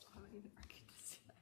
still haven't even argued this yet.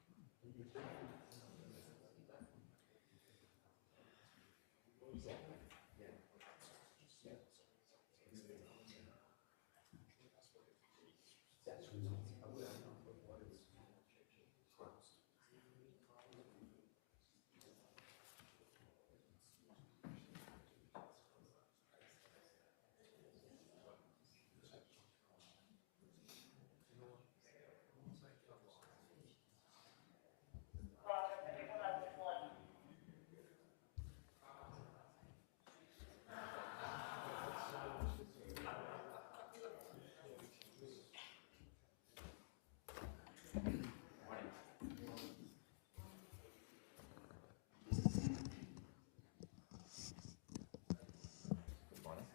Good morning.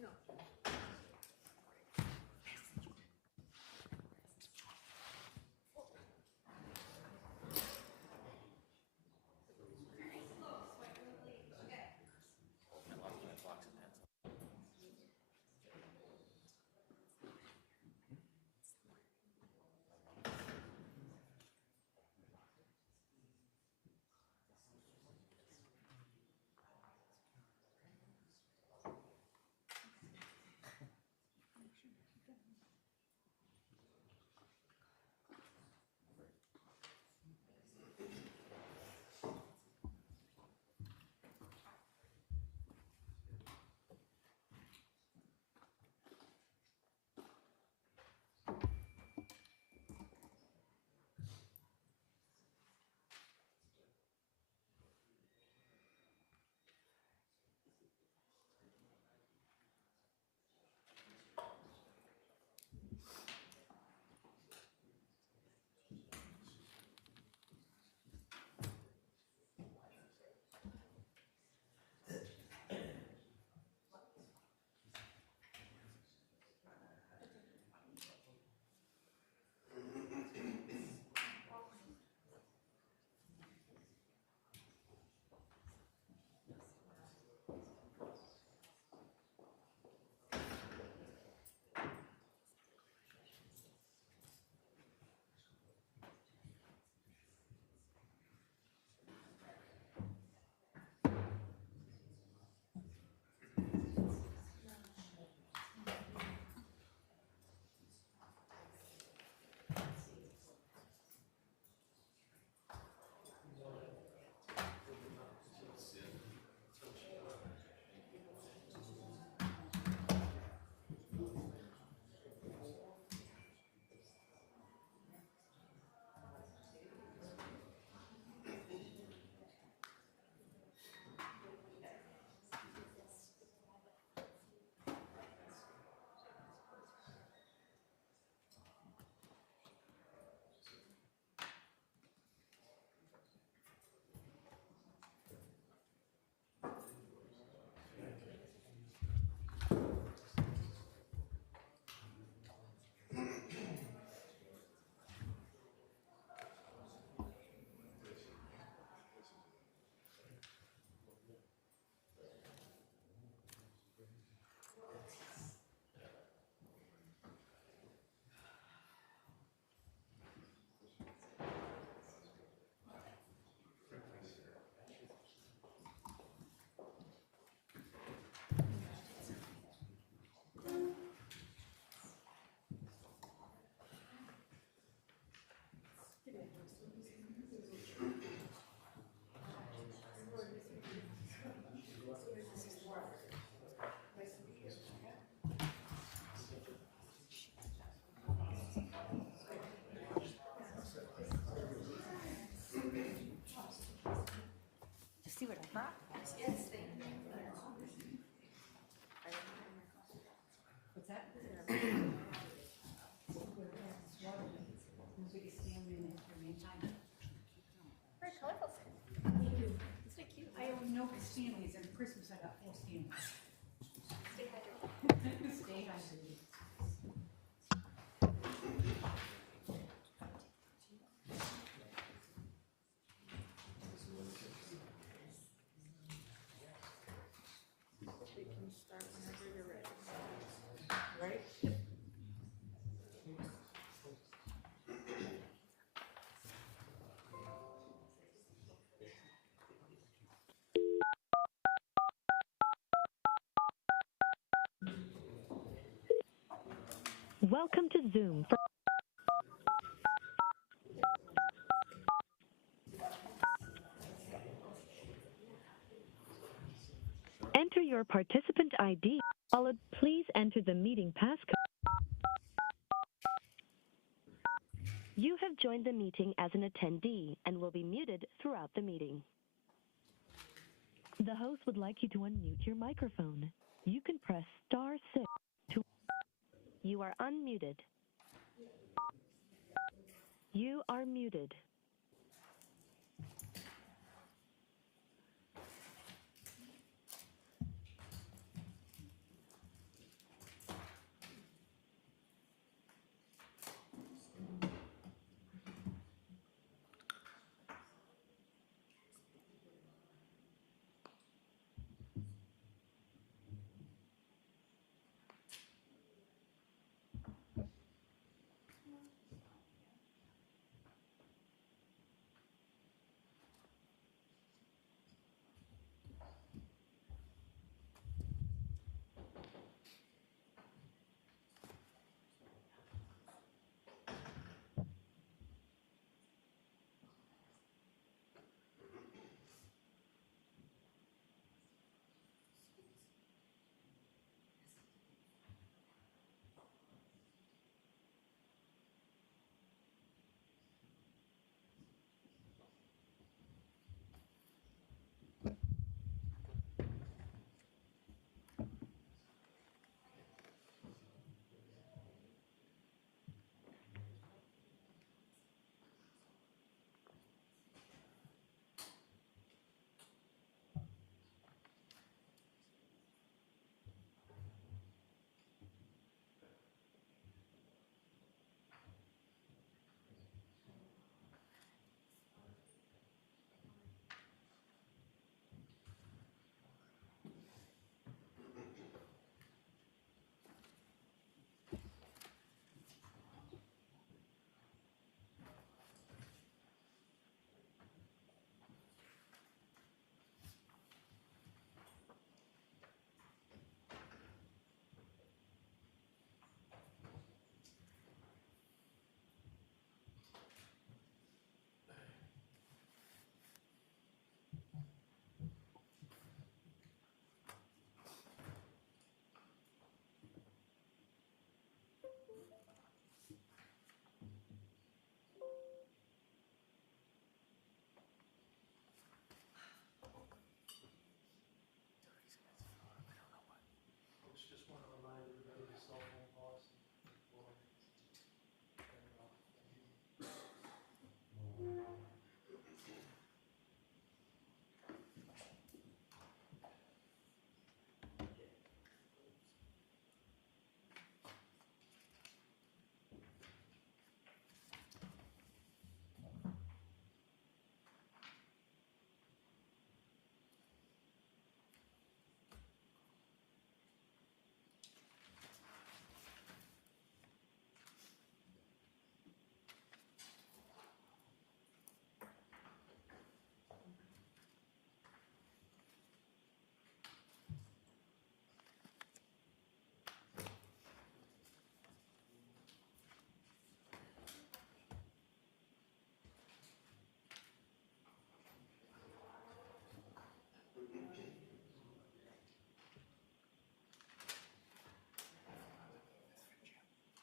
No. See what I brought? Yes, thank you. What's that? No, Stanleys, and for Christmas I got 4 Stanleys. Stay hydrated. Stay hydrated. We can start whenever you're ready. Right? Welcome to Zoom. Enter your participant ID, followed please enter the meeting passcode. You have joined the meeting as an attendee and will be muted throughout the meeting. The host would like you to unmute your microphone. You can press *6 to. You are unmuted. You are muted.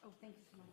Oh, thank you so much.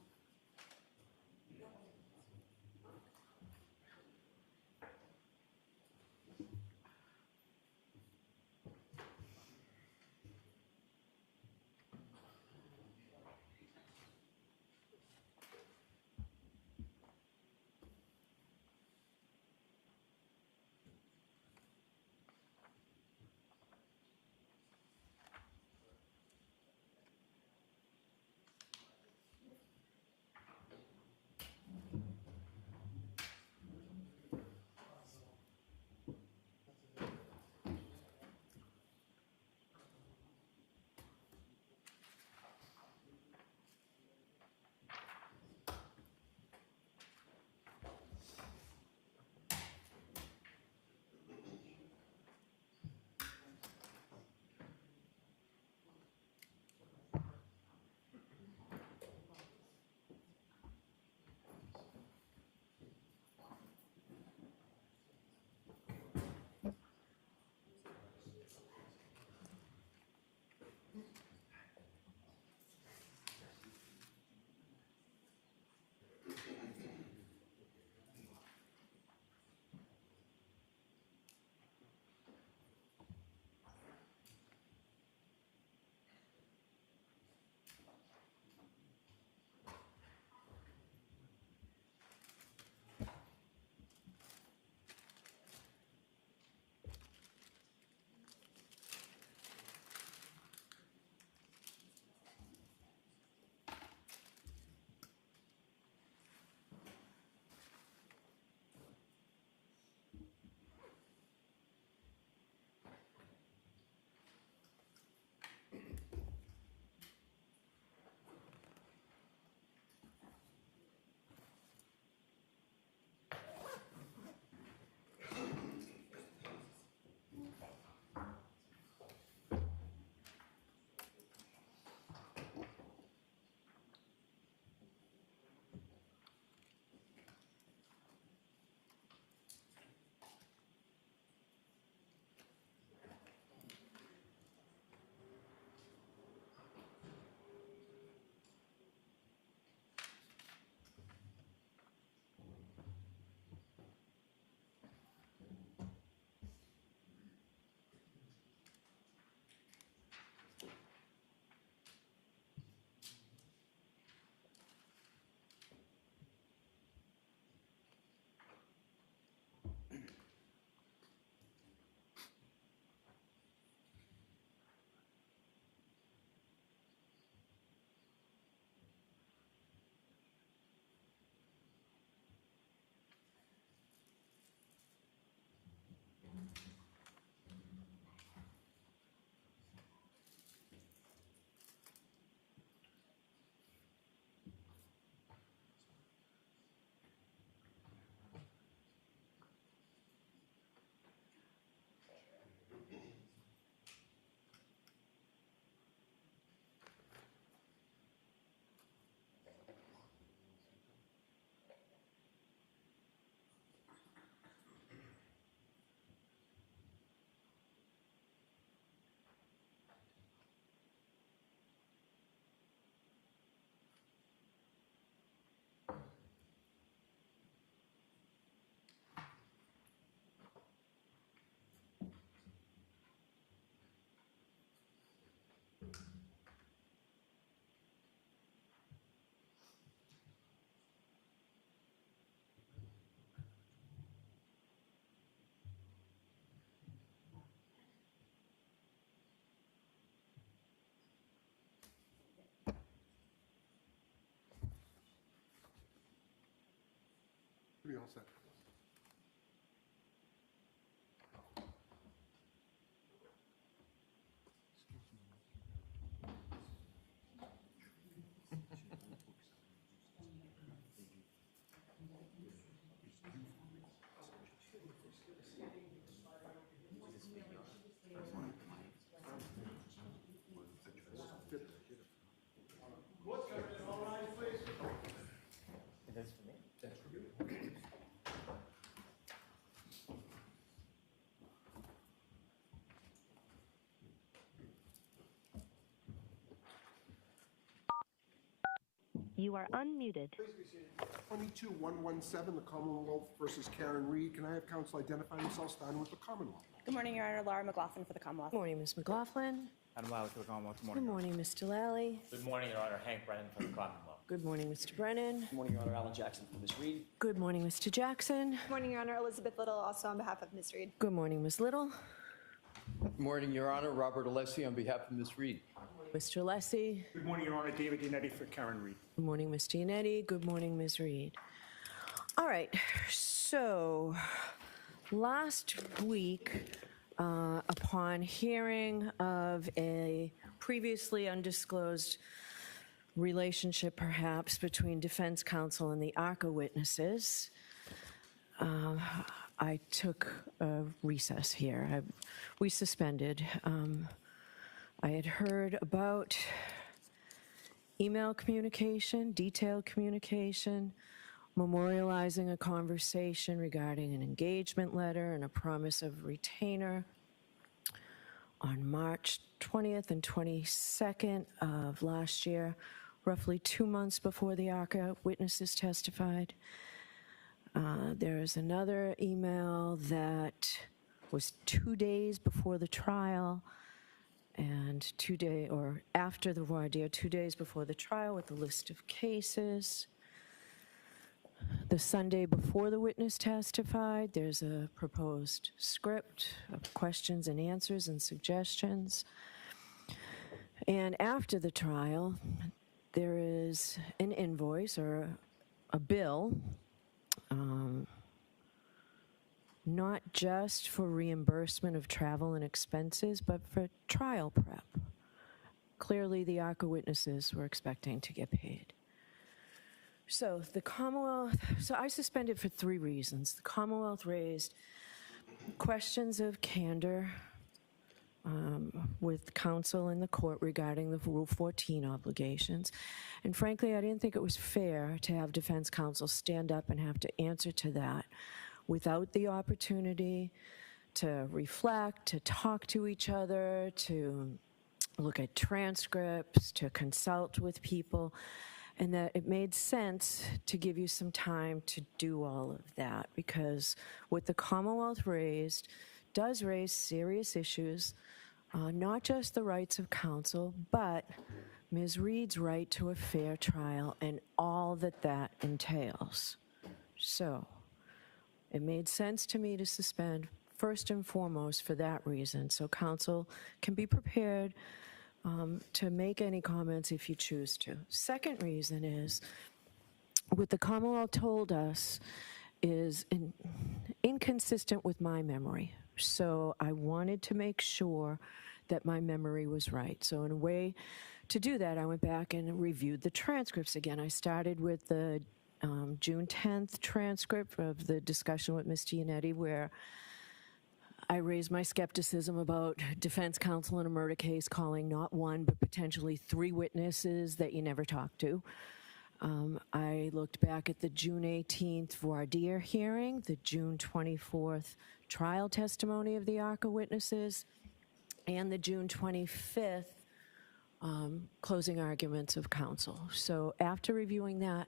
be all set. You are unmuted. 22117, the Commonwealth versus Karen Reed. Can I have counsel identify themselves, starting with the Commonwealth? Good morning, Your Honor. Laura McLaughlin for the Commonwealth. Good morning, Ms. McLaughlin. Adam Lauer for the Commonwealth. Good Good morning. morning, Mr. Lally. Good morning, Your Honor. Hank Brennan from the Commonwealth. Good morning, Mr. Brennan. Good morning, Your Honor. Alan Jackson for Ms. Reed. Good morning, Mr. Jackson. Good morning, Your Honor. Elizabeth Little, also on behalf of Ms. Reed. Good morning, Ms. Little. Good morning, Your Honor. Robert Alessi on behalf of Ms. Reed. Mr. Alessi. Good morning, Your Honor. David Dinetti for Karen Reed. Good morning, Ms. Giannetti. Good morning, Ms. Reed. All right, so last week, upon hearing of a previously undisclosed relationship, perhaps, between defense counsel and the ARCA witnesses, I took a recess here. We suspended. I had heard about email communication, detailed communication, memorializing a conversation regarding an engagement letter and a promise of retainer on March 20th and 22nd of last year, roughly 2 months before the ARCA witnesses testified. There is another email that was 2 days before the trial and after the voir dire, 2 days before the trial with a list of cases. The Sunday before the witness testified, there's a proposed script of questions and answers and suggestions. And after the trial, there is an invoice or a bill, not just for reimbursement of travel and expenses, but for trial prep. Clearly, the ARCA witnesses were expecting to get paid. So I suspended for 3 reasons. The Commonwealth raised questions of candor with counsel in the court regarding the Rule 14 obligations. And frankly, I didn't think it was fair to have defense counsel stand up and have to answer to that without the opportunity to reflect, to talk to each other, to look at transcripts, to consult with people, and that it made sense to give you some time to do all of that, because what the Commonwealth does raise serious issues, not just the rights of counsel, but Ms. Reed's right to a fair trial and all that entails. So it made sense to me to suspend first and foremost for that reason, so counsel can be prepared to make any comments if you choose to. Second reason is what the Commonwealth told us is inconsistent with my memory. So I wanted to make sure that my memory was right. So in a way to do that, I went back and reviewed the transcripts again. I started with the June 10th transcript of the discussion with Ms. Giannetti, where I raised my skepticism about defense counsel in a murder case calling not 1, but potentially 3 witnesses that you never talked to. I looked back at the June 18th voir dire hearing, the June 24th trial testimony of the ARCA witnesses, and the June 25th closing arguments of counsel. So after reviewing that,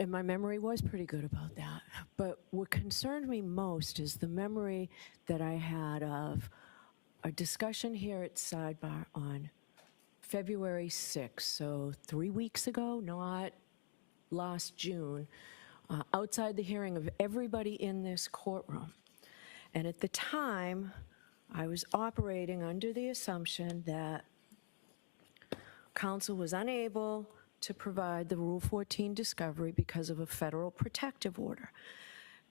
and my memory was pretty good about that, but what concerned me most is the memory that I had of a discussion here at Sidebar on February 6th, so 3 weeks ago, not last June, outside the hearing of everybody in this courtroom. And at the time, I was operating under the assumption that counsel was unable to provide the Rule 14 discovery because of a federal protective order.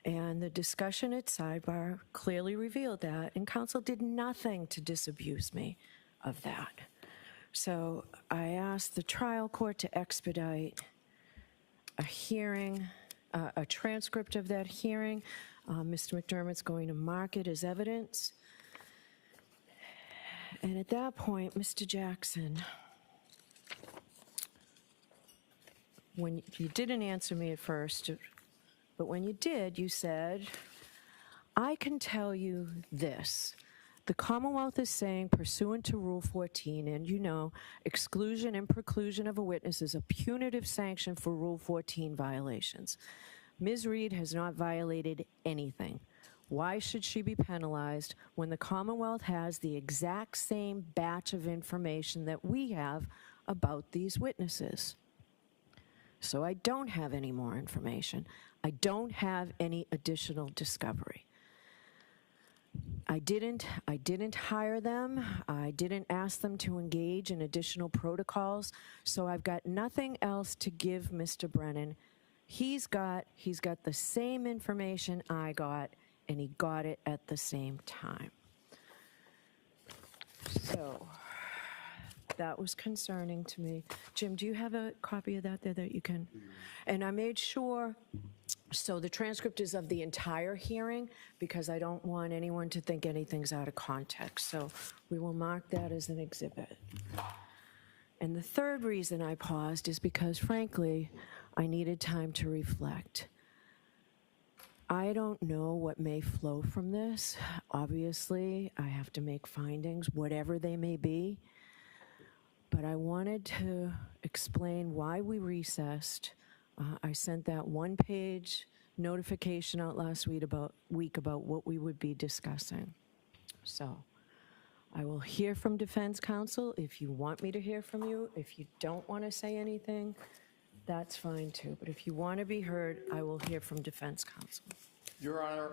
And the discussion at sidebar clearly revealed that, and counsel did nothing to disabuse me of that. So I asked the trial court to expedite a hearing, a transcript of that hearing. Mr. McDermott's going to mark it as evidence. And at that point, Mr. Jackson, when you didn't answer me at first, but when you did, you said, I can tell you this. The Commonwealth is saying, pursuant to Rule 14, and you know, exclusion and preclusion of a witness is a punitive sanction for Rule 14 violations. Ms. Reed has not violated anything. Why should she be penalized when the Commonwealth has the exact same batch of information that we have about these witnesses? So I don't have any more information. I don't have any additional discovery. I didn't hire them. I didn't ask them to engage in additional protocols. So I've got nothing else to give Mr. Brennan. He's got the same information I got, and he got it at the same time. So that was concerning to me. Jim, do you have a copy of that there that you can? And I made sure, so the transcript is of the entire hearing because I don't want anyone to think anything's out of context. So we will mark that as an exhibit. And the third reason I paused is because, frankly, I needed time to reflect. I don't know what may flow from this. Obviously, I have to make findings, whatever they may be. But I wanted to explain why we recessed. I sent that one-page notification out last week about what we would be discussing. So I will hear from defense counsel if you want me to hear from you. If you don't want to say anything, that's fine too. But if you want to be heard, I will hear from defense counsel. Your Honor,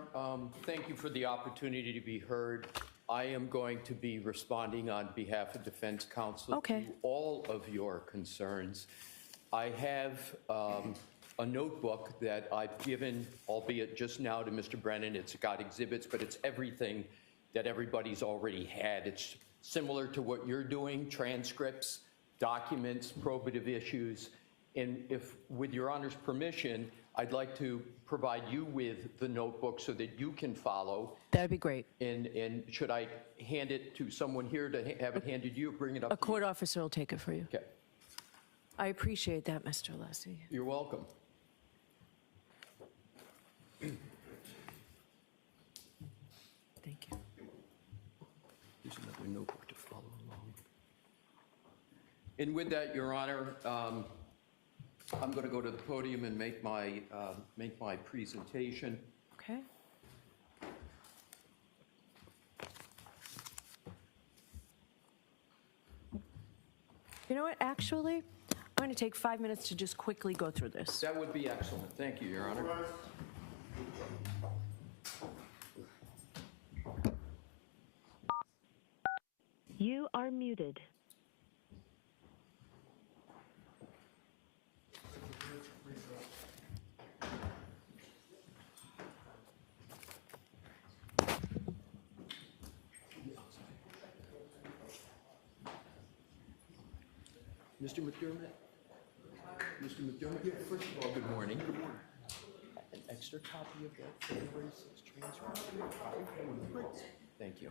thank you for the opportunity to be heard. I am going to be responding on behalf of defense counsel Okay. to all of your concerns. I have a notebook that I've given, albeit just now, to Mr. Brennan. It's got exhibits, but it's everything that everybody's already had. It's similar to what you're doing, transcripts, documents, probative issues. And if, with Your Honor's permission, I'd like to provide you with the notebook so that you can follow. That'd be great. And should I hand it to someone here to have it handed to you, bring it up A to you? court officer will take it for you. Okay, I appreciate that, Mr. Lessie. you're welcome. Thank you. Here's another notebook to follow along. And with that, Your Honor, I'm going to go to the podium and make my presentation. Okay. You know what, actually, I'm going to take 5 minutes to just quickly go through this. That would be excellent. Thank you, Your Honor. You are muted. Mr. McDermott? Mr. McDermott? Yeah, first of all, good morning. Good morning. An extra copy of that February 6th transcript? Thank you.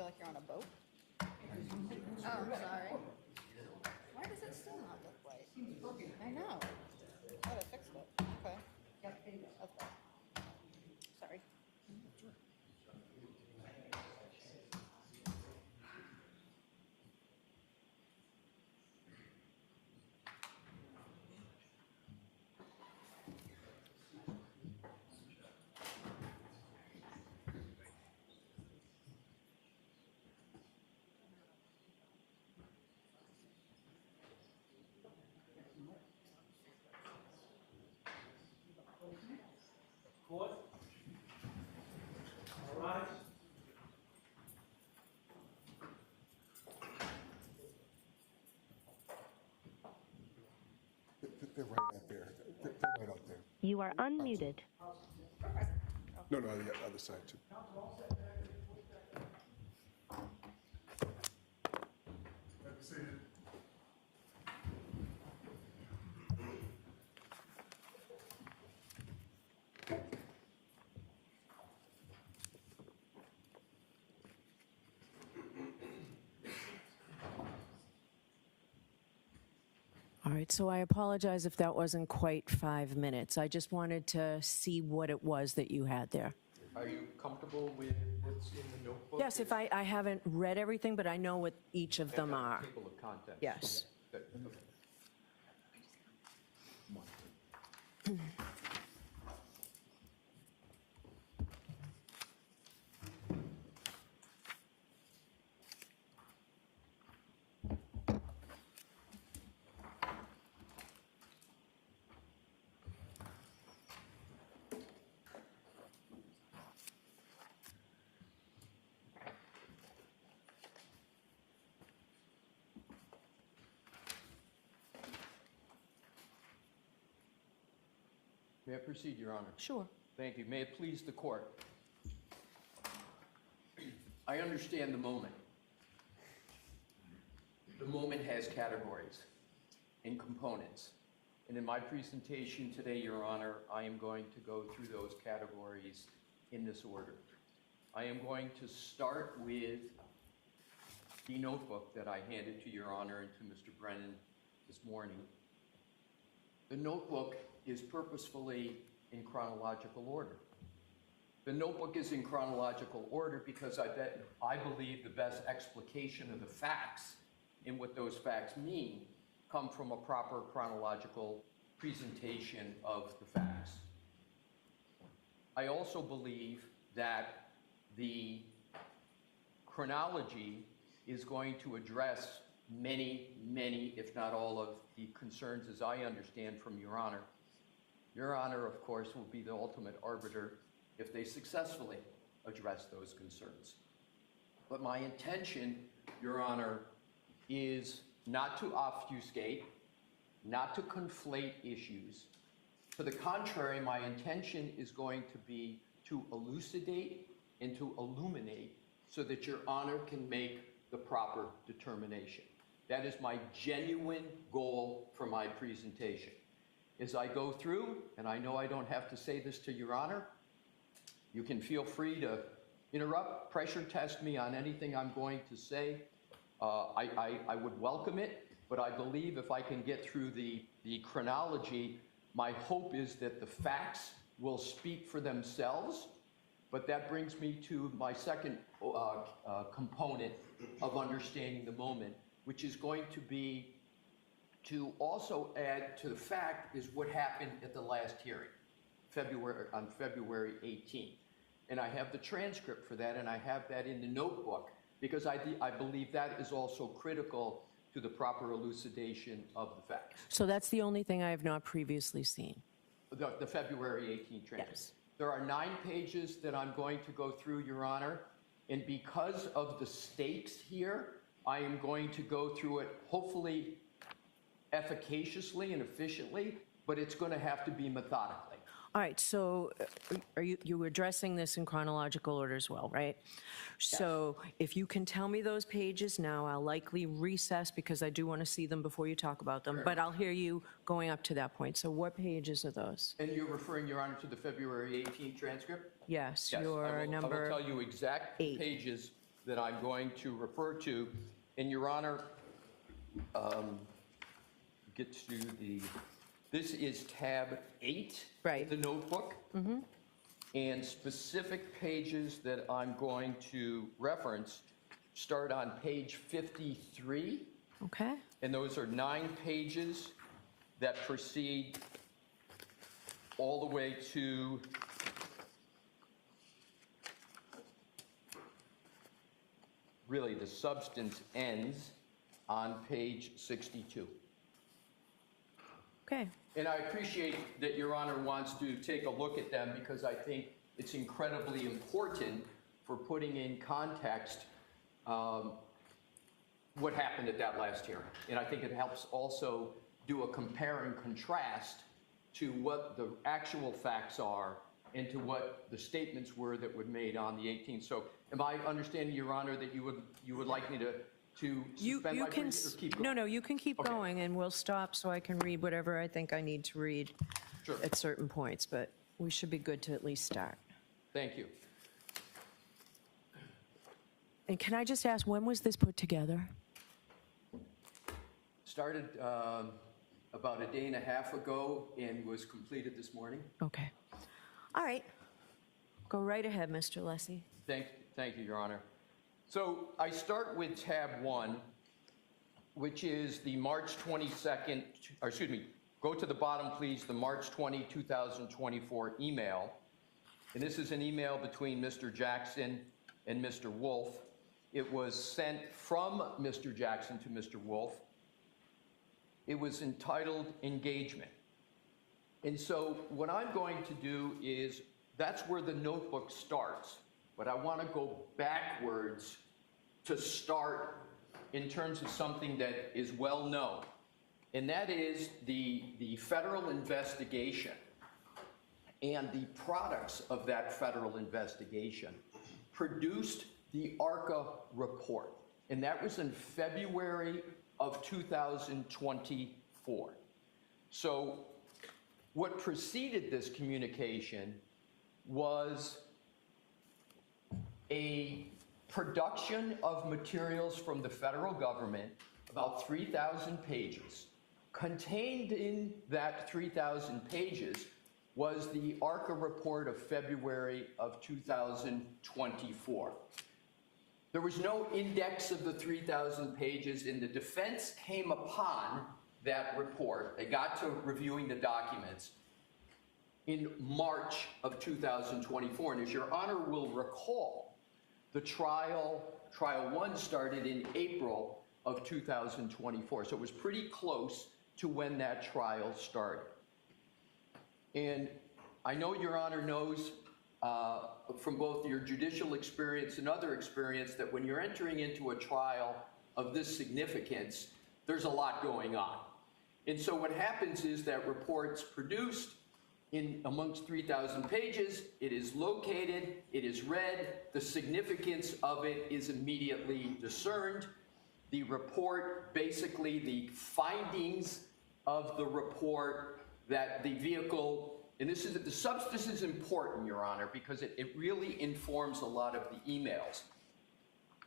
feel like you're on a boat. Oh, I'm sorry. Why does it still not look right? I know. Thought I fixed it. Okay. Okay. Sorry. They're right out there. They're right out there. You are unmuted. No, the other side too. All right, so I apologize if that wasn't quite 5 minutes. I just wanted to see what it was that you had there. Are you comfortable with what's in the notebook? Yes, if I haven't read everything, but I know what each of them are. Table of contents. Yes. Good, okay. May I proceed, Your Honor? Sure. Thank you. May it please the court. I understand the moment. The moment has categories and components. And in my presentation today, Your Honor, I am going to go through those categories in this order. I am going to start with the notebook that I handed to Your Honor and to Mr. Brennan this morning. The notebook is purposefully in chronological order. The notebook is in chronological order because I believe the best explication of the facts and what those facts mean come from a proper chronological presentation of the facts. I also believe that the chronology is going to address many, if not all of the concerns as I understand from Your Honor. Your Honor, of course, will be the ultimate arbiter if they successfully address those concerns. But my intention, Your Honor, is not to obfuscate, not to conflate issues. To the contrary, my intention is going to be to elucidate and to illuminate so that Your Honor can make the proper determination. That is my genuine goal for my presentation. As I go through, and I know I don't have to say this to Your Honor, you can feel free to interrupt, pressure test me on anything I'm going to say. I would welcome it, but I believe if I can get through the chronology, my hope is that the facts will speak for themselves. But that brings me to my second component of understanding the moment, which is going to be to also add to the fact is what happened at the last hearing, on February 18th. And I have the transcript for that, and I have that in the notebook, because I believe that is also critical to the proper elucidation of the facts. So that's the only thing I have not previously seen. The February 18th transcript. Yes. There are 9 pages that I'm going to go through, Your Honor, and because of the stakes here, I am going to go through it hopefully efficaciously and efficiently, but it's going to have to be methodically. All right, so you were addressing this in chronological order as well, right? So if you can tell me those pages now, I'll likely recess because I do want to see them before you talk about them, but I'll hear you going up to that point. So what pages are those? And you're referring, Your Honor, to the February 18th transcript? Yes, Yes, your I will number tell you exact 8. pages that I'm going to refer to. And Your Honor, get to this is tab 8 Right. of the notebook. And specific pages that I'm going to reference start on page 53. Okay. And those are 9 pages that proceed all the way to really the substance ends on page 62. Okay. And I appreciate that Your Honor wants to take a look at them because I think it's incredibly important for putting in context what happened at that last hearing. And I think it helps also do a compare and contrast to what the actual facts are and to what the statements were that were made on the 18th. So am I understanding, Your Honor, that you would like me to suspend You my can, brief or keep going? no, you can keep Okay. going, and we'll stop so I can read whatever I think I need to read Sure. at certain points, but we should be good to at least start. Thank you. And can I just ask, when was this put together? Started about a day and a half ago and was completed this morning. Okay. All right. Go right ahead, Mr. Lessie. Thank you, Your Honor. So I start with tab 1, which is the March 22nd, or excuse me, go to the bottom, please, the March 20, 2024 email. And this is an email between Mr. Jackson and Mr. Wolf. It was sent from Mr. Jackson to Mr. Wolf. It was entitled Engagement. And so what I'm going to do is, that's where the notebook starts. But I want to go backwards to start in terms of something that is well known. And that is the federal investigation and the products of that federal investigation produced the ARCA report. And that was in February of 2024. So what preceded this communication was a production of materials from the federal government, about 3,000 pages. Contained in that 3,000 pages was the ARCA report of February of 2024. There was no index of the 3,000 pages, and the defense came upon that report. They got to reviewing the documents in March of 2024. And as Your Honor will recall, the trial 1 started in April of 2024. So it was pretty close to when that trial started. And I know Your Honor knows from both your judicial experience and other experience that when you're entering into a trial of this significance, there's a lot going on. And so what happens is that report's produced in amongst 3,000 pages, it is located, it is read, the significance of it is immediately discerned. The report, basically the findings of the report that the vehicle, and the substance is important, Your Honor, because it really informs a lot of the emails.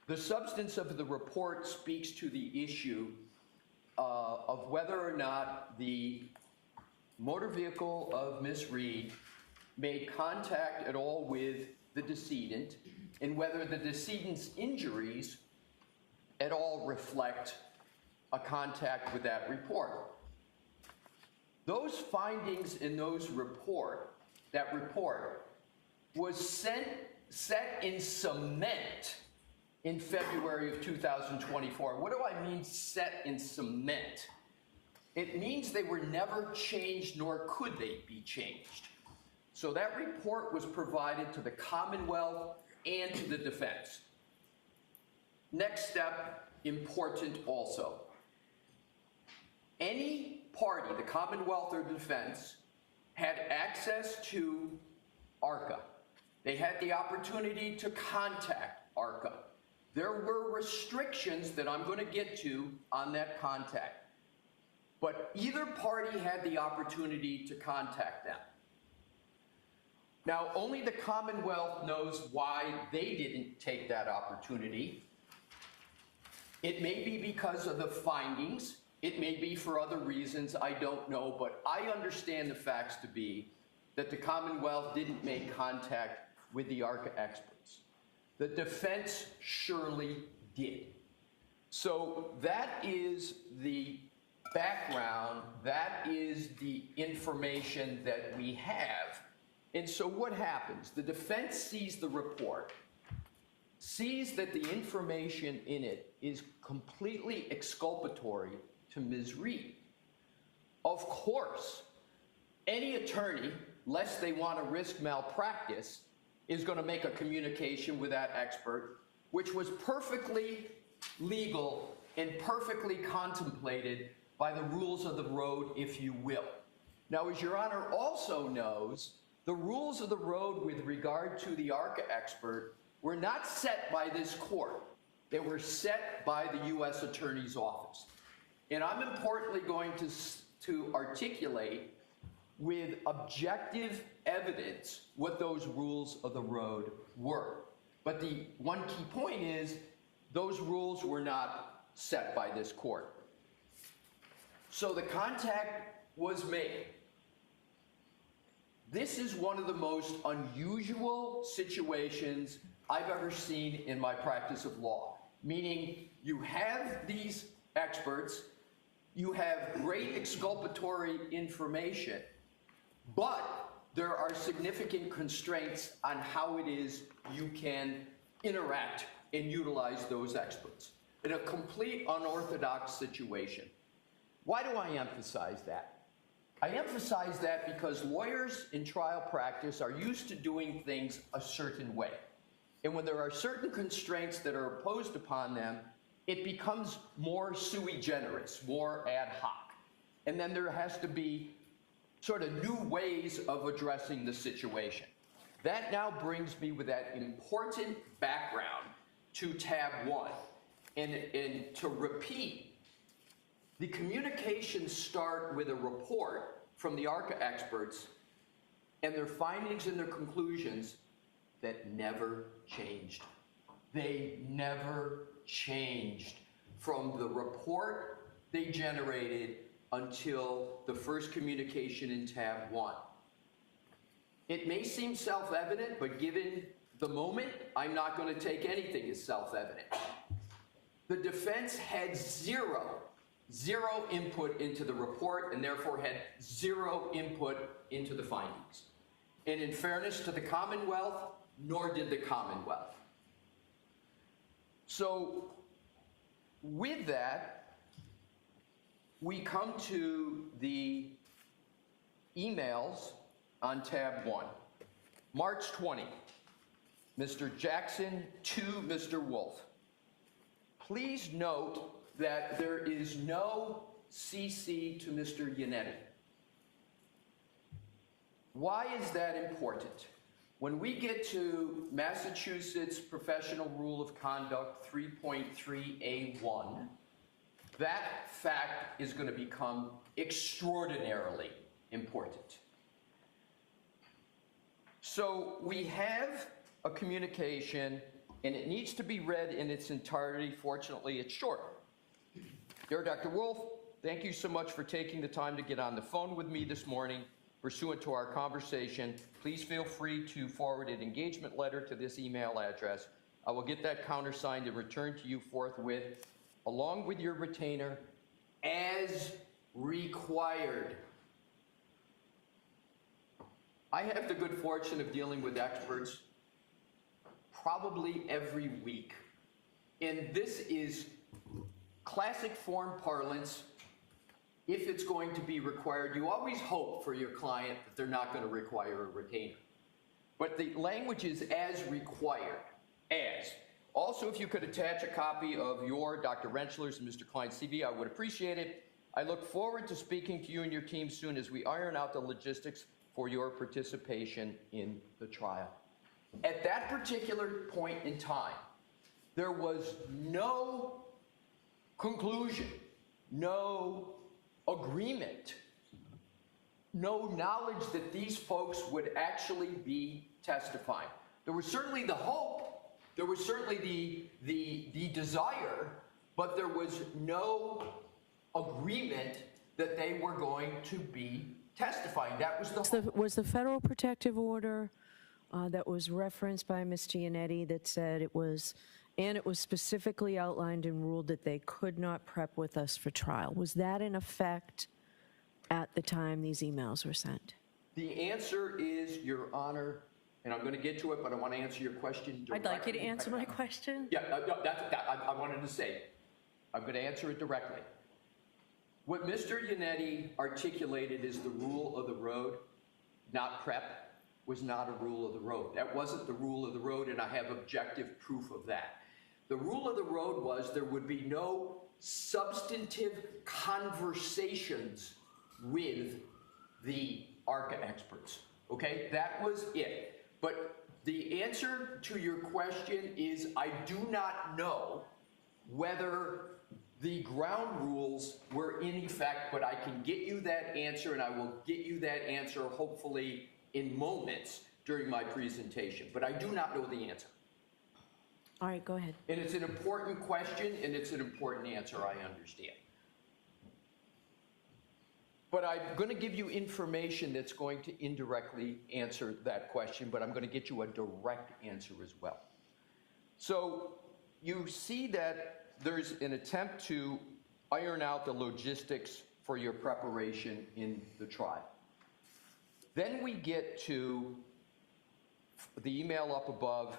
The substance of the report speaks to the issue of whether or not the motor vehicle of Ms. Reed made contact at all with the decedent, and whether the decedent's injuries at all reflect a contact with that report. Those findings in that report was set in cement in February of 2024. What do I mean set in cement? It means they were never changed, nor could they be changed. So that report was provided to the Commonwealth and to the defense. Next step, important also. Any party, the Commonwealth or defense, had access to ARCA. They had the opportunity to contact ARCA. There were restrictions that I'm going to get to on that contact. But either party had the opportunity to contact them. Now, only the Commonwealth knows why they didn't take that opportunity. It may be because of the findings. It may be for other reasons. I don't know. But I understand the facts to be that the Commonwealth didn't make contact with the ARCA experts. The defense surely did. So that is the background. That is the information that we have. And so what happens? The defense sees the report, sees that the information in it is completely exculpatory to Ms. Reed. Of course, any attorney, lest they want to risk malpractice, is going to make a communication with that expert, which was perfectly legal and perfectly contemplated by the rules of the road, if you will. Now, as Your Honor also knows, the rules of the road with regard to the ARCA expert were not set by this court. They were set by the U.S. Attorney's Office. And I'm importantly going to articulate with objective evidence what those rules of the road were. But the one key point is those rules were not set by this court. So the contact was made. This is one of the most unusual situations I've ever seen in my practice of law, meaning you have these experts, you have great exculpatory information, but there are significant constraints on how it is you can interact and utilize those experts in a complete unorthodox situation. Why do I emphasize that? I emphasize that because lawyers in trial practice are used to doing things a certain way. And when there are certain constraints that are imposed upon them, it becomes more sui generis, more ad hoc. And then there has to be sort of new ways of addressing the situation. That now brings me with that important background to tab 1. And to repeat, the communications start with a report from the ARCA experts and their findings and their conclusions that never changed. They never changed from the report they generated until the first communication in tab 1. It may seem self-evident, but given the moment, I'm not going to take anything as self-evident. The defense had zero input into the report and therefore had zero input into the findings. And in fairness to the Commonwealth, nor did the Commonwealth. So with that, we come to the emails on tab 1. March 20, Mr. Jackson to Mr. Wolf. Please note that there is no CC to Mr. Yannetti. Why is that important? When we get to Massachusetts Professional Rule of Conduct 3.3A1, that fact is going to become extraordinarily important. So we have a communication, and it needs to be read in its entirety. Fortunately, it's short. Dear Dr. Wolf, thank you so much for taking the time to get on the phone with me this morning. Pursuant to our conversation, please feel free to forward an engagement letter to this email address. I will get that countersigned and returned to you forthwith, along with your retainer, as required. I have the good fortune of dealing with experts probably every week. And this is classic form parlance. If it's going to be required, you always hope for your client that they're not going to require a retainer. But the language is as required, as. Also, if you could attach a copy of your, Dr. Rentschler's, and Mr. Klein's CV, I would appreciate it. I look forward to speaking to you and your team soon as we iron out the logistics for your participation in the trial. At that particular point in time, there was no conclusion, no agreement no knowledge that these folks would actually be testifying. There was certainly the hope, there was certainly the desire, but there was no agreement that they were going to be testifying. That was the hope. Was the federal protective order that was referenced by Ms. Giannetti that said it was specifically outlined and ruled that they could not prep with us for trial? Was that in effect at the time these emails were sent? The answer is, Your Honor, and I'm going to get to it, but I want to answer your question directly. I'd like you to answer my question. Yeah, no, I wanted to say, I'm going to answer it directly. What Mr. Yannetti articulated as the rule of the road, not prep, was not a rule of the road. That wasn't the rule of the road, and I have objective proof of that. The rule of the road was there would be no substantive conversations with the ARCA experts, okay? That was it. But the answer to your question is I do not know whether the ground rules were in effect, but I can get you that answer, and I will get you that answer hopefully in moments during my presentation. But I do not know the answer. All right, go ahead. And it's an important question, and it's an important answer, I understand. But I'm going to give you information that's going to indirectly answer that question, but I'm going to get you a direct answer as well. So you see that there's an attempt to iron out the logistics for your preparation in the trial. Then we get to the email up above,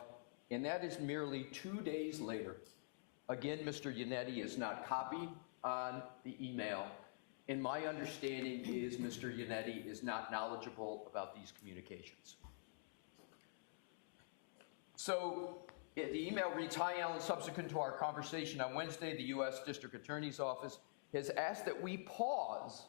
and that is merely 2 days later. Again, Mr. Yannetti is not copied on the email, and my understanding is Mr. Yannetti is not knowledgeable about these communications. So the email reads, "Hi, Alan. Subsequent to our conversation on Wednesday, the U.S. District Attorney's Office has asked that we pause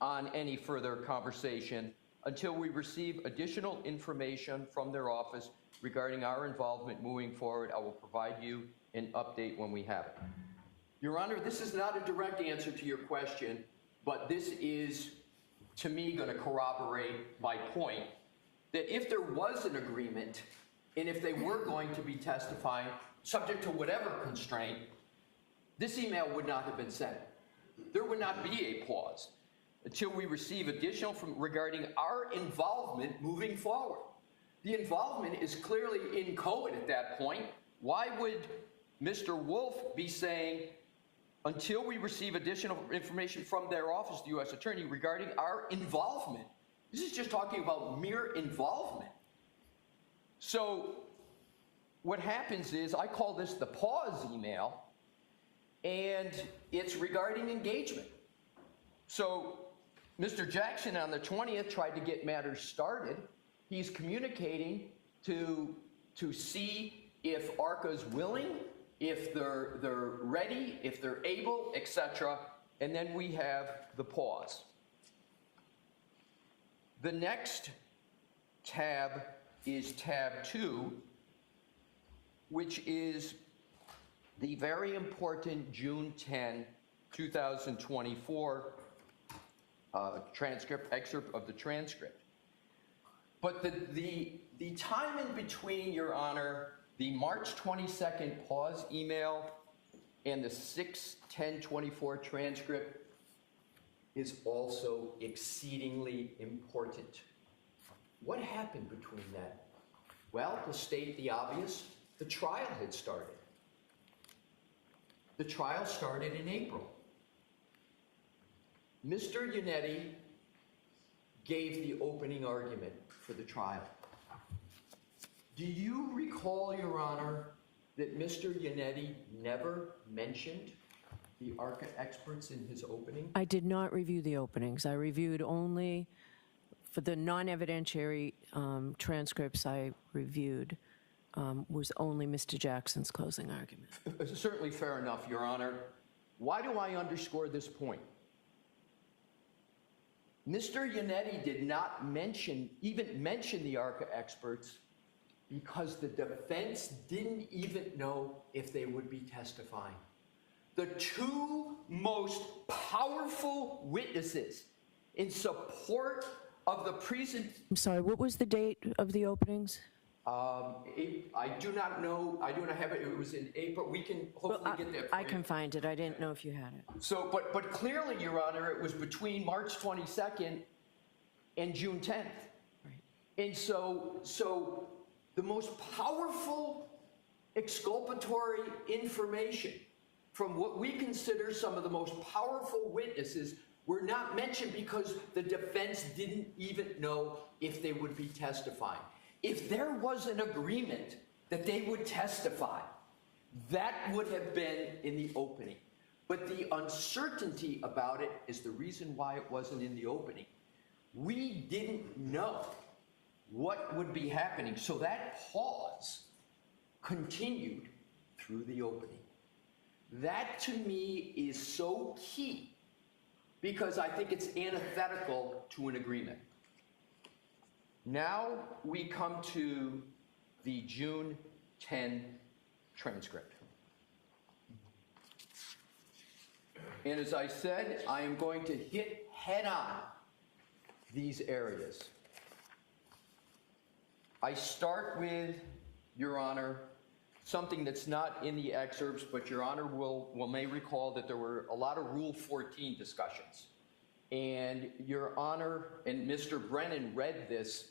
on any further conversation until we receive additional information from their office regarding our involvement moving forward. I will provide you an update when we have it." Your Honor, this is not a direct answer to your question, but this is, to me, going to corroborate my point that if there was an agreement and if they were going to be testifying, subject to whatever constraint, this email would not have been sent. There would not be a pause until we receive additional regarding our involvement moving forward. The involvement is clearly inchoate at that point. Why would Mr. Wolf be saying, until we receive additional information from their office, the U.S. Attorney, regarding our involvement? This is just talking about mere involvement. So what happens is I call this the pause email, and it's regarding engagement. So Mr. Jackson on the 20th tried to get matters started. He's communicating to see if ARCA's willing, if they're ready, if they're able, etc. And then we have the pause. The next tab is tab 2, which is the very important June 10, 2024 excerpt of the transcript. But the time in between, Your Honor, the March 22nd pause email and the 6/10/24 transcript is also exceedingly important. What happened between that? Well, to state the obvious, the trial had started. The trial started in April. Mr. Yannetti gave the opening argument for the trial. Do you recall, Your Honor, that Mr. Yannetti never mentioned the ARCA experts in his opening? I did not review the openings. I reviewed only, for the non-evidentiary transcripts I reviewed, was only Mr. Jackson's closing argument. Certainly fair enough, Your Honor. Why do I underscore this point? Mr. Yannetti did not even mention the ARCA experts because the defense didn't even know if they would be testifying. The two most powerful witnesses in support of the I'm sorry, what was the date of the openings? I do not know, I do not have it, it was in April, we can hopefully get that for I you. can find it. I didn't know if you had it. So, but clearly, Your Honor, it was between March 22nd and June 10th. Right. And so the most powerful exculpatory information from what we consider some of the most powerful witnesses were not mentioned because the defense didn't even know if they would be testifying. If there was an agreement that they would testify, that would have been in the opening. But the uncertainty about it is the reason why it wasn't in the opening. We didn't know what would be happening, so that pause continued through the opening. That to me is so key because I think it's antithetical to an agreement. Now we come to the June 10 transcript. And as I said, I am going to hit head on these areas. I start with, Your Honor, something that's not in the excerpts, but Your Honor may recall that there were a lot of Rule 14 discussions. And Your Honor and Mr. Brennan read this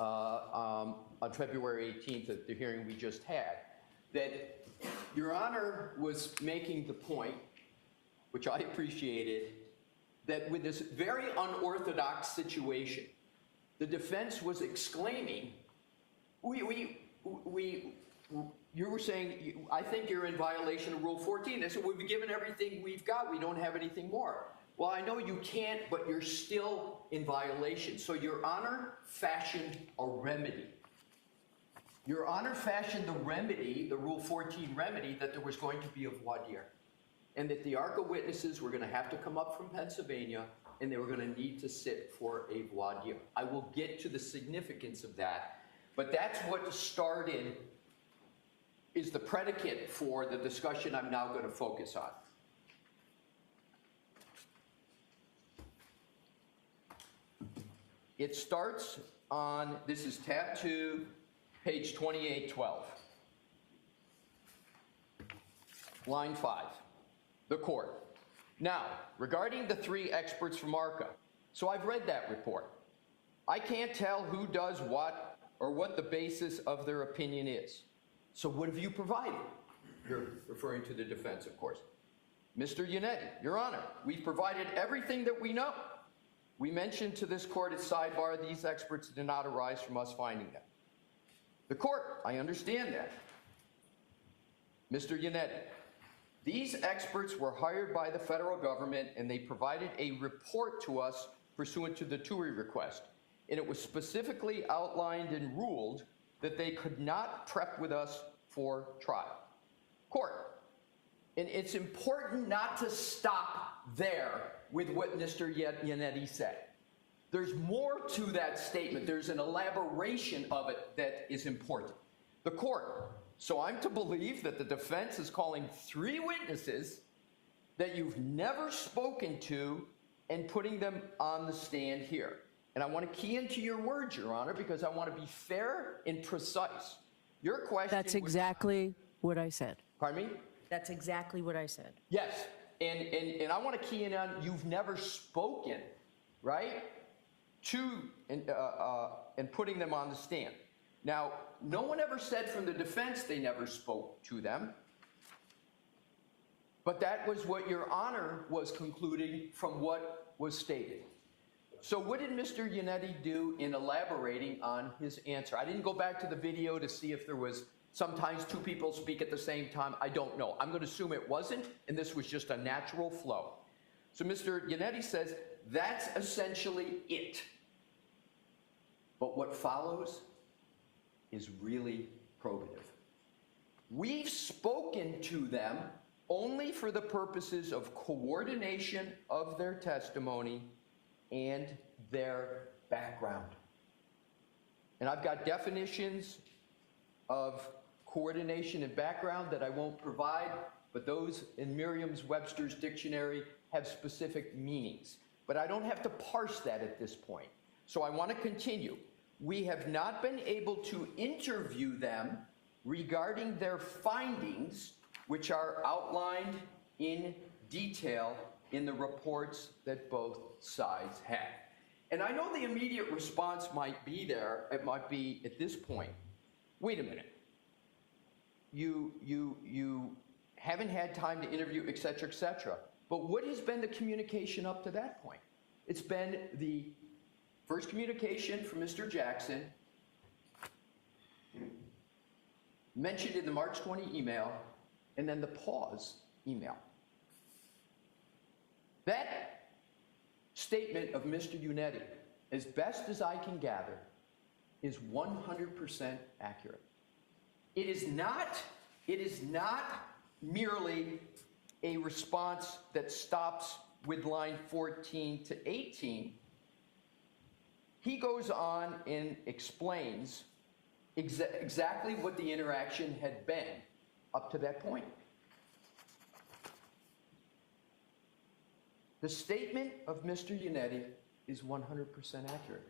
on February 18th at the hearing we just had, that Your Honor was making the point, which I appreciated, that with this very unorthodox situation, the defense was exclaiming, you were saying, I think you're in violation of Rule 14. They said, we've given everything we've got. We don't have anything more. Well, I know you can't, but you're still in violation. So Your Honor fashioned a remedy. Your Honor fashioned the remedy, the Rule 14 remedy, that there was going to be a voir dire, and that the ARCA witnesses were going to have to come up from Pennsylvania, and they were going to need to sit for a voir dire. I will get to the significance of that, but that's what started, is the predicate for the discussion I'm now going to focus on. It starts on, this is tab 2, page 2812. Line 5, the court. Now, regarding the 3 experts from ARCA, so I've read that report. I can't tell who does what or what the basis of their opinion is. So what have you provided? You're referring to the defense, of course. Mr. Yannetti, Your Honor, we've provided everything that we know. We mentioned to this court at sidebar these experts did not arise from us finding them. The court, I understand that. Mr. Yannetti, these experts were hired by the federal government and they provided a report to us pursuant to the TUI request. And it was specifically outlined and ruled that they could not prep with us for trial. Court, and it's important not to stop there with what Mr. Yannetti said. There's more to that statement. There's an elaboration of it that is important. The court, so I'm to believe that the defense is calling 3 witnesses that you've never spoken to and putting them on the stand here. And I want to key into your words, Your Honor, because I want to be fair and precise. Your question That's exactly what I said. Pardon me? That's exactly what I said. Yes, and I want to key in on you've never spoken, right, to, and putting them on the stand. Now, no one ever said from the defense they never spoke to them, but that was what Your Honor was concluding from what was stated. So what did Mr. Yannetti do in elaborating on his answer? I didn't go back to the video to see if there was sometimes 2 people speak at the same time. I don't know. I'm going to assume it wasn't, and this was just a natural flow. So Mr. Yannetti says, that's essentially it. But what follows is really probative. We've spoken to them only for the purposes of coordination of their testimony and their background. And I've got definitions of coordination and background that I won't provide, but those in Merriam-Webster's dictionary have specific meanings. but I don't have to parse that at this point. So I want to continue. We have not been able to interview them regarding their findings, which are outlined in detail in the reports that both sides have. And I know the immediate response might be there, it might be at this point, wait a minute. You haven't had time to interview, et cetera, et cetera. But what has been the communication up to that point? It's been the first communication from Mr. Jackson, mentioned in the March 20 email, and then the pause email. That statement of Mr. Unetti, as best as I can gather, is 100% accurate. It is not merely a response that stops with line 14 to 18. He goes on and explains exactly what the interaction had been up to that point. The statement of Mr. Unetti is 100% accurate.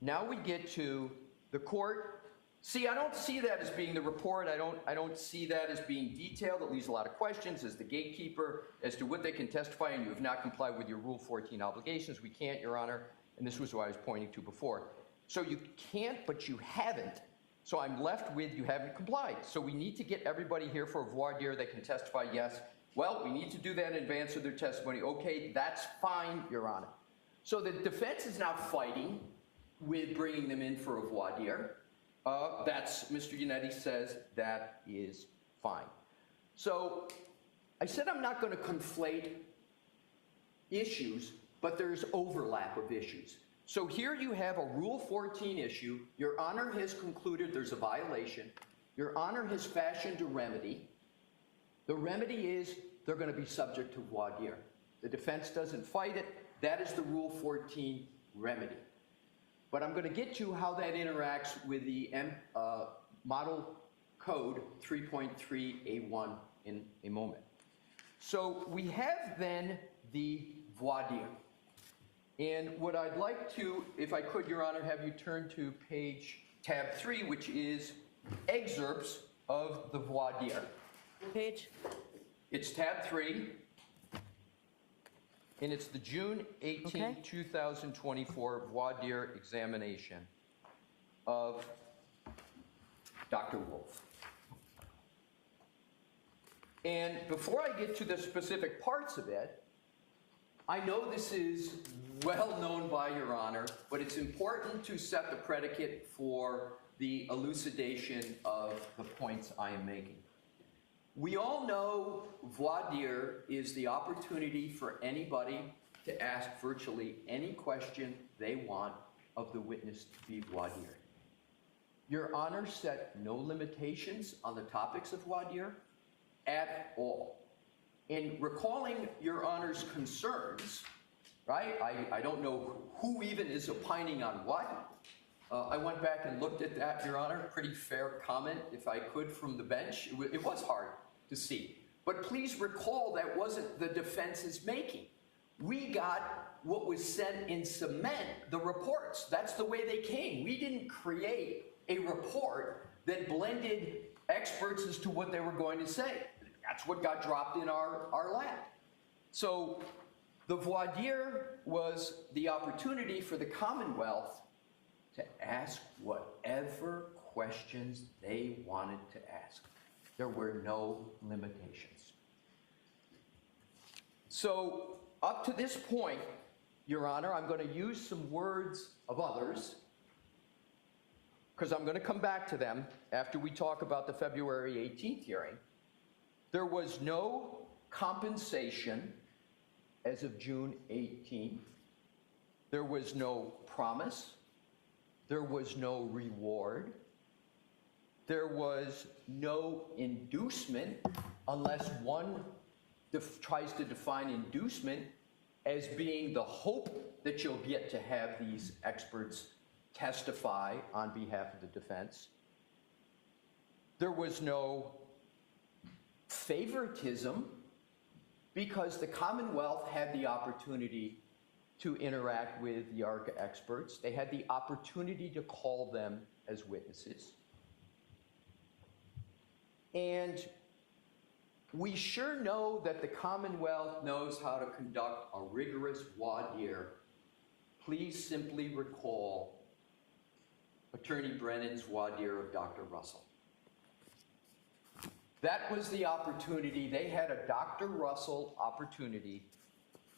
Now we get to the court. See, I don't see that as being the report. I don't see that as being detailed. It leaves a lot of questions as the gatekeeper as to what they can testify, and you have not complied with your Rule 14 obligations. We can't, Your Honor, and this was what I was pointing to before. So you can't, but you haven't. So I'm left with you haven't complied. So we need to get everybody here for a voir dire that can testify yes. Well, we need to do that in advance of their testimony. Okay, that's fine, Your Honor. So the defense is now fighting with bringing them in for a voir dire. That's, Mr. Unetti says, that is fine. So I said I'm not going to conflate issues, but there's overlap of issues. So here you have a Rule 14 issue. Your Honor has concluded there's a violation. Your Honor has fashioned a remedy. The remedy is they're going to be subject to voir dire. The defense doesn't fight it. That is the Rule 14 remedy. But I'm going to get to how that interacts with the Model Code 3.3A1 in a moment. So we have then the voir dire. And what I'd like to, if I could, Your Honor, have you turn to tab 3, which is excerpts of the voir dire. Page? It's tab 3, and it's the June 18, 2024 voir dire examination of Dr. Wolf. And before I get to the specific parts of it, I know this is well known by Your Honor, but it's important to set the predicate for the elucidation of the points I am making. We all know voir dire is the opportunity for anybody to ask virtually any question they want of the witness to be voir dire. Your Honor set no limitations on the topics of voir dire at all. In recalling Your Honor's concerns, right, I don't know who even is opining on what. I went back and looked at that, Your Honor. Pretty fair comment, if I could, from the bench. It was hard to see. But please recall that wasn't the defense's making. We got what was sent in cement, the reports. That's the way they came. We didn't create a report that blended experts as to what they were going to say. That's what got dropped in our lap. So the voir dire was the opportunity for the Commonwealth to ask whatever questions they wanted to ask. There were no limitations. So up to this point, Your Honor, I'm going to use some words of others because I'm going to come back to them after we talk about the February 18th hearing. There was no compensation as of June 18th. There was no promise. There was no reward. There was no inducement unless one tries to define inducement as being the hope that you'll get to have these experts testify on behalf of the defense. There was no favoritism because the Commonwealth had the opportunity to interact with the ARCA experts. They had the opportunity to call them as witnesses. And we sure know that the Commonwealth knows how to conduct a rigorous voir dire. Please simply recall Attorney Brennan's voir dire of Dr. Russell. That was the opportunity. They had a Dr. Russell opportunity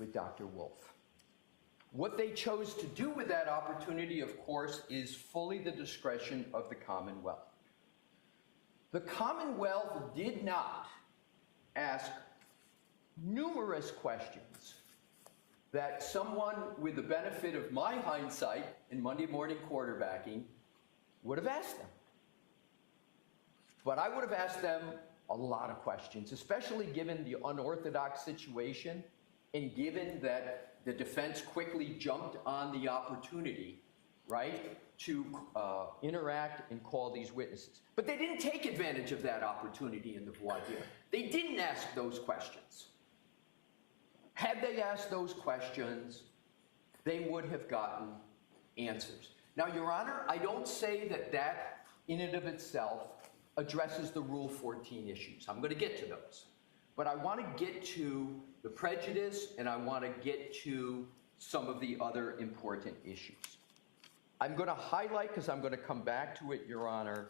with Dr. Wolf. What they chose to do with that opportunity, of course, is fully the discretion of the Commonwealth. The Commonwealth did not ask numerous questions that someone with the benefit of my hindsight in Monday morning quarterbacking would have asked them. But I would have asked them a lot of questions, especially given the unorthodox situation and given that the defense quickly jumped on the opportunity, right, to interact and call these witnesses. But they didn't take advantage of that opportunity in the voir dire. They didn't ask those questions. Had they asked those questions, they would have gotten answers. Now, Your Honor, I don't say that that in and of itself addresses the Rule 14 issues. I'm going to get to those. But I want to get to the prejudice, and I want to get to some of the other important issues. I'm going to highlight, because I'm going to come back to it, Your Honor,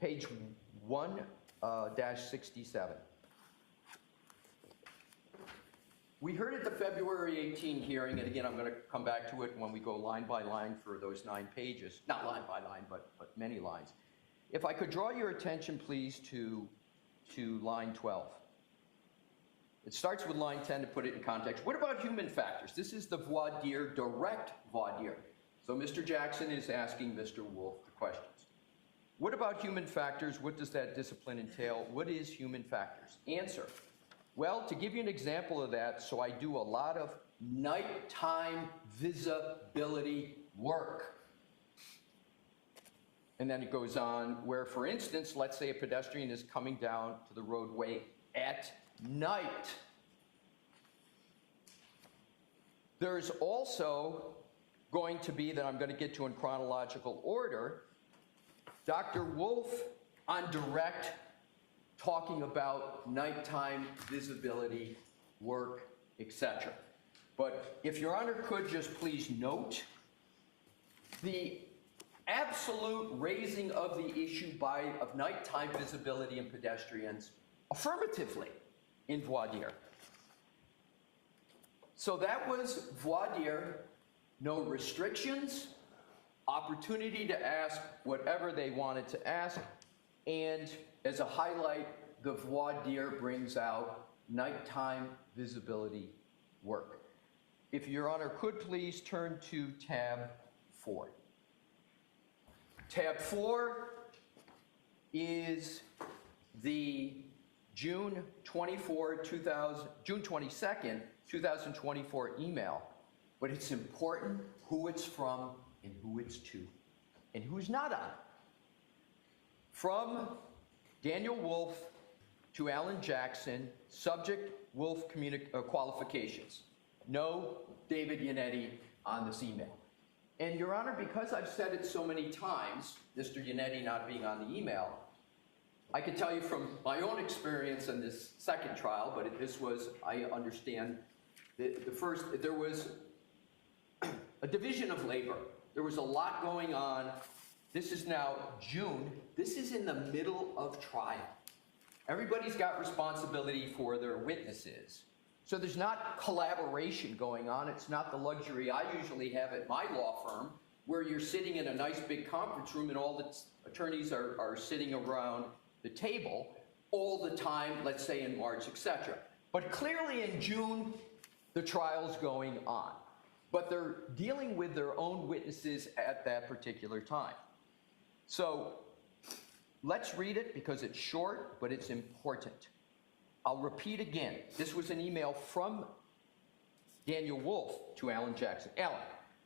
page 1-67. We heard at the February 18 hearing, and again, I'm going to come back to it when we go line by line for those 9 pages. Not line by line, but many lines. If I could draw your attention, please, to line 12. It starts with line 10 to put it in context. What about human factors? This is the voir dire, direct voir dire. So Mr. Jackson is asking Mr. Wolf the questions. What about human factors? What does that discipline entail? What is human factors? Answer. Well, to give you an example of that, so I do a lot of nighttime visibility work. And then it goes on where, for instance, let's say a pedestrian is coming down to the roadway at night. There's also going to be, that I'm going to get to in chronological order, Dr. Wolf on direct talking about nighttime visibility work, etc. But if Your Honor could just please note the absolute raising of the issue of nighttime visibility in pedestrians affirmatively in voir dire. So that was voir dire, no restrictions, opportunity to ask whatever they wanted to ask, and as a highlight, the voir dire brings out nighttime visibility work. If Your Honor could please turn to tab 4. Tab 4 is the June 22nd, 2024 email, but it's important who it's from and who it's to and who's not on. From Daniel Wolf to Alan Jackson, subject Wolf qualifications. No David Yannetti on this email. And Your Honor, because I've said it so many times, Mr. Yannetti not being on the email, I can tell you from my own experience in this second trial, but this was, I understand, the first, there was a division of labor. There was a lot going on. This is now June. This is in the middle of trial. Everybody's got responsibility for their witnesses. So there's not collaboration going on. It's not the luxury I usually have at my law firm, where you're sitting in a nice big conference room and all the attorneys are sitting around the table all the time, let's say in March, etc. But clearly in June, the trial's going on. But they're dealing with their own witnesses at that particular time. So let's read it because it's short, but it's important. I'll repeat again. This was an email from Daniel Wolf to Alan Jackson. Alan,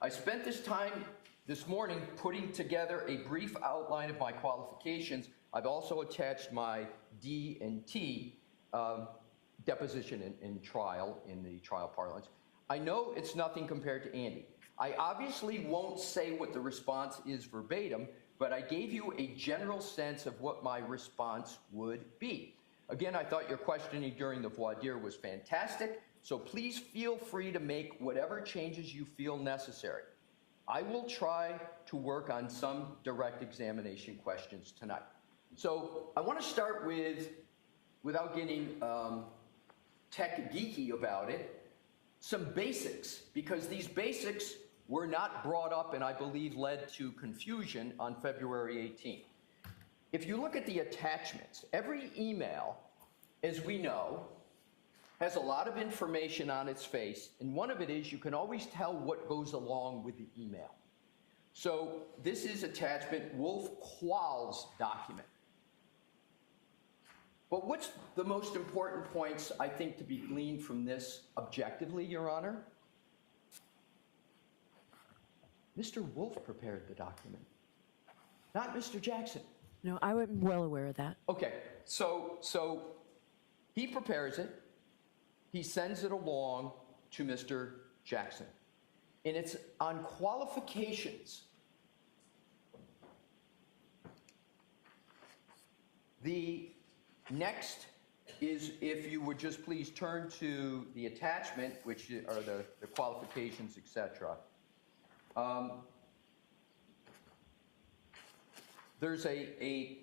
I spent this time this morning putting together a brief outline of my qualifications. I've also attached my D&T deposition in trial, in the trial parlance. I know it's nothing compared to Andy. I obviously won't say what the response is verbatim, but I gave you a general sense of what my response would be. Again, I thought your questioning during the voir dire was fantastic, so please feel free to make whatever changes you feel necessary. I will try to work on some direct examination questions tonight. So I want to start with, without getting tech geeky about it, some basics, because these basics were not brought up and I believe led to confusion on February 18th. If you look at the attachments, every email, as we know, has a lot of information on its face, and one of it is you can always tell what goes along with the email. So this is attachment Wolf-Qualls document. But what's the most important points, I think, to be gleaned from this objectively, Your Honor? Mr. Wolf prepared the document, not Mr. Jackson. No, I'm well aware of that. Okay, so he prepares it, he sends it along to Mr. Jackson, and it's on qualifications. The next is, if you would just please turn to the attachment, which are the qualifications, etc. There's a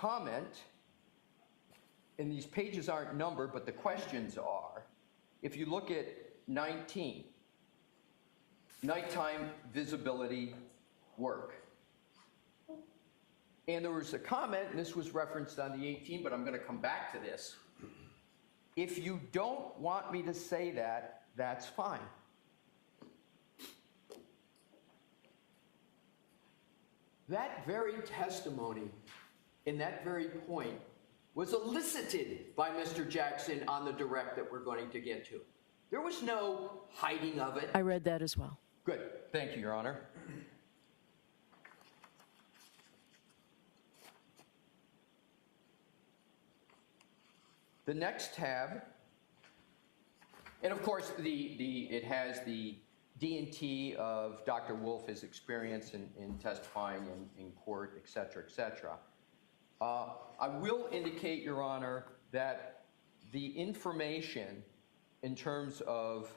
comment, and these pages aren't numbered, but the questions are. If you look at 19, nighttime visibility work. And there was a comment, and this was referenced on the 18, but I'm going to come back to this. If you don't want me to say that, that's fine. That very testimony in that very point was elicited by Mr. Jackson on the direct that we're going to get to. There was no hiding of it. I read that as well. Good. Thank you, Your Honor. The next tab, and of course, it has the D&T of Dr. Wolf, his experience in testifying in court, et cetera, et cetera. I will indicate, Your Honor, that the information in terms of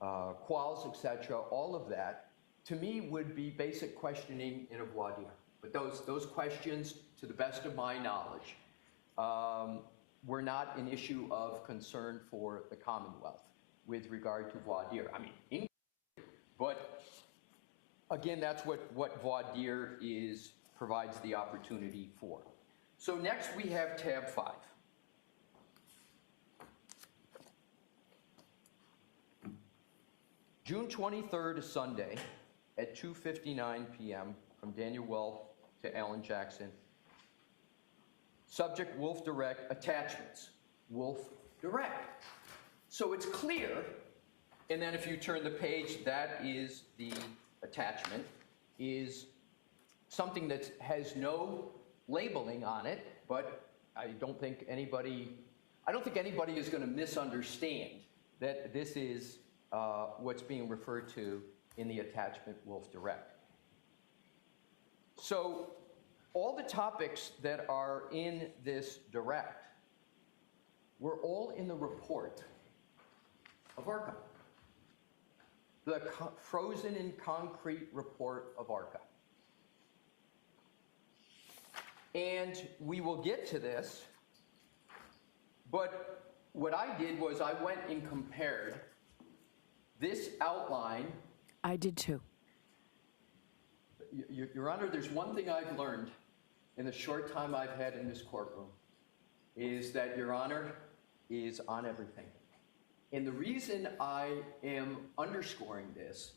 quals, et cetera, all of that, to me would be basic questioning in a voir dire. But those questions, to the best of my knowledge, were not an issue of concern for the Commonwealth with regard to voir dire. I mean, but again, that's what voir dire provides the opportunity for. So next we have tab 5. June 23rd is Sunday at 2:59 p.m. from Daniel Wolf to Alan Jackson. Subject Wolf Direct, attachments Wolf Direct. So it's clear, and then if you turn the page, that is the attachment, is something that has no labeling on it, but I don't think anybody is going to misunderstand that this is what's being referred to in the attachment Wolf Direct. So all the topics that are in this direct were all in the report of ARCA, the frozen in concrete report of ARCA. And we will get to this, but what I did was I went and compared this outline. I did too. Your Honor, there's one thing I've learned in the short time I've had in this courtroom, is that Your Honor is on everything. And the reason I am underscoring this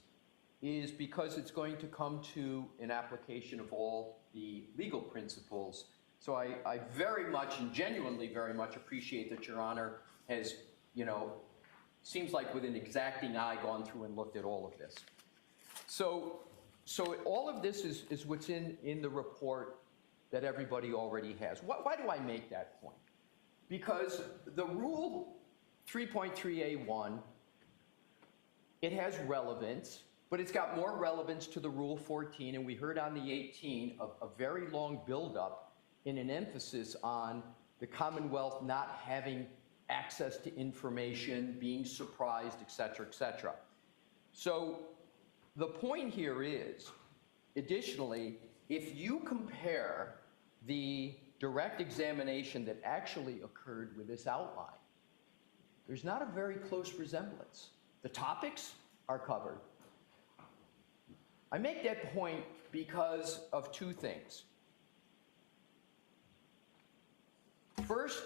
is because it's going to come to an application of all the legal principles. So I very much and genuinely very much appreciate that Your Honor has, seems like with an exacting eye gone through and looked at all of this. So all of this is what's in the report that everybody already has. Why do I make that point? Because the Rule 3.3A1, it has relevance, but it's got more relevance to the Rule 14, and we heard on the 18 a very long buildup in an emphasis on the Commonwealth not having access to information, being surprised, et cetera, et cetera. So the point here is, additionally, if you compare the direct examination that actually occurred with this outline, there's not a very close resemblance. The topics are covered. I make that point because of two things. First,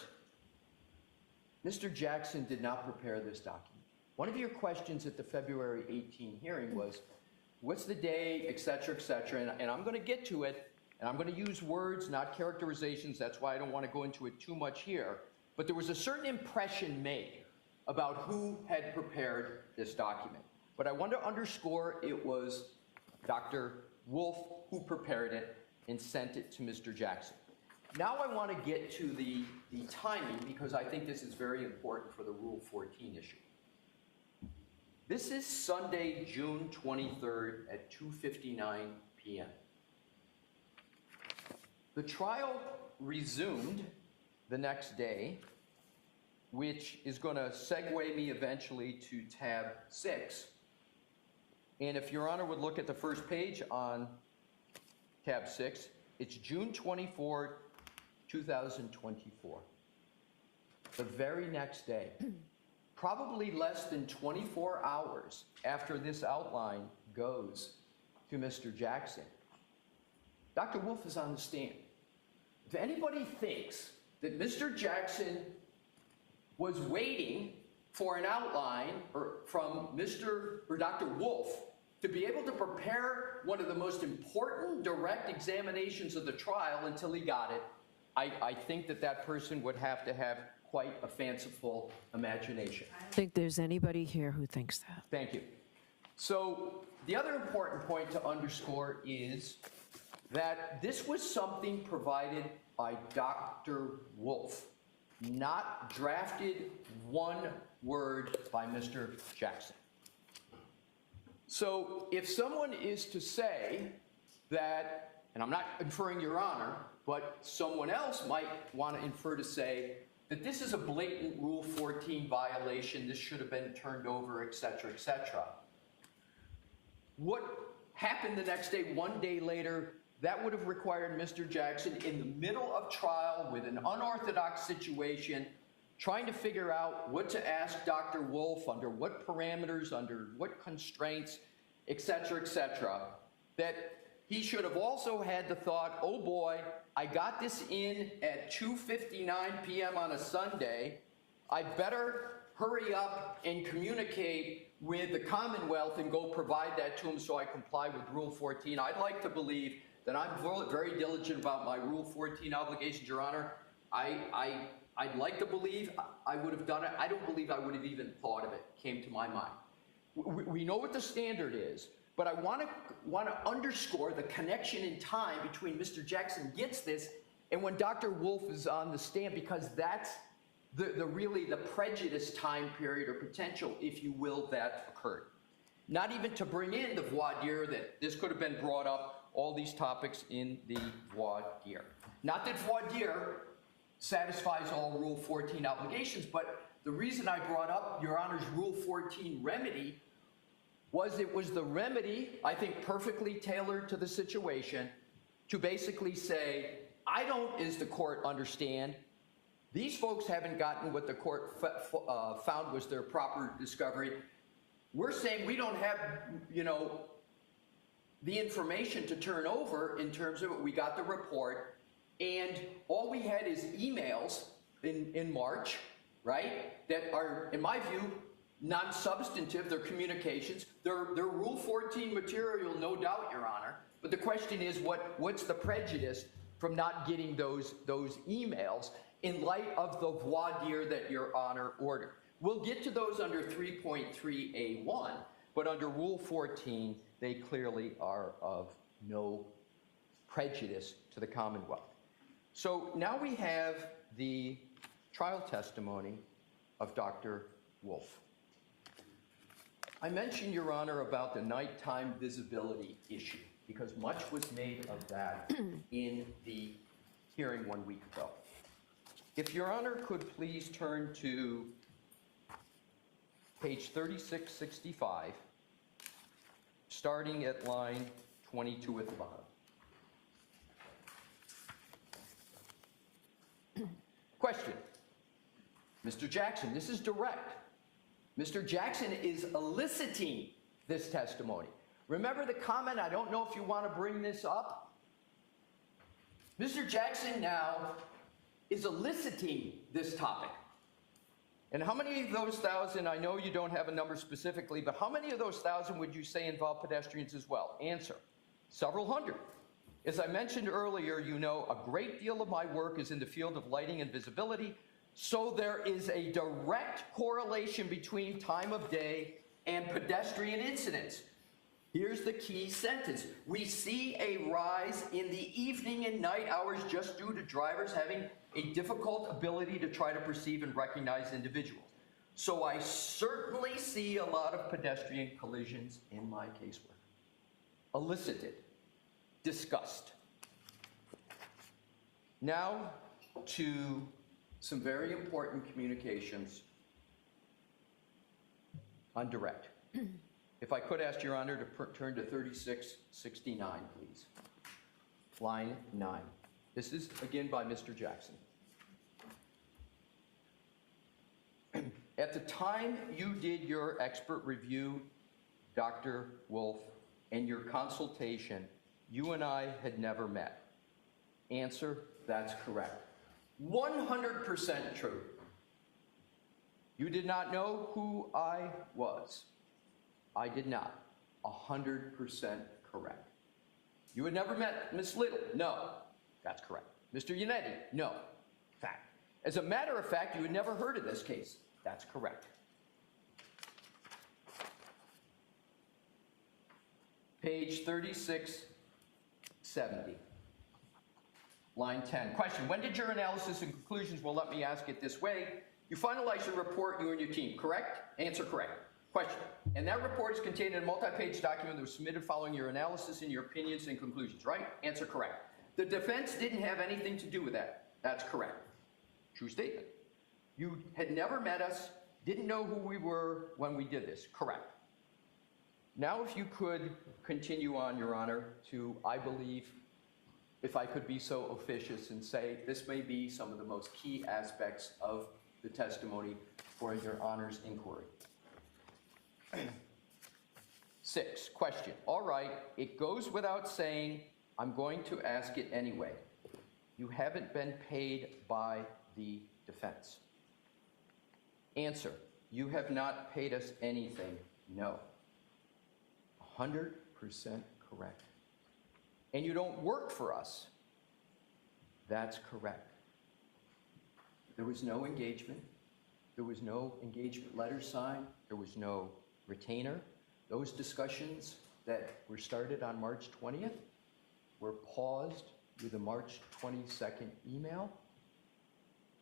Mr. Jackson did not prepare this document. One of your questions at the February 18 hearing was, what's the day, et cetera, and I'm going to get to it, and I'm going to use words, not characterizations. That's why I don't want to go into it too much here. But there was a certain impression made about who had prepared this document. But I want to underscore it was Dr. Wolf who prepared it and sent it to Mr. Jackson. Now I want to get to the timing, because I think this is very important for the Rule 14 issue. This is Sunday, June 23rd at 2:59 p.m. The trial resumed the next day, which is going to segue me eventually to tab 6. And if Your Honor would look at the first page on tab 6, it's June 24, 2024. The very next day, probably less than 24 hours after this outline goes to Mr. Jackson, Dr. Wolf is on the stand. If anybody thinks that Mr. Jackson was waiting for an outline from Dr. Wolf to be able to prepare one of the most important direct examinations of the trial until he got it, I think that person would have to have quite a fanciful imagination. I don't think there's anybody here who thinks that. Thank you. So the other important point to underscore is that this was something provided by Dr. Wolf, not drafted one word by Mr. Jackson. So if someone is to say that, and I'm not inferring, Your Honor, but someone else might want to infer to say that this is a blatant Rule 14 violation, this should have been turned over, et cetera, et cetera. What happened the next day, one day later, that would have required Mr. Jackson in the middle of trial with an unorthodox situation, trying to figure out what to ask Dr. Wolf, under what parameters, under what constraints, et cetera, that he should have also had the thought, oh boy, I got this in at 2:59 p.m. on a Sunday. I better hurry up and communicate with the Commonwealth and go provide that to him so I comply with Rule 14. I'd like to believe that I'm very diligent about my Rule 14 obligations, Your Honor. I'd like to believe I would have done it. I don't believe I would have even thought of it, came to my mind. We know what the standard is, but I want to underscore the connection in time between Mr. Jackson gets this and when Dr. Wolf is on the stand, because that's really the prejudice time period or potential, if you will, that occurred. Not even to bring in the voir dire that this could have been brought up, all these topics in the voir dire. Not that voir dire satisfies all Rule 14 obligations, but the reason I brought up Your Honor's Rule 14 remedy was it was the remedy, I think perfectly tailored to the situation, to basically say, I don't, as the court, understand, these folks haven't gotten what the court found was their proper discovery. We're saying we don't have, the information to turn over in terms of it. We got the report, and all we had is emails in March, right, that are, in my view, non-substantive. They're communications. They're Rule 14 material, no doubt, Your Honor. But the question is, what's the prejudice from not getting those emails in light of the voir dire that Your Honor ordered? We'll get to those under 3.3A1, but under Rule 14, they clearly are of no prejudice to the Commonwealth. So now we have the trial testimony of Dr. Wolf. I mentioned, Your Honor, about the nighttime visibility issue because much was made of that in the hearing 1 week ago. If Your Honor could please turn to page 3665, starting at line 22 at the bottom. Question. Mr. Jackson, this is direct. Mr. Jackson is eliciting this testimony. Remember the comment, I don't know if you want to bring this up? Mr. Jackson now is eliciting this topic. And how many of those 1,000, I know you don't have a number specifically, but how many of those 1,000 would you say involve pedestrians as well? Answer, several hundred. As I mentioned earlier, you know a great deal of my work is in the field of lighting and visibility, so there is a direct correlation between time of day and pedestrian incidents. Here's the key sentence. We see a rise in the evening and night hours just due to drivers having a difficult ability to try to perceive and recognize individuals. So I certainly see a lot of pedestrian collisions in my casework. Elicited, discussed. Now to some very important communications on direct. If I could ask Your Honor to turn to 3669, please. Line 9. This is, again, by Mr. Jackson. At the time you did your expert review, Dr. Wolf, and your consultation, you and I had never met. Answer, that's correct. 100% true. You did not know who I was. I did not. 100% correct. You had never met Ms. Little? No. That's correct. Mr. Yannetti? No. Fact. As a matter of fact, you had never heard of this case. That's correct. Page 3670. Line 10. Question. When did your analysis and conclusions, well, let me ask it this way. You finalized your report, you and your team, correct? Answer correct. Question. And that report is contained in a multi-page document that was submitted following your analysis and your opinions and conclusions, right? Answer correct. The defense didn't have anything to do with that. That's correct. True statement. You had never met us, didn't know who we were when we did this. Correct. Now if you could continue on, Your Honor, to, I believe, if I could be so officious and say this may be some of the most key aspects of the testimony for Your Honor's inquiry. 6, question. All right, it goes without saying, I'm going to ask it anyway. You haven't been paid by the defense. Answer, you have not paid us anything. No. 100% correct. And you don't work for us. That's correct. There was no engagement. There was no engagement letter signed. There was no retainer. Those discussions that were started on March 20th were paused with a March 22nd email,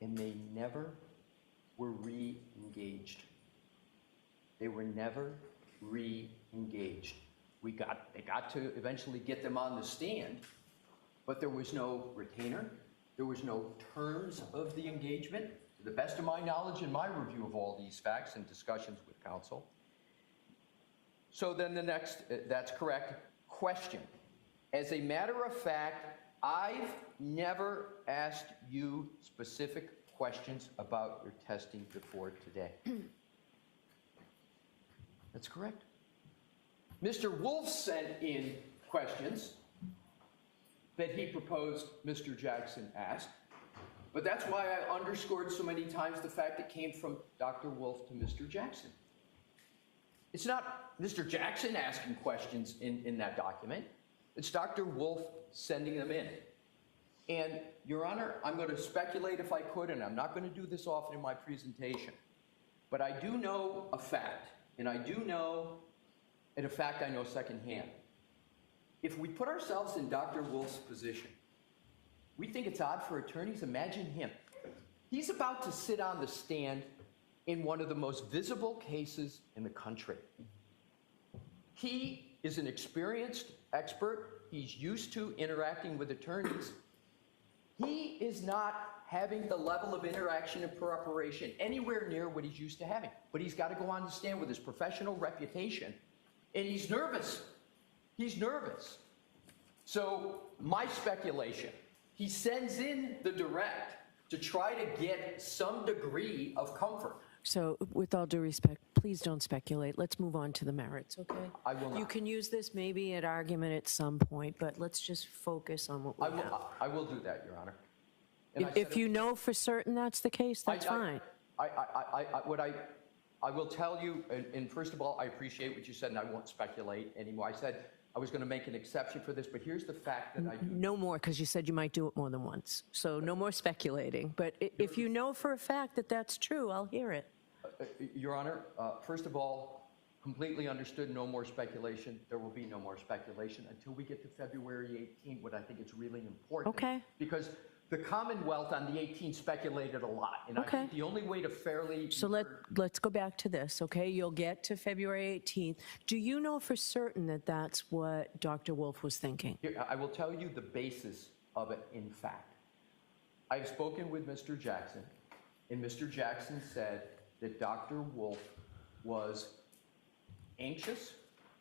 and they never were re-engaged. They were never re-engaged. They got to eventually get them on the stand, but there was no retainer. There was no terms of the engagement, to the best of my knowledge and my review of all these facts and discussions with counsel. So then the next, that's correct, question. As a matter of fact, I've never asked you specific questions about your testing before today. That's correct. Mr. Wolf sent in questions that he proposed Mr. Jackson asked, but that's why I underscored so many times the fact it came from Dr. Wolf to Mr. Jackson. It's not Mr. Jackson asking questions in that document. It's Dr. Wolf sending them in. And, Your Honor, I'm going to speculate if I could, and I'm not going to do this often in my presentation, but I do know a fact, and I do know, and a fact I know secondhand. If we put ourselves in Dr. Wolf's position, We think it's odd for attorneys. Imagine him. He's about to sit on the stand in one of the most visible cases in the country. He is an experienced expert. He's used to interacting with attorneys. He is not having the level of interaction and preparation anywhere near what he's used to having. But he's got to go on the stand with his professional reputation, and he's nervous. He's nervous. So my speculation, he sends in the direct to try to get some degree of comfort. So with all due respect, please don't speculate. Let's move on to the merits, okay? I will not. You can use this maybe at argument at some point, but let's just focus on what we have. I will do that, Your Honor. And If you know for certain that's the case, that's fine. I will tell you, and first of all, I appreciate what you said, and I won't speculate anymore. I said I was going to make an exception for this, but here's the fact that I do. No more, because you said you might do it more than once. So no more speculating. But if you know for a fact that that's true, I'll hear it. Your Honor, first of all, completely understood, no more speculation. There will be no more speculation until we get to February 18th, what I think is really important. Okay. Because the Commonwealth on the 18th speculated a lot. And I think the only way to fairly... So let's go back to this, okay? You'll get to February 18th. Do you know for certain that that's what Dr. Wolf was thinking? Here, I will tell you the basis of it, in fact. I've spoken with Mr. Jackson, and Mr. Jackson said that Dr. Wolf was anxious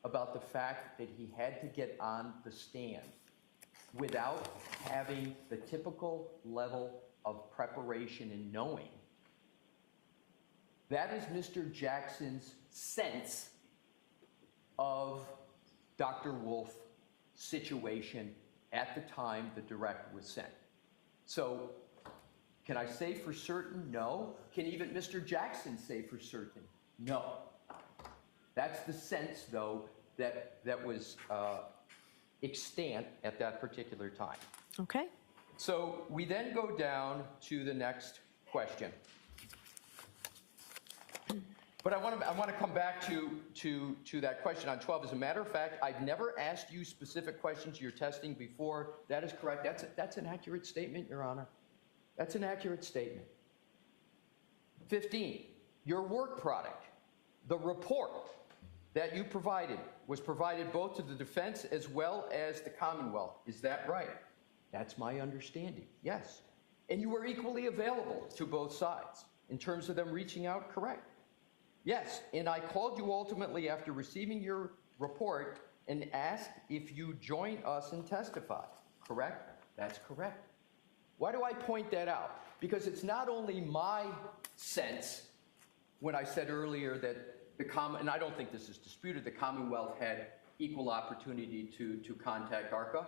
about the fact that he had to get on the stand without having the typical level of preparation and knowing. That is Mr. Jackson's sense of Dr. Wolf's situation at the time the direct was sent. So, can I say for certain? No. Can even Mr. Jackson say for certain? No. That's the sense, though, that was extant at that particular time. Okay. So we then go down to the next question. But I want to come back to that question on 12. As a matter of fact, I've never asked you specific questions you're testing before. That is correct. That's an accurate statement, Your Honor. That's an accurate statement. 15, your work product, the report that you provided was provided both to the defense as well as the Commonwealth. Is that right? That's my understanding, yes. And you were equally available to both sides in terms of them reaching out, correct? Yes, and I called you ultimately after receiving your report and asked if you join us and testify, correct? That's correct. Why do I point that out? Because it's not only my sense when I said earlier that and I don't think this is disputed, the Commonwealth had equal opportunity to contact ARCA.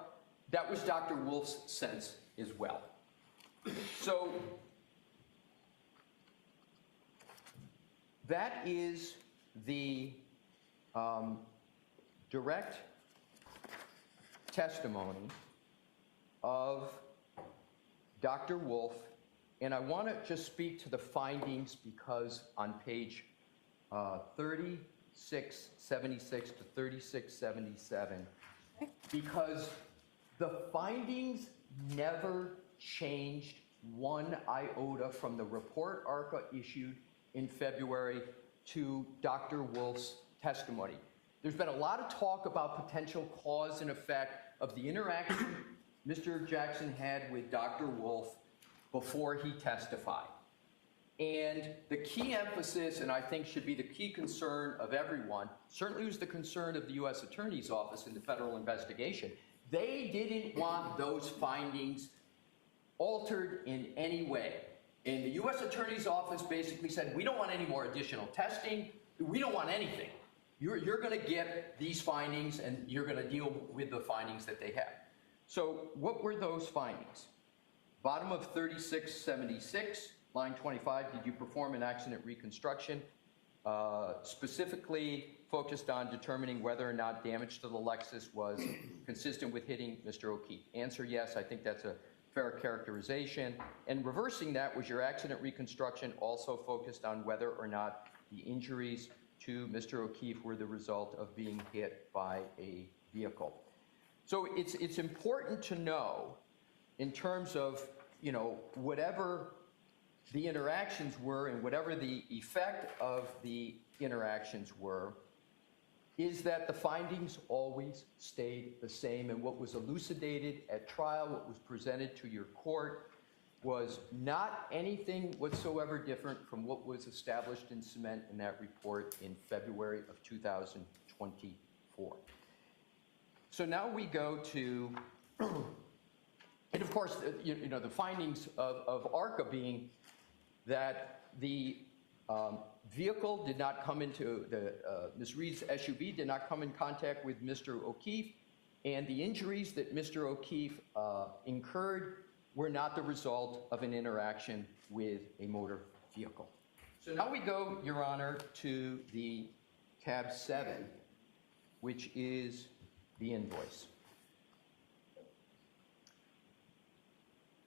That was Dr. Wolf's sense as well. So that is the direct testimony of Dr. Wolf, and I want to just speak to the findings because on page 3676 to 3677, because the findings never changed one iota from the report ARCA issued in February to Dr. Wolf's testimony. There's been a lot of talk about potential cause and effect of the interaction Mr. Jackson had with Dr. Wolf before he testified. And the key emphasis, and I think should be the key concern of everyone, certainly was the concern of the U.S. Attorney's Office in the federal investigation. They didn't want those findings altered in any way. And the U.S. Attorney's Office basically said, we don't want any more additional testing. We don't want anything. You're going to get these findings, and you're going to deal with the findings that they have. So what were those findings? Bottom of 3676, line 25, did you perform an accident reconstruction? Specifically focused on determining whether or not damage to the Lexus was consistent with hitting Mr. O'Keefe. Answer, yes, I think that's a fair characterization. And reversing that, was your accident reconstruction also focused on whether or not the injuries to Mr. O'Keefe were the result of being hit by a vehicle? So it's important to know in terms of, whatever the interactions were and whatever the effect of the interactions were, is that the findings always stayed the same. And what was elucidated at trial, what was presented to your court, was not anything whatsoever different from what was established in cement in that report in February of 2024. So now we go to, and of course, the findings of ARCA being that the vehicle did not come into, Ms. Reed's SUV did not come in contact with Mr. O'Keefe, and the injuries that Mr. O'Keefe incurred were not the result of an interaction with a motor vehicle. So now we go, Your Honor, to the tab 7, which is the invoice.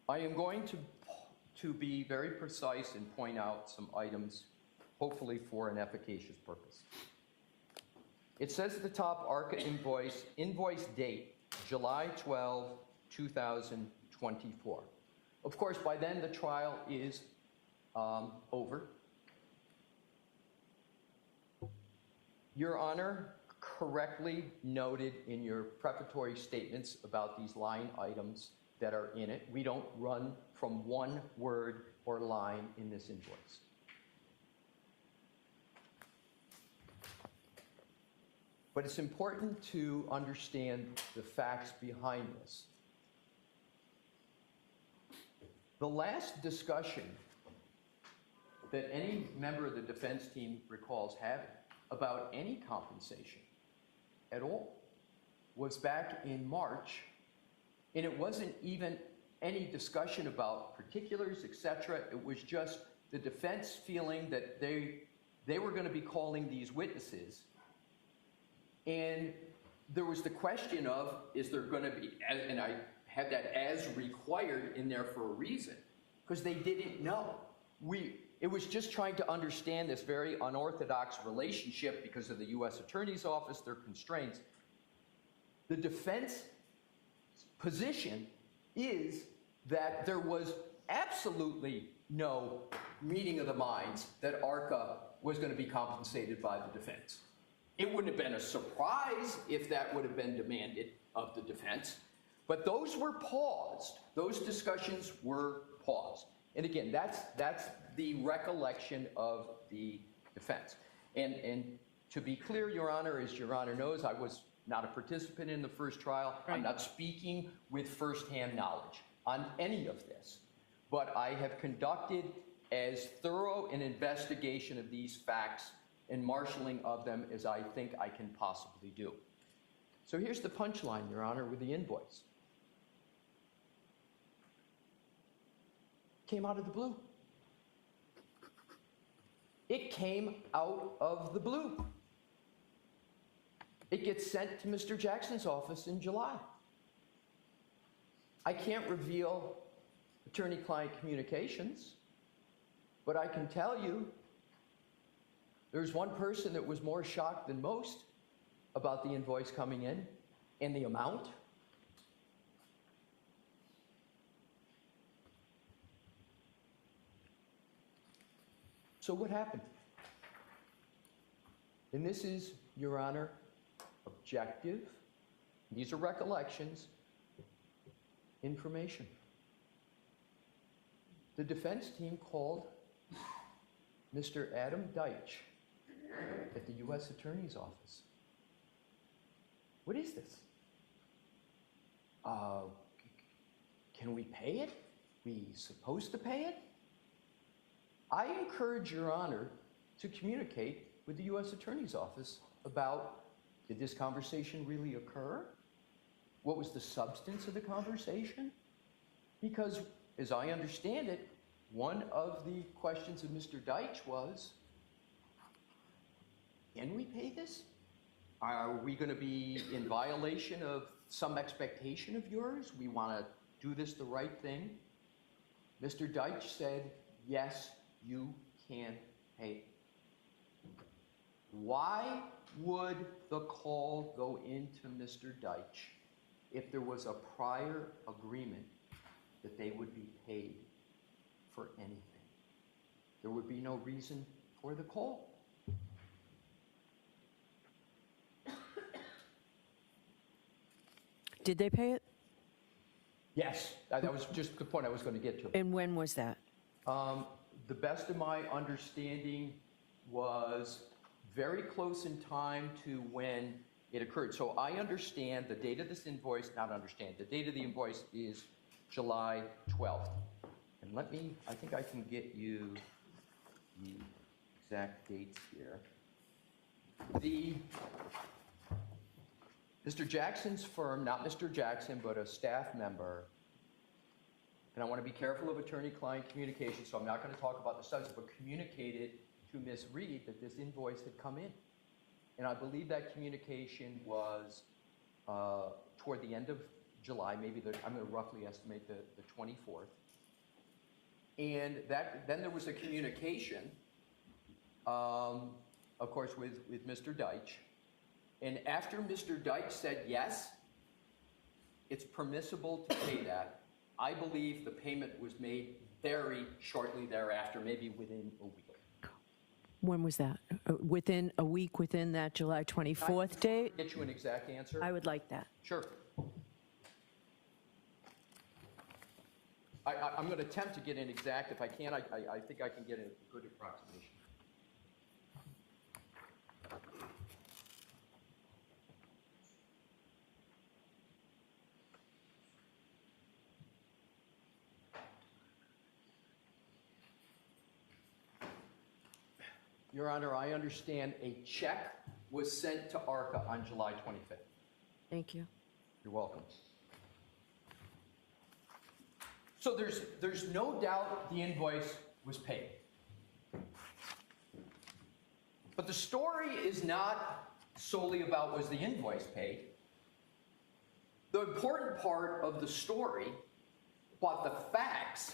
I am going to be very precise and point out some items, hopefully for an efficacious purpose. It says at the top, ARCA invoice date, July 12, 2024. Of course, by then the trial is over. Your Honor correctly noted in your preparatory statements about these line items that are in it. We don't run from one word or line in this invoice. But it's important to understand the facts behind this. The last discussion that any member of the defense team recalls having about any compensation at all was back in March, and it wasn't even any discussion about particulars, etc. It was just the defense feeling that they were going to be calling these witnesses. And there was the question of, is there going to be, and I had that as required in there for a reason, because they didn't know. It was just trying to understand this very unorthodox relationship because of the U.S. Attorney's Office, their constraints. The defense position is that there was absolutely no meeting of the minds that ARCA was going to be compensated by the defense. It wouldn't have been a surprise if that would have been demanded of the defense, but those were paused. Those discussions were paused. And again, that's the recollection of the defense. And to be clear, Your Honor, as Your Honor knows, I was not a participant in the first trial. Right. I'm not speaking with firsthand knowledge on any of this, but I have conducted as thorough an investigation of these facts and marshaling of them as I think I can possibly do. So here's the punchline, Your Honor, with the invoice. Came out of the blue. It came out of the blue. It gets sent to Mr. Jackson's office in July. I can't reveal attorney-client communications, but I can tell you there's one person that was more shocked than most about the invoice coming in and the amount. So what happened? And this is, Your Honor, objective. These are recollections, information. The defense team called Mr. Adam Deitch at the U.S. Attorney's Office. What is this? Can we pay it? We supposed to pay it? I encourage Your Honor to communicate with the U.S. Attorney's Office about, did this conversation really occur? What was the substance of the conversation? Because, as I understand it, one of the questions of Mr. Deitch was, can we pay this? Are we going to be in violation of some expectation of yours? We want to do this the right thing. Mr. Deitch said, yes, you can pay it. Why would the call go into Mr. Deitch if there was a prior agreement that they would be paid for anything. There would be no reason for the call. Did they pay it? Yes, that was just the point I was going to get to. And when was that? The best of my understanding was very close in time to when it occurred. So I understand the date of this invoice, the date of the invoice is July 12th. And I think I can get you the exact dates here. Mr. Jackson's firm, not Mr. Jackson, but a staff member, and I want to be careful of attorney-client communication, so I'm not going to talk about the subject, but communicated to Ms. Reed that this invoice had come in. And I believe that communication was toward the end of July, I'm going to roughly estimate the 24th. And then there was a communication, of course, with Mr. Deitch. And after Mr. Deitch said, yes, it's permissible to pay that, I believe the payment was made very shortly thereafter, maybe within a week. When was that? Within a week, within that July 24th date? Get you an exact answer? I would like that. Sure. I'm going to attempt to get an exact. If I can, I think I can get a good approximation. Your Honor, I understand a check was sent to ARCA on July 25th. Thank you. You're welcome. So there's no doubt the invoice was paid. But the story is not solely about was the invoice paid. The important part of the story, but the facts,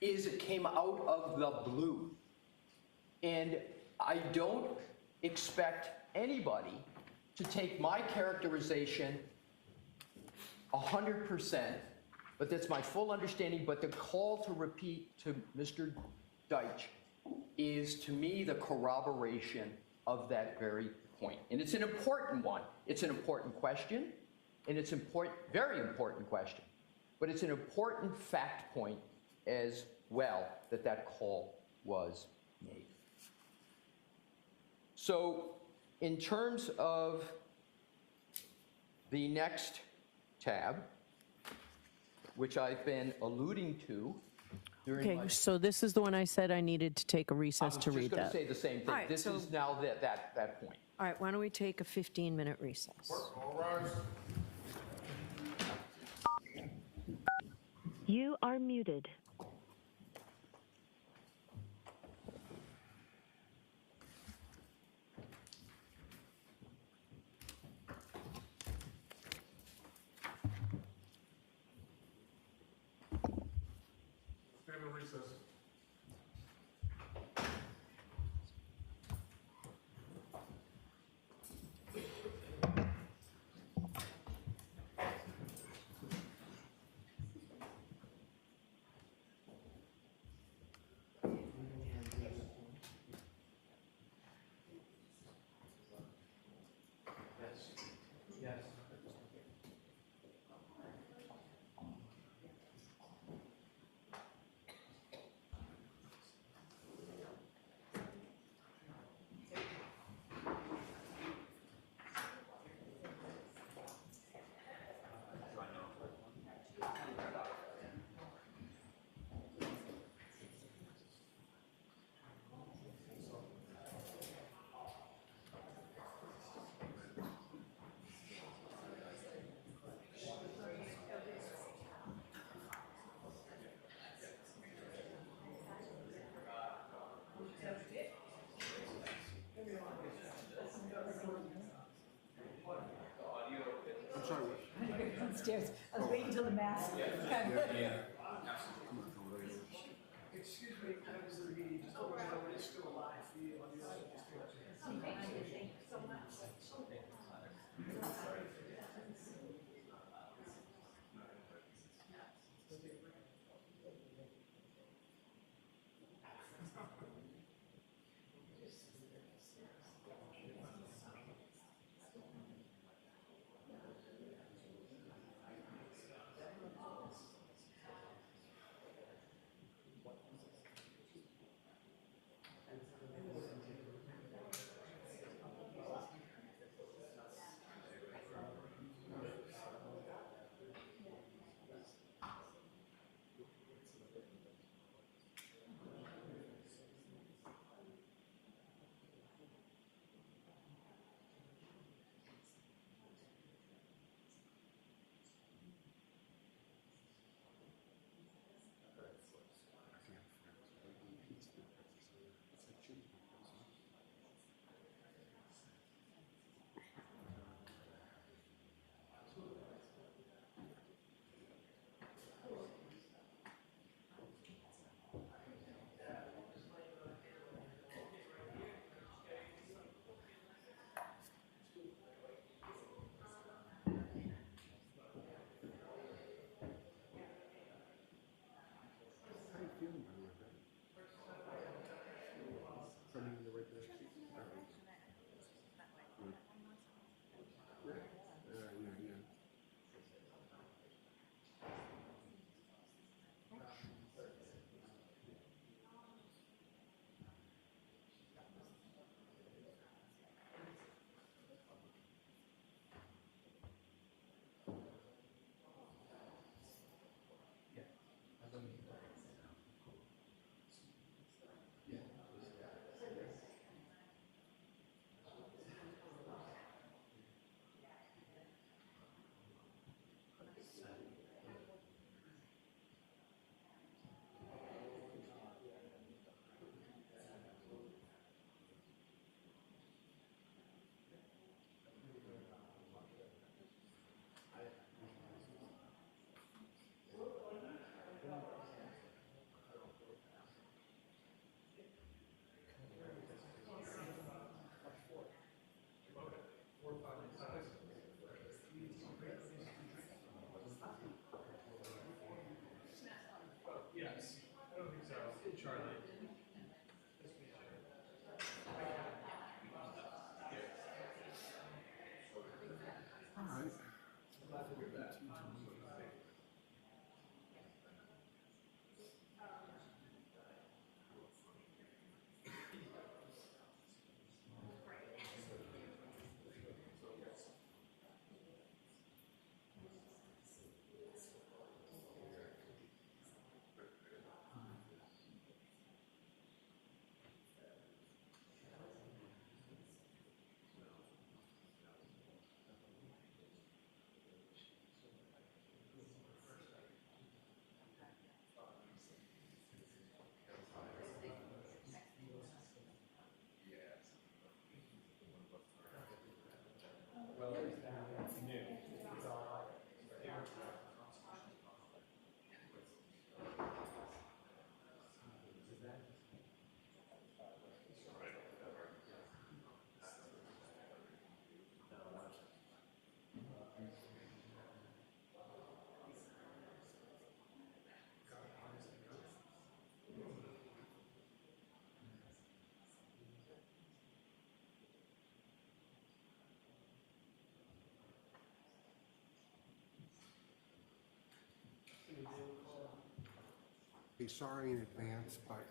is it came out of the blue. And I don't expect anybody to take my characterization 100%, but that's my full understanding. But the call to repeat to Mr. Deitch is, to me, the corroboration of that very point. And it's an important one. It's an important question, and it's very important question. But it's an important fact point as well that call was made. So in terms of the next tab, which I've been alluding to during Okay, so this is the one I said I needed to take a recess to read I was that. just going to say the same thing. All right, This so- is now that point. All right, why don't we take a 15-minute recess? All rise. You are muted. Stand in recess. I'm sorry, what? Downstairs. I was waiting until the mask. Excuse me, members of the meeting, just to let you know it's still alive for you on the other stage. feeling, by the way, Ben? Trending in the right direction? Good. Yeah. All right. Hey, sorry in advance, but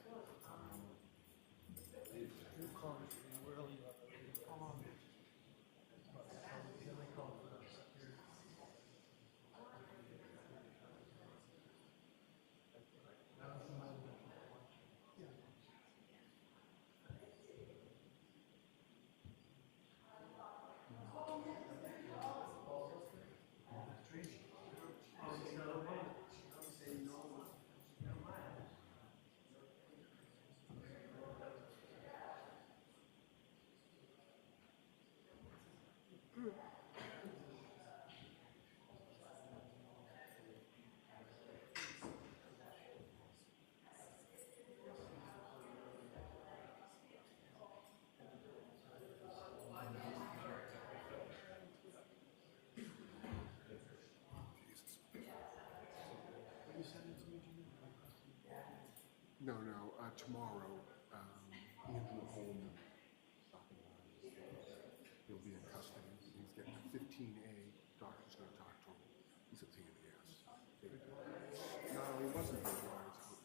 no, tomorrow, Andrew Holman, he'll be in custody. He's getting a 15A. Doctor's going to talk to him. He's a pain in the ass. No, he wasn't there while I was out.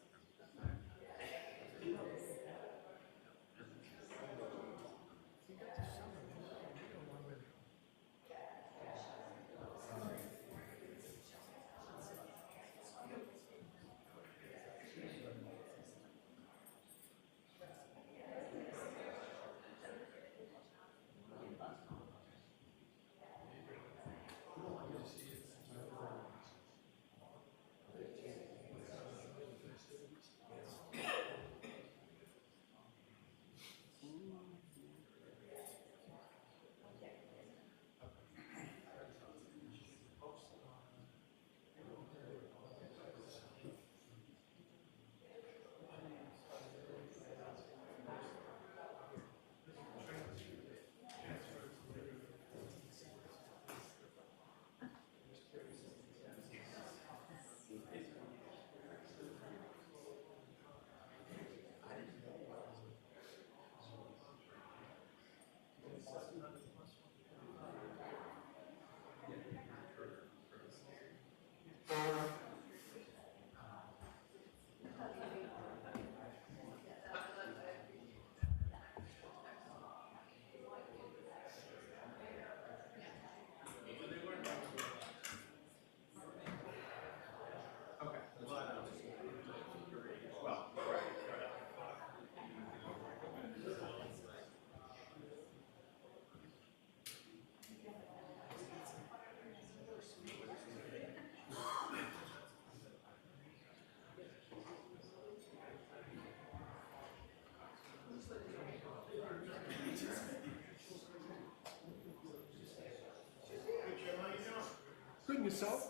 yourself?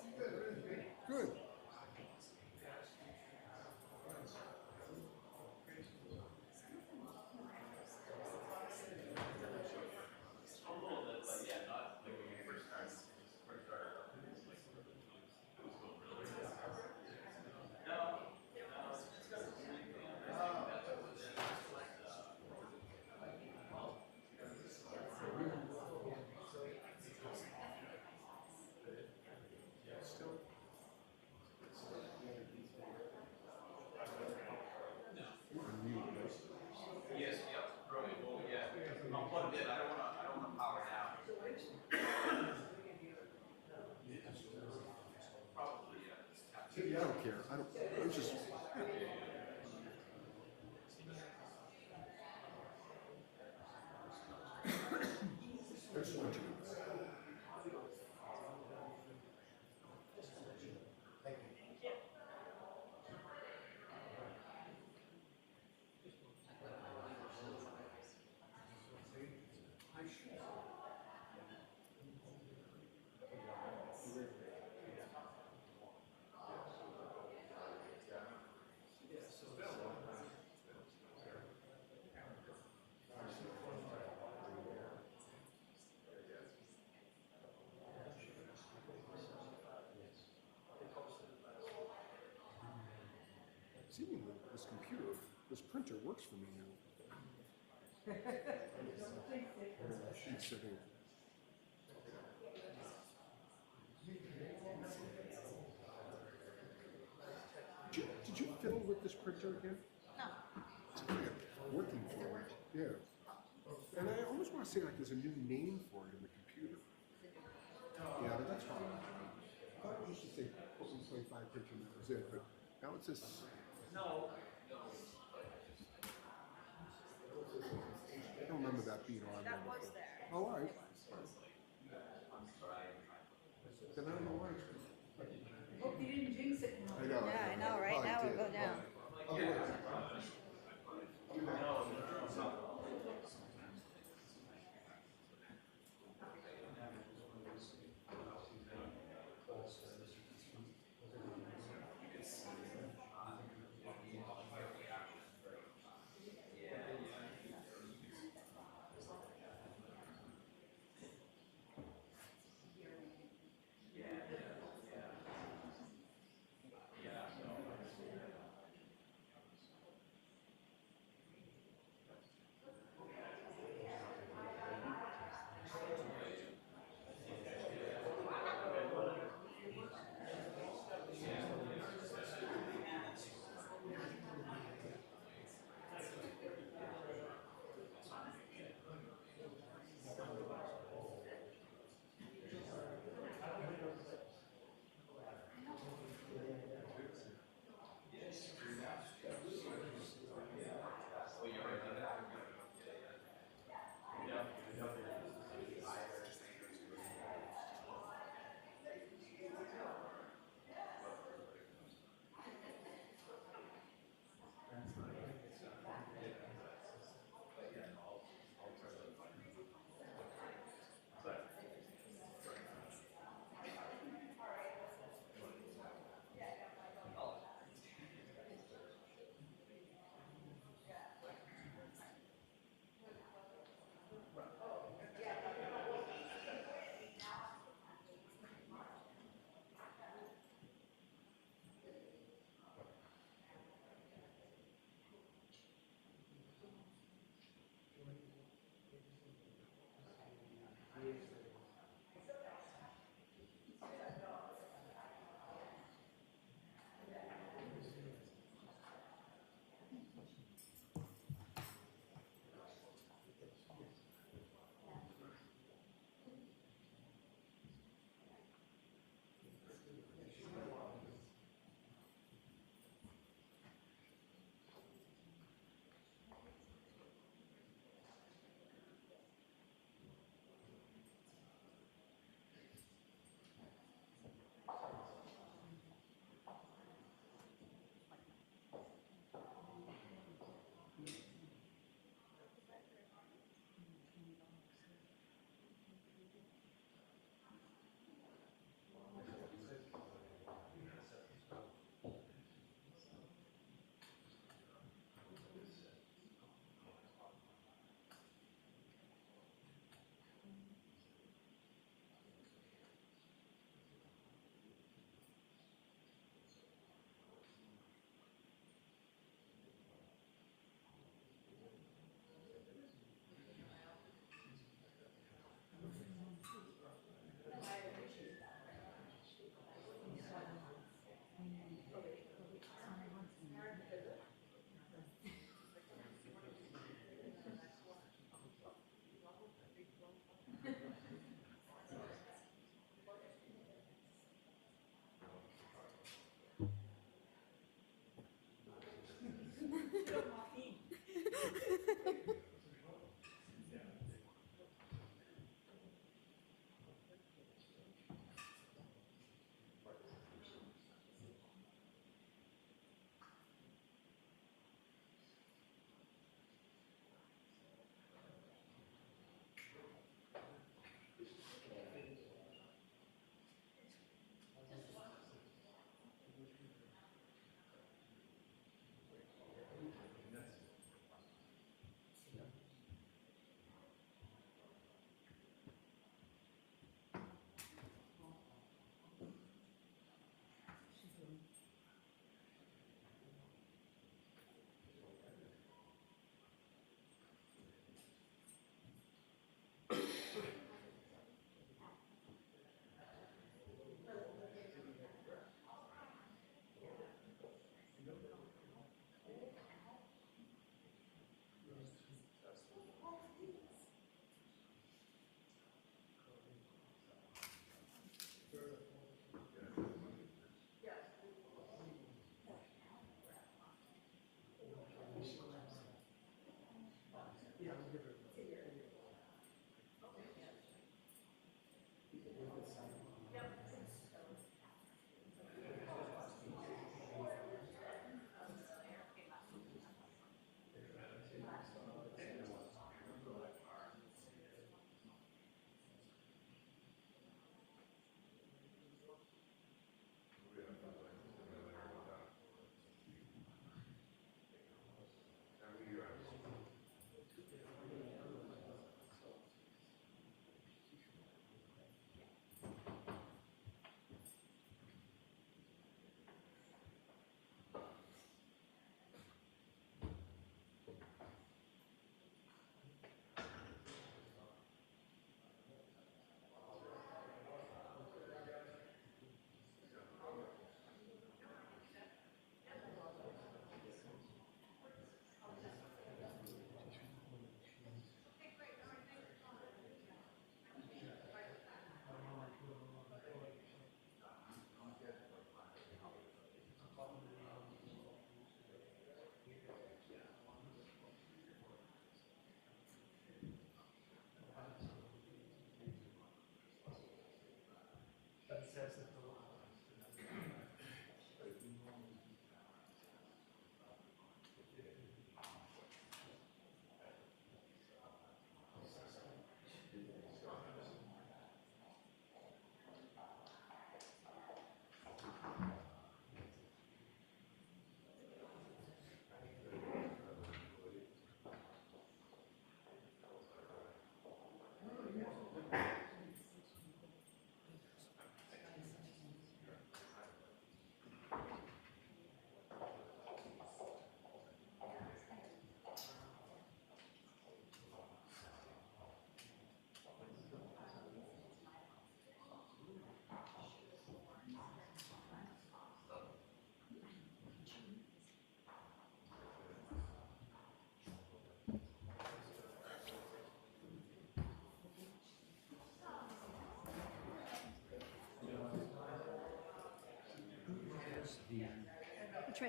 Good. I don't care. I don't. I'm just. I just want you to know. Seemingly, this computer, this printer works for me now. She's sitting. Did you fiddle with this printer again? No. It's working for it. Yeah. And I almost want to say like there's a new name for it in the computer. Yeah, but that's fine. I thought it used to say 25 printer and that was it, but now it says. No. I don't remember that being on there. That was there. Oh, all right. Then I don't know why. Hope you didn't jinx it now. I know. Yeah, I know, right? Now Probably it'll go did. down.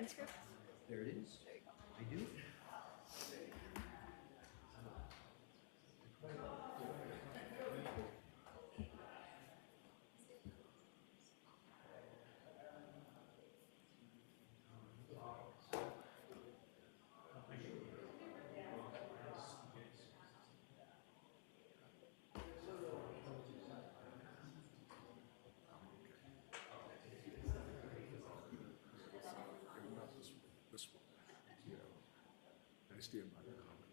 transcript? There it is. I do. And not this one, you know. I stand by the comment.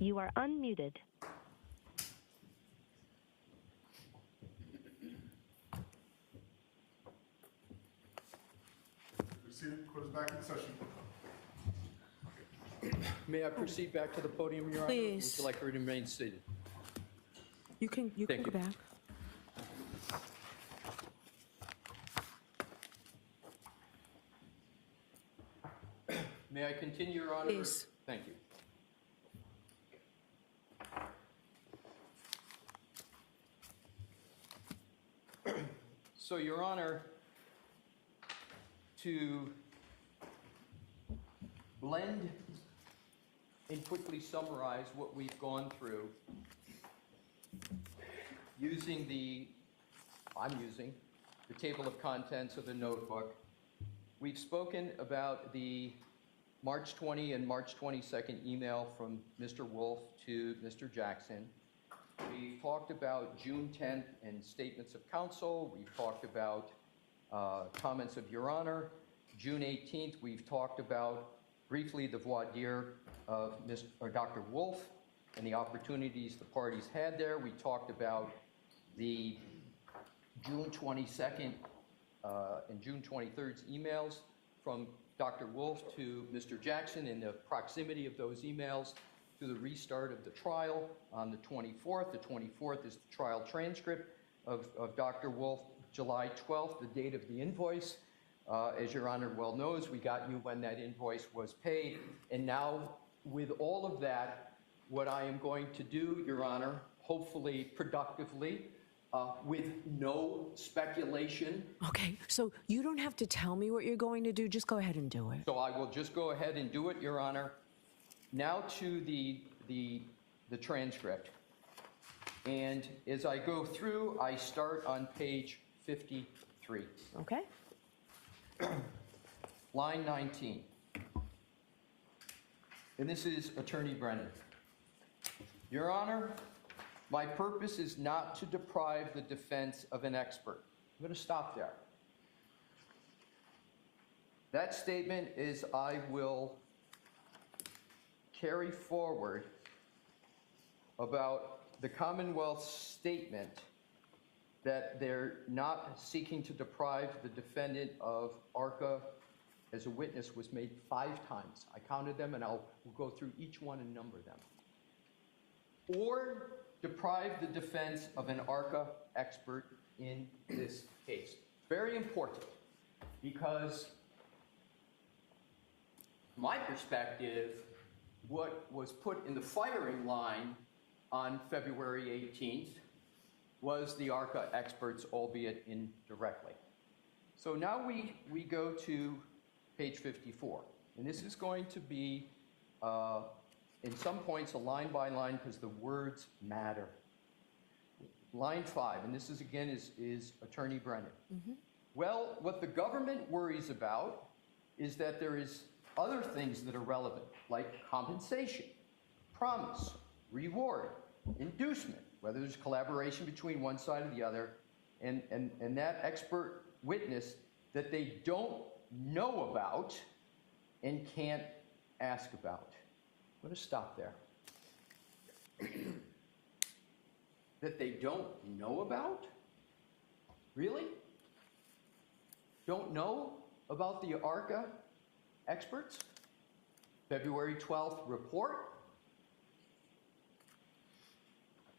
You are unmuted. Proceed, court is back in session. May I proceed back to the podium, Your Honor? Please. Would you like her to remain seated? You can Thank go you. back. May I continue, Your Honor? Please. Thank you. So, Your Honor, to blend and quickly summarize what we've gone through I'm using the table of contents of the notebook. We've spoken about the March 20 and March 22nd email from Mr. Wolf to Mr. Jackson. We talked about June 10th and statements of counsel. We've talked about comments of Your Honor. June 18th, we've talked about briefly the voir dire of Dr. Wolf and the opportunities the parties had there. We talked about the June 22nd and June 23rd's emails from Dr. Wolf to Mr. Jackson and the proximity of those emails to the restart of the trial on the 24th. The 24th is the trial transcript of Dr. Wolf. July 12th, the date of the invoice. As Your Honor well knows, we got you when that invoice was paid. And now, with all of that, what I am going to do, Your Honor, hopefully productively, with no speculation. Okay, so you don't have to tell me what you're going to do. Just go ahead and do it. So I will just go ahead and do it, Your Honor. Now to the transcript. And as I go through, I start on page 53. Okay? Line 19. And this is Attorney Brennan. Your Honor, my purpose is not to deprive the defense of an expert. I'm going to stop there. That statement is I will carry forward about the Commonwealth's statement that they're not seeking to deprive the defendant of ARCA as a witness was made 5 times. I counted them, and we'll go through each one and number them. Or deprive the defense of an ARCA expert in this case. Very important, because from my perspective, what was put in the firing line on February 18th was the ARCA experts, albeit indirectly. So now we go to page 54. And this is going to be, in some points, a line by line, because the words matter. Line 5, and this is again is Attorney Brennan. Mm-hmm. Well, what the government worries about is that there is other things that are relevant, like compensation, promise, reward, inducement, whether there's collaboration between one side or the other, and that expert witness that they don't know about and can't ask about. I'm going to stop there. That they don't know about? Really? Don't know about the ARCA experts? February 12th report?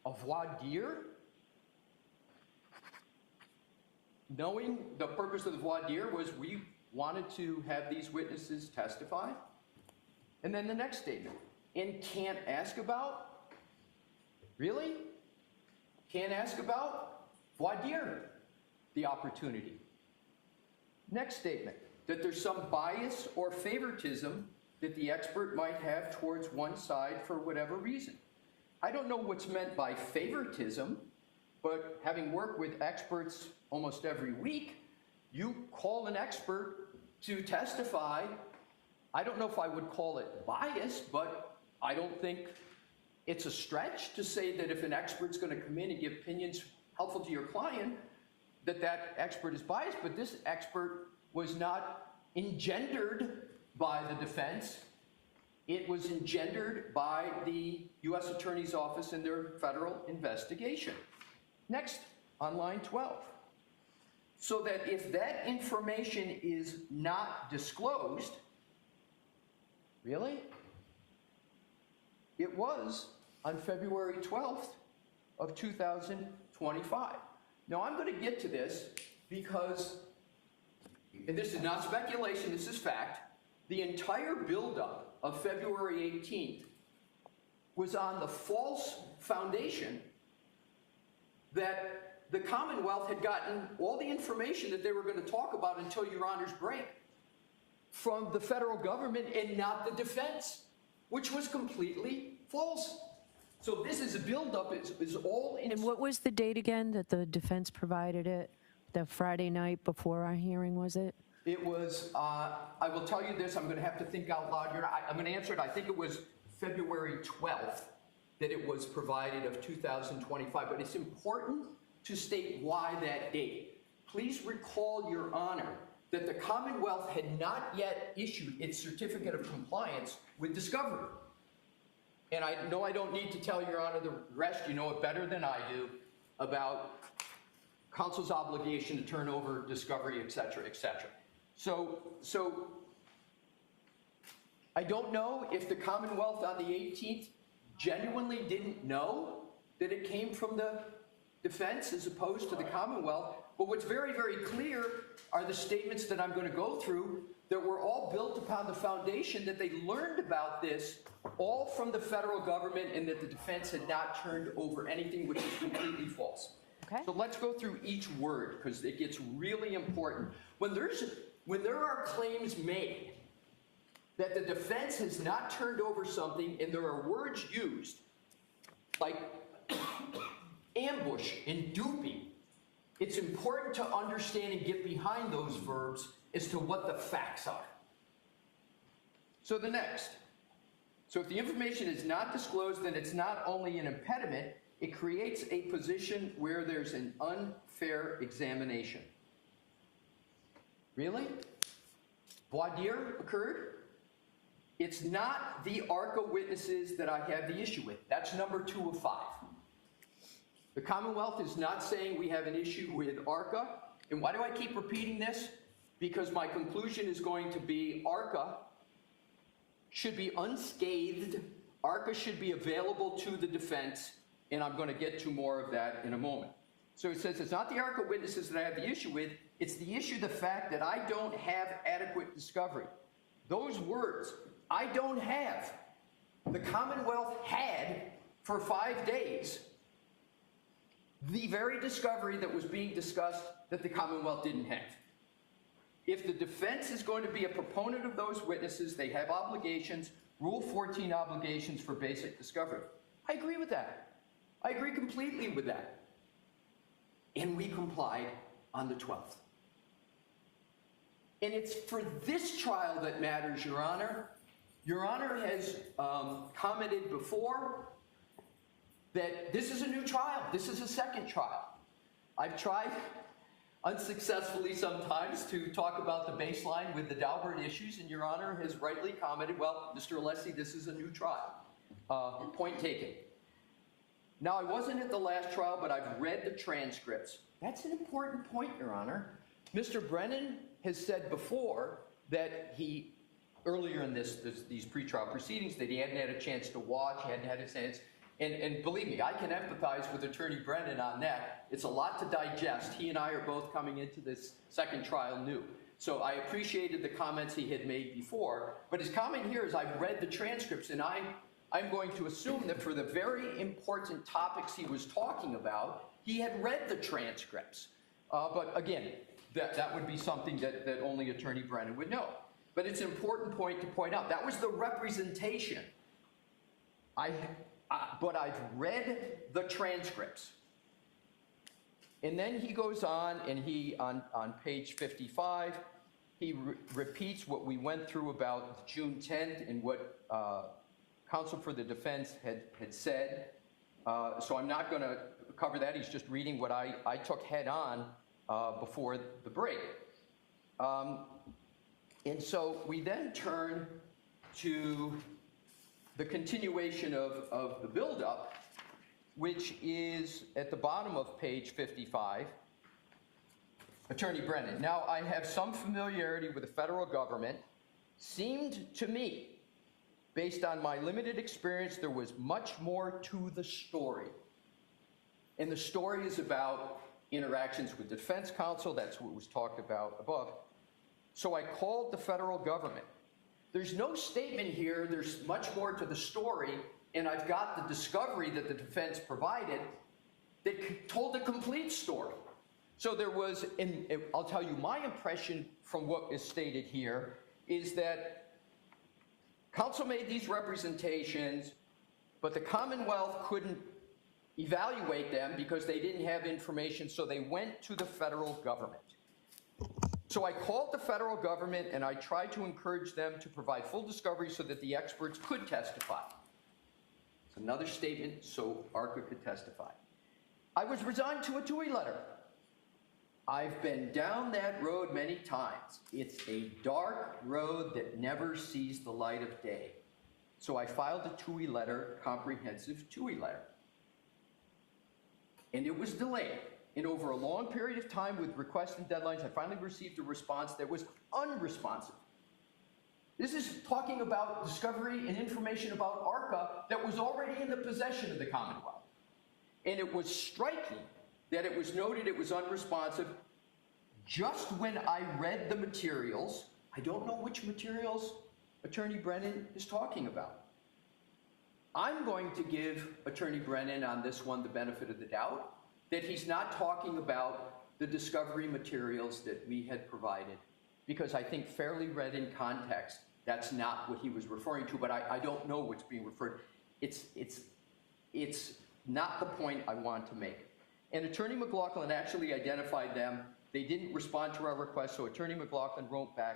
A voir dire? Knowing the purpose of the voir dire was we wanted to have these witnesses testify. And then the next statement, and can't ask about? Really? Can't ask about? Voir dire, the opportunity. Next statement, that there's some bias or favoritism that the expert might have towards one side for whatever reason. I don't know what's meant by favoritism, but having worked with experts almost every week, you call an expert to testify. I don't know if I would call it bias, but I don't think it's a stretch to say that if an expert's going to come in and give opinions helpful to your client, that expert is biased. But this expert was not engendered by the defense. It was engendered by the U.S. Attorney's Office in their federal investigation. Next, on line 12. So that if that information is not disclosed, really? It was on February 12th of 2025. Now, I'm going to get to this because, and this is not speculation, this is fact, the entire buildup of February 18th was on the false foundation that the Commonwealth had gotten all the information that they were going to talk about until Your Honor's break from the federal government and not the defense, which was completely false. So this is a buildup, is all in. And what was the date again that the defense provided it? The Friday night before our hearing, was it? It was, I will tell you this, I'm going to have to think out loud here. I'm going to answer it. I think it was February 12th that it was provided of 2025, but it's important to state why that date. Please recall, Your Honor, that the Commonwealth had not yet issued its certificate of compliance with discovery. And I know I don't need to tell Your Honor the rest, you know it better than I do, about counsel's obligation to turn over discovery, et cetera, et cetera. So I don't know if the Commonwealth on the 18th genuinely didn't know that it came from the defense as opposed to the Commonwealth, but what's very, very clear are the statements that I'm going to go through that were all built upon the foundation that they learned about this all from the federal government and that the defense had not turned over anything, which is completely false. Okay. So let's go through each word because it gets really important. When there are claims made that the defense has not turned over something and there are words used like ambush and duping, it's important to understand and get behind those verbs as to what the facts are. So the next. So if the information is not disclosed, then it's not only an impediment, it creates a position where there's an unfair examination. Really? Voir dire occurred? It's not the ARCA witnesses that I have the issue with. That's number 2 of 5. The Commonwealth is not saying we have an issue with ARCA. And why do I keep repeating this? Because my conclusion is going to be ARCA should be unscathed. ARCA should be available to the defense. And I'm going to get to more of that in a moment. So it says it's not the ARCA witnesses that I have the issue with. It's the issue, the fact that I don't have adequate discovery. Those words, I don't have. The Commonwealth had for 5 days the very discovery that was being discussed that the Commonwealth didn't have. If the defense is going to be a proponent of those witnesses, they have obligations, Rule 14 obligations for basic discovery. I agree with that. I agree completely with that. And we complied on the 12th. And it's for this trial that matters, Your Honor. Your Honor has commented before that this is a new trial. This is a second trial. I've tried unsuccessfully sometimes to talk about the baseline with the Daubert issues, and Your Honor has rightly commented, well, Mr. Alessi, this is a new trial. Point taken. Now, I wasn't at the last trial, but I've read the transcripts. That's an important point, Your Honor. Mr. Brennan has said before that he, earlier in these pretrial proceedings, that he hadn't had a chance to watch, hadn't had a chance. And believe me, I can empathize with Attorney Brennan on that. It's a lot to digest. He and I are both coming into this second trial new. So I appreciated the comments he had made before. But his comment here is I've read the transcripts, and I'm going to assume that for the very important topics he was talking about, he had read the transcripts. But again, that would be something that only Attorney Brennan would know. But it's an important point to point out. That was the representation. But I've read the transcripts. And then he goes on, and he, on page 55, he repeats what we went through about June 10th and what counsel for the defense had said. So I'm not going to cover that. He's just reading what I took head on before the break. And so we then turn to the continuation of the buildup, which is at the bottom of page 55, Attorney Brennan. Now, I have some familiarity with the federal government. Seemed to me, based on my limited experience, there was much more to the story. And the story is about interactions with defense counsel. That's what was talked about above. So I called the federal government. There's no statement here, there's much more to the story, and I've got the discovery that the defense provided that told the complete story. So there was, and I'll tell you, my impression from what is stated here is that counsel made these representations, but the Commonwealth couldn't evaluate them because they didn't have information, so they went to the federal government. So I called the federal government and I tried to encourage them to provide full discovery so that the experts could testify. It's another statement so ARCA could testify. I was resigned to a TUI letter. I've been down that road many times. It's a dark road that never sees the light of day. So I filed a TUI letter, comprehensive TUI letter. And it was delayed. And over a long period of time with requests and deadlines, I finally received a response that was unresponsive. This is talking about discovery and information about ARCA that was already in the possession of the Commonwealth. And it was striking that it was noted it was unresponsive just when I read the materials. I don't know which materials Attorney Brennan is talking about. I'm going to give Attorney Brennan on this one the benefit of the doubt that he's not talking about the discovery materials that we had provided, because I think fairly read in context, that's not what he was referring to, but I don't know what's being referred. It's not the point I want to make. And Attorney McLaughlin actually identified them. They didn't respond to our request, so Attorney McLaughlin wrote back,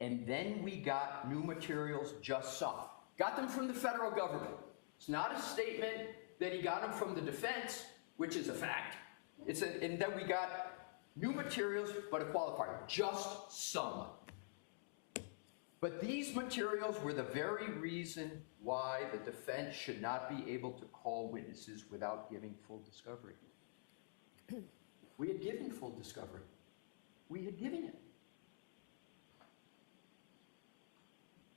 and then we got new materials, just some. Got them from the federal government. It's not a statement that he got them from the defense, which is a fact. And then we got new materials, but a qualifier, just some. But these materials were the very reason why the defense should not be able to call witnesses without giving full discovery. We had given full discovery. We had given it.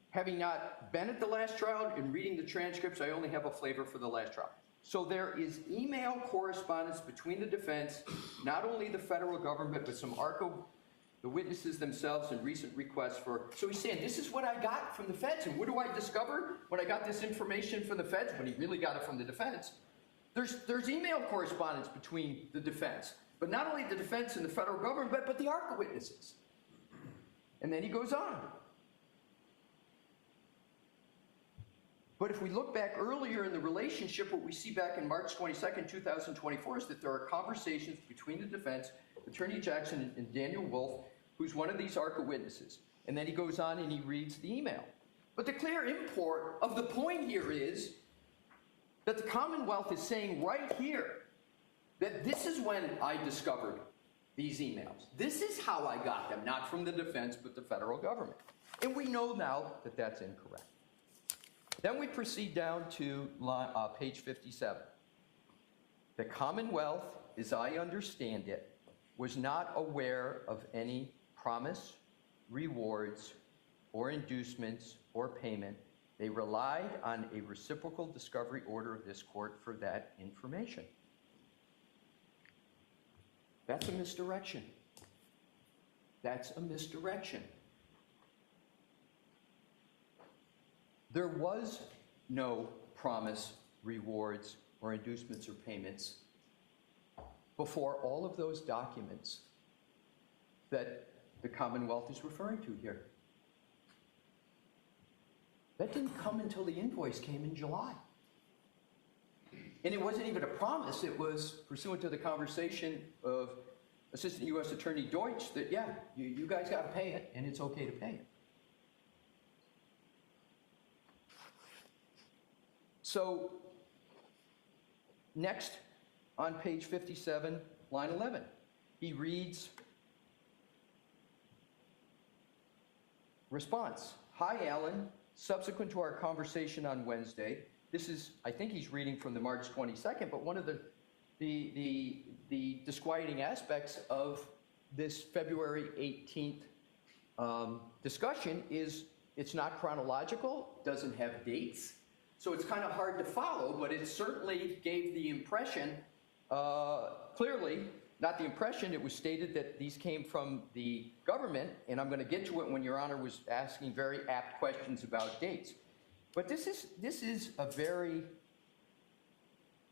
Having not been at the last trial and reading the transcripts, I only have a flavor for the last trial. So there is email correspondence between the defense, not only the federal government, but some ARCA, the witnesses themselves, and recent requests for. So he's saying, this is what I got from the feds. And what do I discover when I got this information from the feds, when he really got it from the defense? There's email correspondence between the defense, but not only the defense and the federal government, but the ARCA witnesses. And then he goes on. But if we look back earlier in the relationship, what we see back in March 22nd, 2024 is that there are conversations between the defense, Attorney Jackson and Daniel Wolf, who's one of these ARCA witnesses. And then he goes on and he reads the email. But the clear import of the point here is that the Commonwealth is saying right here that this is when I discovered these emails. This is how I got them, not from the defense, but the federal government. And we know now that that's incorrect. Then we proceed down to page 57. The Commonwealth, as I understand it, was not aware of any promise, rewards, or inducements, or payment. They relied on a reciprocal discovery order of this court for that information. That's a misdirection. That's a misdirection. There was no promise, rewards, or inducements or payments before all of those documents that the Commonwealth is referring to here. That didn't come until the invoice came in July. And it wasn't even a promise. It was pursuant to the conversation of Assistant U.S. Attorney Deutsch that, yeah, you guys got to pay it, and it's okay to pay it. So next, on page 57, line 11, he reads, response, hi, Alan. subsequent to our conversation on Wednesday, this is, I think he's reading from the March 22nd, but one of the disquieting aspects of this February 18th discussion is it's not chronological, doesn't have dates, so it's kind of hard to follow, but it certainly gave the impression, clearly, not the impression, it was stated that these came from the government, and I'm going to get to it when Your Honor was asking very apt questions about dates. But this is a very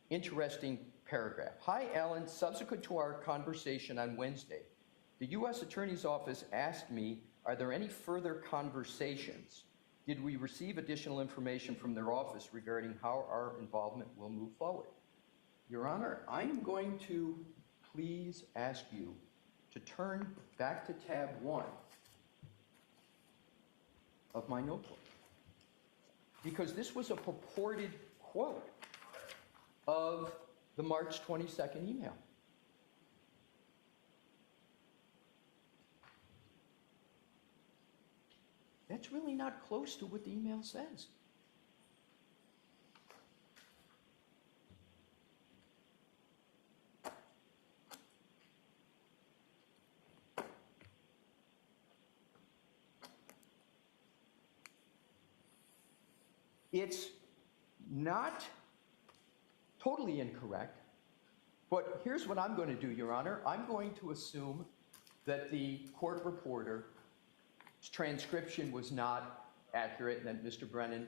interesting paragraph. Hi, Alan. Subsequent to our conversation on Wednesday, the U.S. Attorney's Office asked me, are there any further conversations? Did we receive additional information from their office regarding how our involvement will move forward? Your Honor, I'm going to please ask you to turn back to tab 1 of my notebook, because this was a purported quote of the March 22nd email. That's really not close to what the email says. It's not totally incorrect, but here's what I'm going to do, Your Honor. I'm going to assume that the court reporter's transcription was not accurate and that Mr. Brennan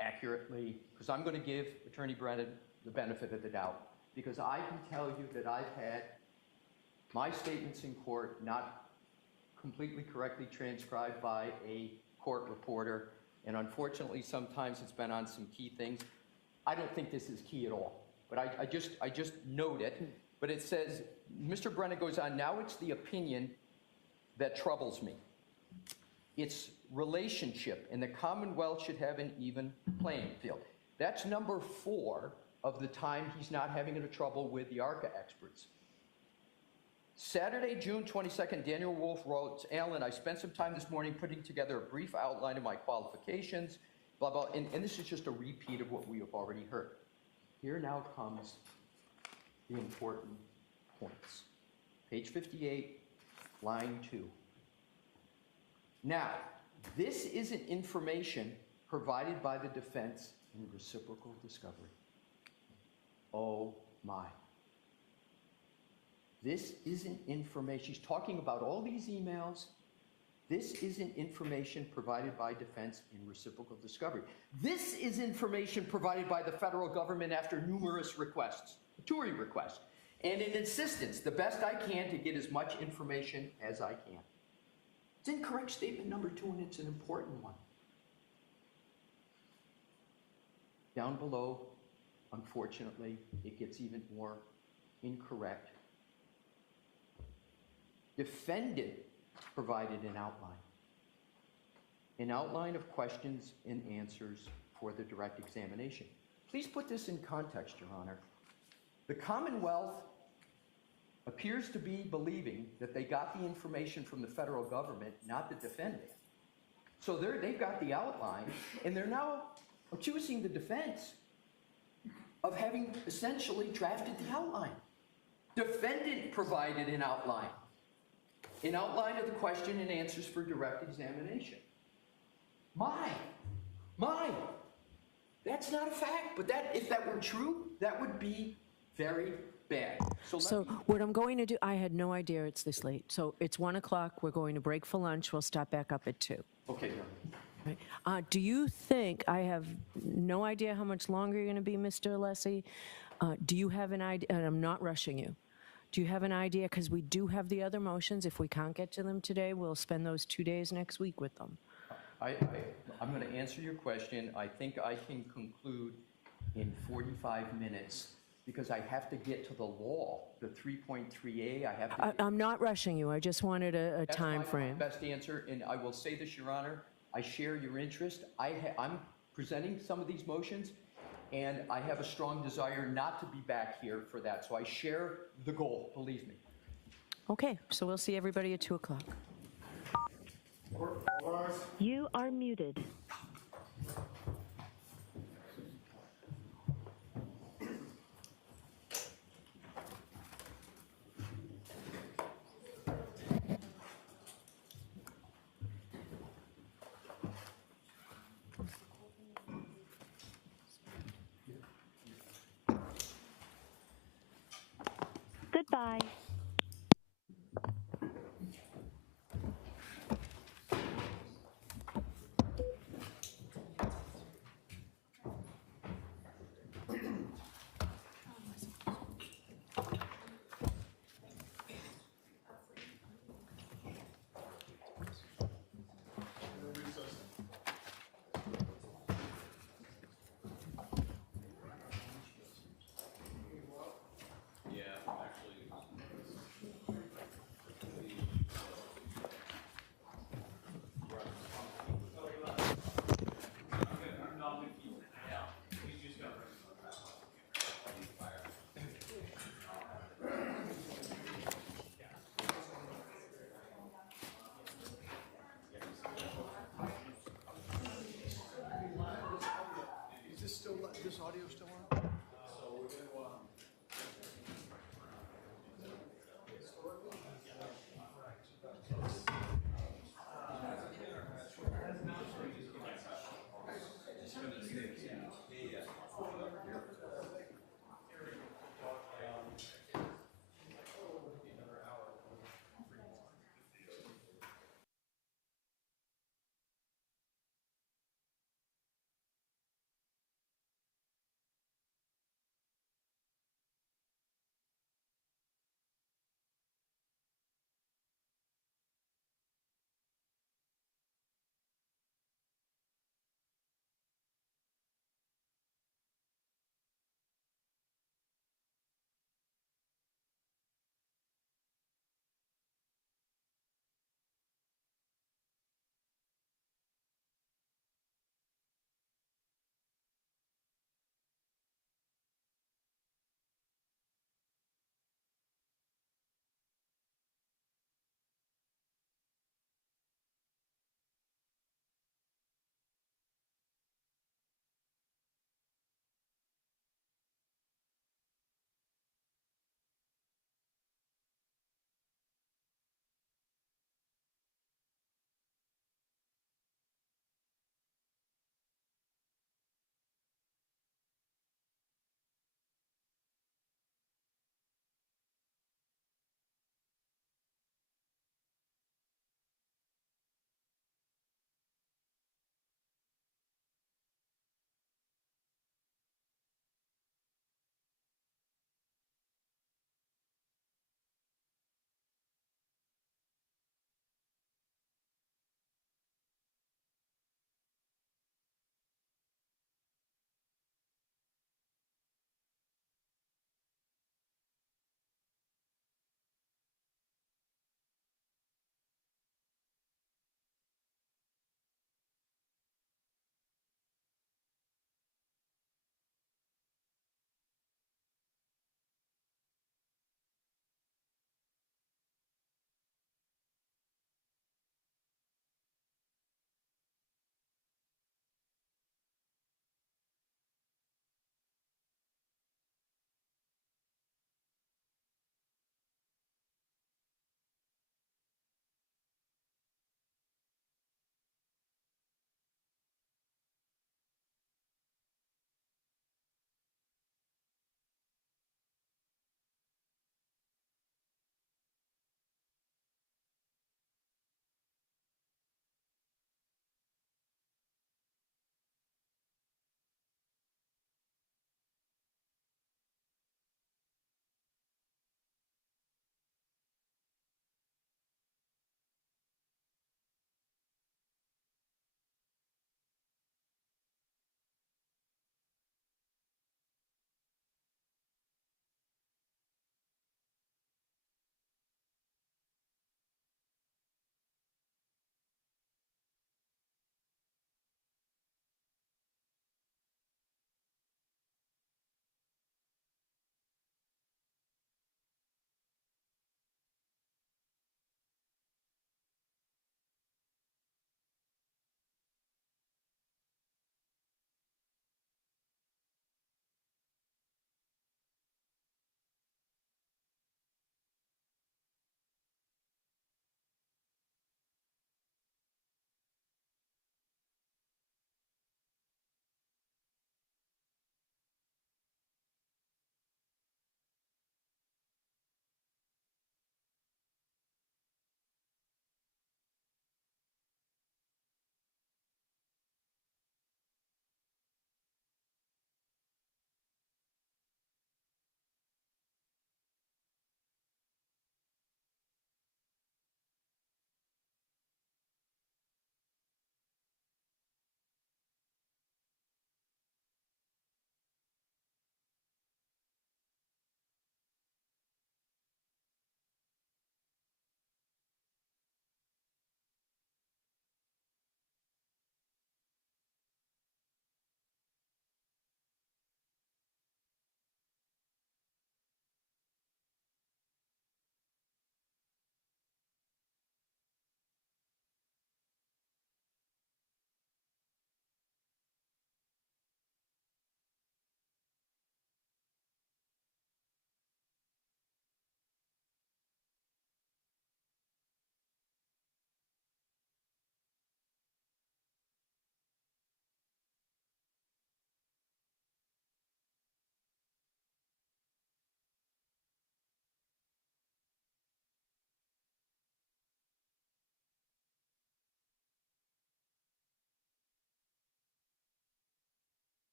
accurately, because I'm going to give Attorney Brennan the benefit of the doubt, because I can tell you that I've had my statements in court not completely correctly transcribed by a court reporter, and unfortunately sometimes it's been on some key things. I don't think this is key at all, but I just note it. But it says, Mr. Brennan goes on, now it's the opinion that troubles me. It's relationship, and the Commonwealth should have an even playing field. That's number 4 of the time he's not having any trouble with the ARCA experts. Saturday, June 22nd, Daniel Wolf wrote, Alan, I spent some time this morning putting together a brief outline of my qualifications, blah, blah, and this is just a repeat of what we have already heard. Here now comes the important points. Page 58, line 2. Now, this isn't information provided by the defense in reciprocal discovery. Oh my. This isn't information. She's talking about all these emails. This isn't information provided by defense in reciprocal discovery. This is information provided by the federal government after numerous requests, TURI requests, and an insistence, the best I can to get as much information as I can. It's incorrect statement number 2, and it's an important one. Down below, unfortunately, it gets even more incorrect. Defendant provided an outline of questions and answers for the direct examination. Please put this in context, Your Honor. The Commonwealth appears to be believing that they got the information from the federal government, not the defendant. So they've got the outline, and they're now accusing the defense of having essentially drafted the outline. Defendant provided an outline of the question and answers for direct examination. My, that's not a fact, but if that were true, that would be very bad. So what I'm going to do, I had no idea it's this late. So it's 1 o'clock, we're going to break for lunch, we'll start back up at 2. Okay, Your Honor. Right. Do you think, I have no idea how much longer you're going to be, Mr. Alessi. Do you have an idea, and I'm not rushing you, do you have an idea, because we do have the other motions, if we can't get to them today, we'll spend those 2 days next week with them. I'm going to answer your question. I think I can conclude in 45 minutes, because I have to get to the law, the 3.3a, I have to... I'm not rushing you, I just wanted a time frame. That's my best answer, and I will say this, Your Honor, I share your interest. I'm presenting some of these motions, and I have a strong desire not to be back here for that, so I share the goal, believe me. Okay, so we'll see everybody at 2 o'clock. You are muted. Bye.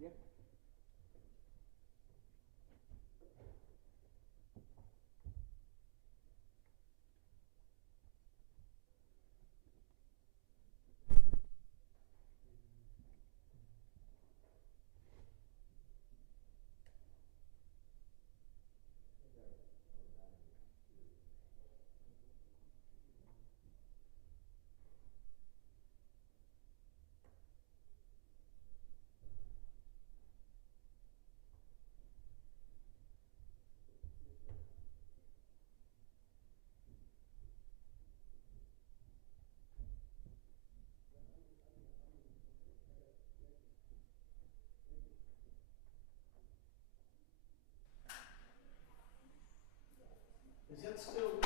Yeah. Is that still?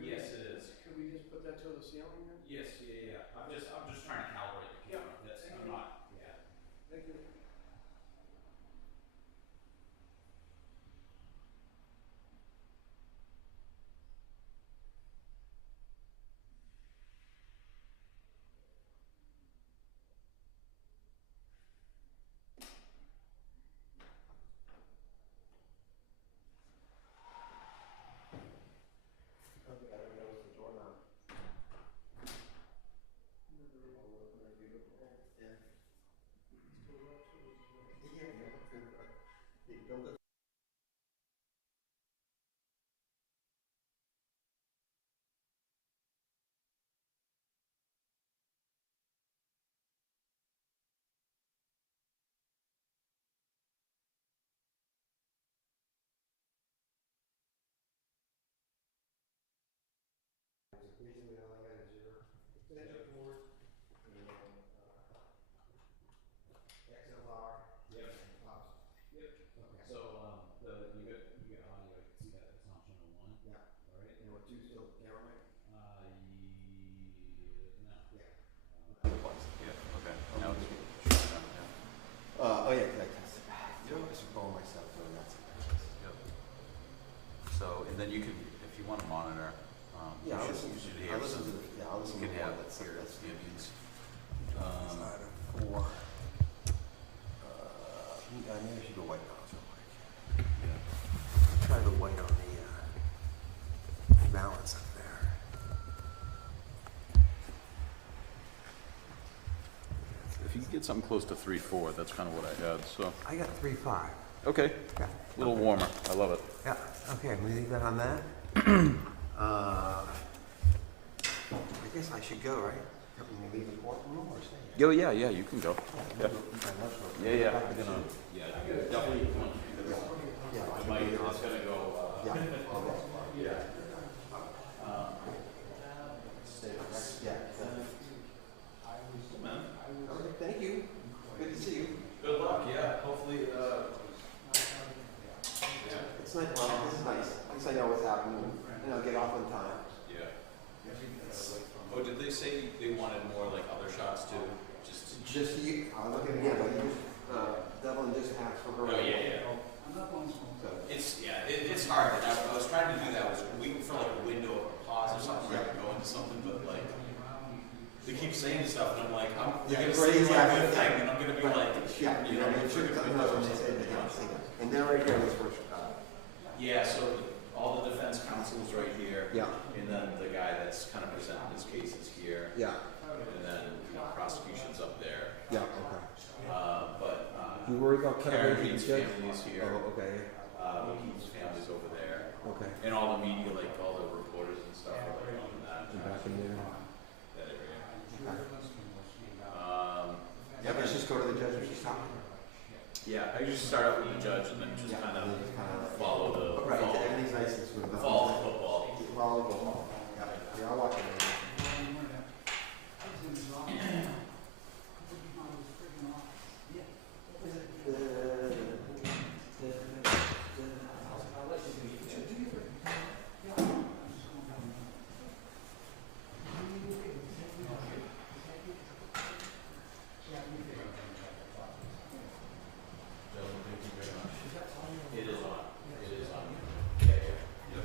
Yes, it is. Could we just put that to the ceiling then? Yes, yeah. I'm just trying to calibrate the camera. Yeah, That's, thank I'm you. not, yeah. Thank you. Okay, I don't know, it's the doorknob. Basically, all I got is your extension cord and XLR. Yep. and power. Yep. Okay. So, you got audio, I can see that, it's on channel 1. Yeah. All right. And we're two still camera mic? No. Yeah. Yeah, okay. Now it's shut down, yeah. Oh yeah, cause I tested. You know, I just call myself doing that sometimes. Yep. So, and then you can, if you want to monitor, Yeah, I'll you listen. should I'll hear listen some, to the. Yeah, I'll listen you to can the have one that's hear that's the ambience. side of 4. Maybe I should go white balance real quick. Yeah. Try the white on the balance up there. If you could get something close to 3.4, that's kind of what I had, so. I got 3.5. Okay, Yeah. a little warmer, I love it. Yeah. Okay, we leave that on that. I guess I should go, right? Can we leave the courtroom or stay here? Oh, yeah, you can go. Yeah. Yeah, I'm gonna, definitely. Yeah. It might, it's gonna go, Yeah. yeah. Yeah. Man, Okay, thank you. Good to see you. good luck, yeah, hopefully, It's nice. Well, this is nice. At least I know what's happening, and I'll get off on time. yeah. Oh, did they say they wanted more like other shots too? Just you. I'll look at it again, but you just Devlin just asked for her. Oh, yeah. So, It's hard, and I was trying to do that, I was waiting for like a window of pause or something, where I could go into something, but like, they keep saying stuff, and I'm like, they're gonna say crazy. one good thing, and I'm gonna be like, yeah, you know, it should come out when they say they can't see it. And they're right here in this first. yeah, so all the defense counsel's right here. Yeah. And then the guy that's kind of presenting his case is here. Yeah. And then, prosecution's up there. Yeah. Okay. But, You worry about Karen cutting Reed's judge? family is here. Oh, okay. McKee's family's over there. Okay. And all the media, like all the reporters and stuff are like on that. And back in there. That area. Yeah, let's just go to the judge when she's talking. Yeah, I usually start out with the judge and then just kind of follow the Right, follow, everything's nice and smooth. follow the football. Follow the football. Yeah, yeah, I'll watch it. Gentlemen, thank you very much. It is on. It is on. Yeah.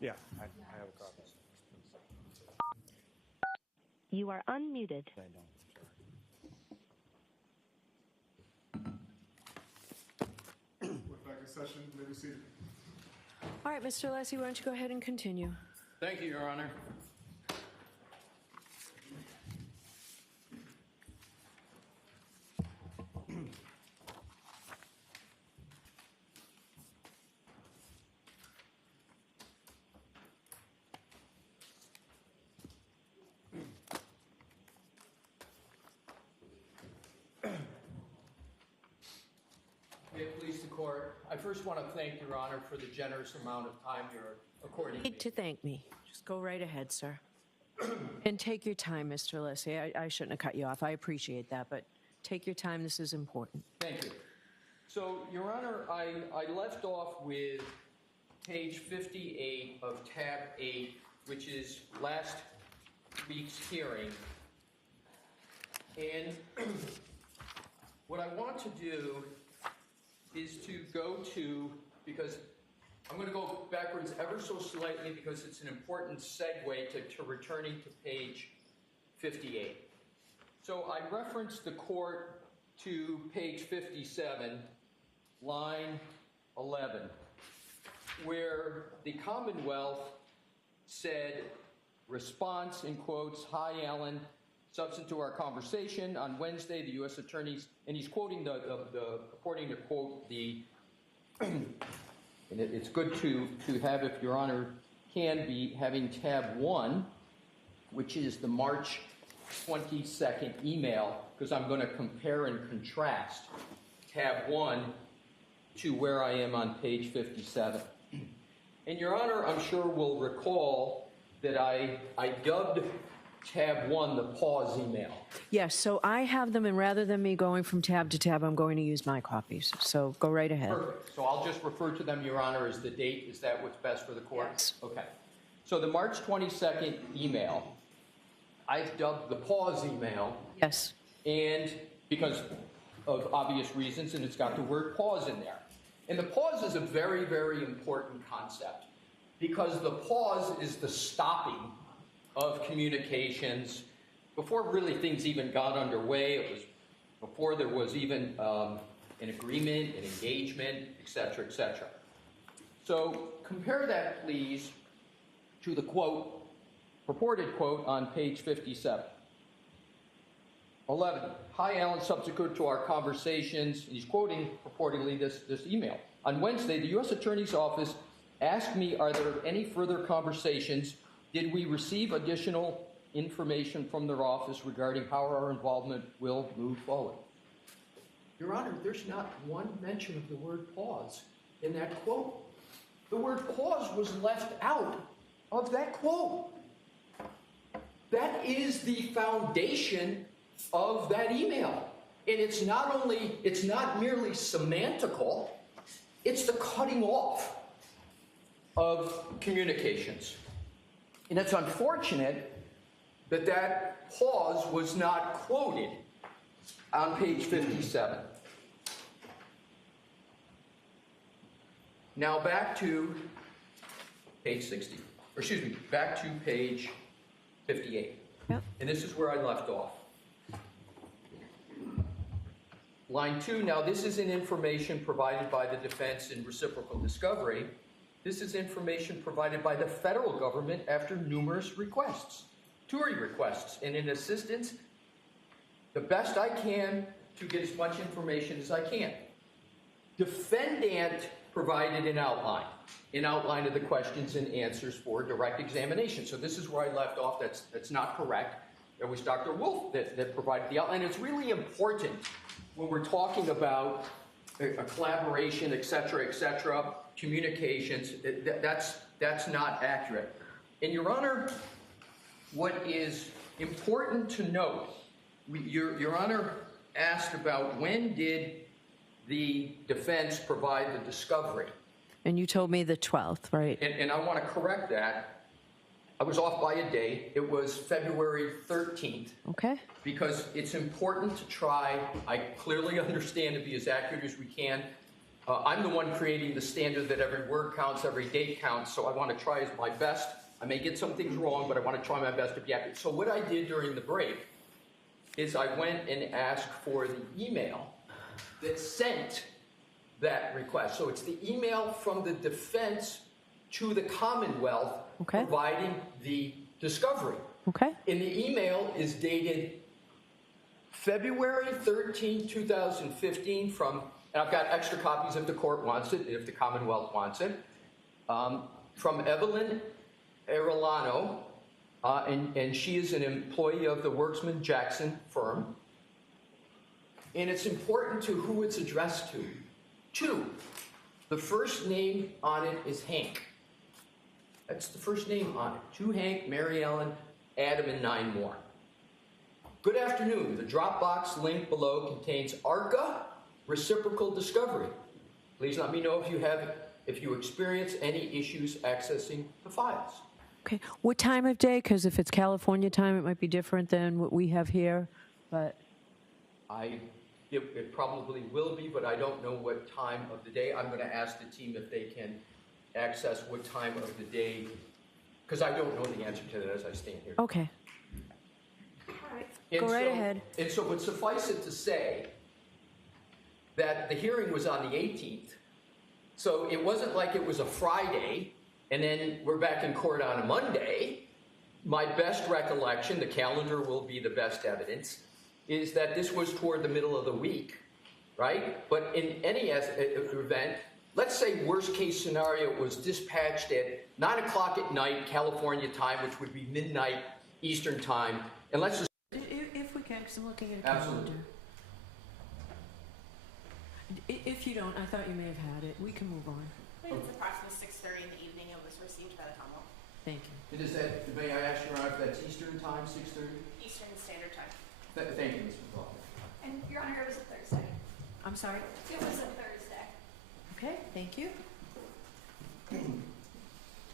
Yeah, I have a copy. You are unmuted. We're back in session, maybe seated. All right, Mr. Alessi, why don't you go ahead and continue? Thank you, Your Honor. May it please the court, I first want to thank Your Honor for the generous amount of time you're according You me. need to thank me. Just go right ahead, sir. And take your time, Mr. Alessi. I shouldn't have cut you off. I appreciate that, but take your time. This is important. Thank you. So, Your Honor, I left off with page 58 of tab 8, which is last week's hearing. And what I want to do is to go to, because I'm going to go backwards ever so slightly because it's an important segue to returning to page 58. So I referenced the court to page 57, line 11, where the Commonwealth said, response in quotes, "Hi, Alan, substance to our conversation on Wednesday, the U.S. attorneys," and he's quoting according to quote the, and it's good to have, if Your Honor can be, having tab 1, which is the March 22nd email, because I'm going to compare and contrast tab 1 to where I am on page 57. And Your Honor, I'm sure will recall that I dubbed tab 1 the pause email. Yes, so I have them, and rather than me going from tab to tab, I'm going to use my copies. So go right ahead. Perfect. So I'll just refer to them, Your Honor, as the date. Is that what's best for the court? Yes. Okay. So the March 22nd email, I've dubbed the pause email. Yes. And because of obvious reasons, and it's got the word pause in there. And the pause is a very, very important concept because the pause is the stopping of communications before really things even got underway. It was before there was even an agreement, an engagement, et cetera, et cetera. So compare that, please, to the quote, purported quote on page 57. 11, "Hi, Alan, subsequent to our conversations," and he's quoting purportedly this email. "On Wednesday, the U.S. Attorney's Office asked me, are there any further conversations? Did we receive additional information from their office regarding how our involvement will move forward?" Your Honor, there's not one mention of the word pause in that quote. The word pause was left out of that quote. That is the foundation of that email. And it's not merely semantical, it's the cutting off of communications. And it's unfortunate that that pause was not quoted on page 57. Now back to page 60, or excuse me, back to page 58. Yep. And this is where I left off. Line 2, now this is an information provided by the defense in reciprocal discovery. This is information provided by the federal government after numerous requests, TURI requests, and in assistance, the best I can to get as much information as I can. Defendant provided an outline of the questions and answers for direct examination. So this is where I left off. That's not correct. It was Dr. Wolf that provided the outline. It's really important when we're talking about a collaboration, et cetera, communications, that's not accurate. And Your Honor, what is important to note, Your Honor asked about when did the defense provide the discovery. And you told me the 12th, right? And I want to correct that. I was off by a day. It was February 13th. Okay. Because it's important to try, I clearly understand, to be as accurate as we can. I'm the one creating the standard that every word counts, every date counts, so I want to try my best. I may get some things wrong, but I want to try my best to be accurate. So what I did during the break is I went and asked for the email that sent that request. So it's the email from the defense to the Commonwealth providing the discovery. Okay. And the email is dated February 13, 2015 from, and I've got extra copies if the court wants it, if the Commonwealth wants it, from Evelyn Arellano, and she is an employee of the Worksman Jackson firm. And it's important to who it's addressed to. 2, the first name on it is Hank. That's the first name on it. To Hank, Mary Ellen, Adam, and 9 more. Good afternoon. The Dropbox link below contains ARCA reciprocal discovery. Please let me know if you experience any issues accessing the files. Okay. What time of day? Because if it's California time, it might be different than what we have here. But It probably will be, but I don't know what time of the day. I'm going to ask the team if they can access what time of the day, because I don't know the answer to that as I stand here. okay. Go right ahead. And so, but suffice it to say that the hearing was on the 18th. So it wasn't like it was a Friday, and then we're back in court on a Monday. My best recollection, the calendar will be the best evidence, is that this was toward the middle of the week, right? But in any event, let's say worst case scenario was dispatched at 9 o'clock at night, California time, which would be midnight Eastern time. And let's just... If we can, because I'm looking at a Absolutely. calendar. If you don't, I thought you may have had it. We can move on. I think it's approximately 6:30 in the evening. It was received by the Commonwealth. Thank you. And is that, may I ask you, if that's Eastern time, 6:30? Eastern Standard Time. Thank you, Ms. McLaughlin. And Your Honor, it was a Thursday. I'm sorry? It was a Thursday. Okay, thank you.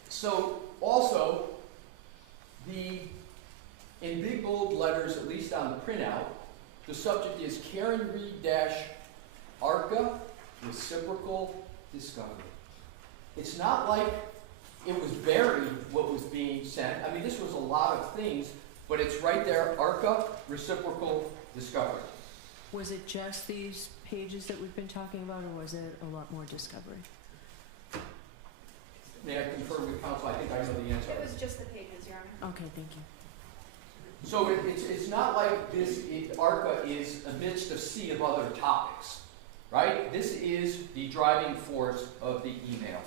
So, also, in big bold letters, at least on the printout, the subject is Karen Reed-ARCA reciprocal discovery. It's not like it was buried what was being sent. I mean, this was a lot of things, but it's right there, ARCA reciprocal discovery. Was it just these pages that we've been talking about, or was it a lot more discovery? May I confirm with counsel? I think I know the answer. It was just the pages, Your Honor. Okay, thank you. So it's not like this, ARCA is amidst a sea of other topics, right? This is the driving force of the email.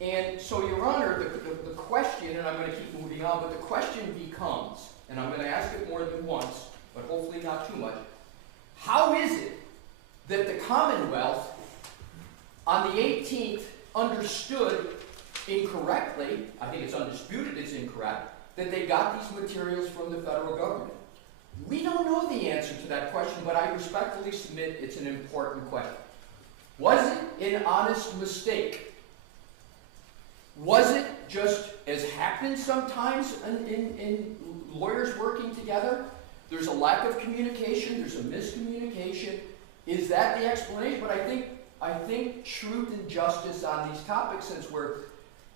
And so, Your Honor, the question, and I'm going to keep moving on, but the question becomes, and I'm going to ask it more than once, but hopefully not too much, how is it that the Commonwealth on the 18th understood incorrectly, I think it's undisputed it's incorrect, that they got these materials from the federal government? We don't know the answer to that question, but I respectfully submit it's an important question. Was it an honest mistake? Was it just, as happens sometimes in lawyers working together, there's a lack of communication, there's a miscommunication? Is that the explanation? But I think truth and justice on these topics, since we're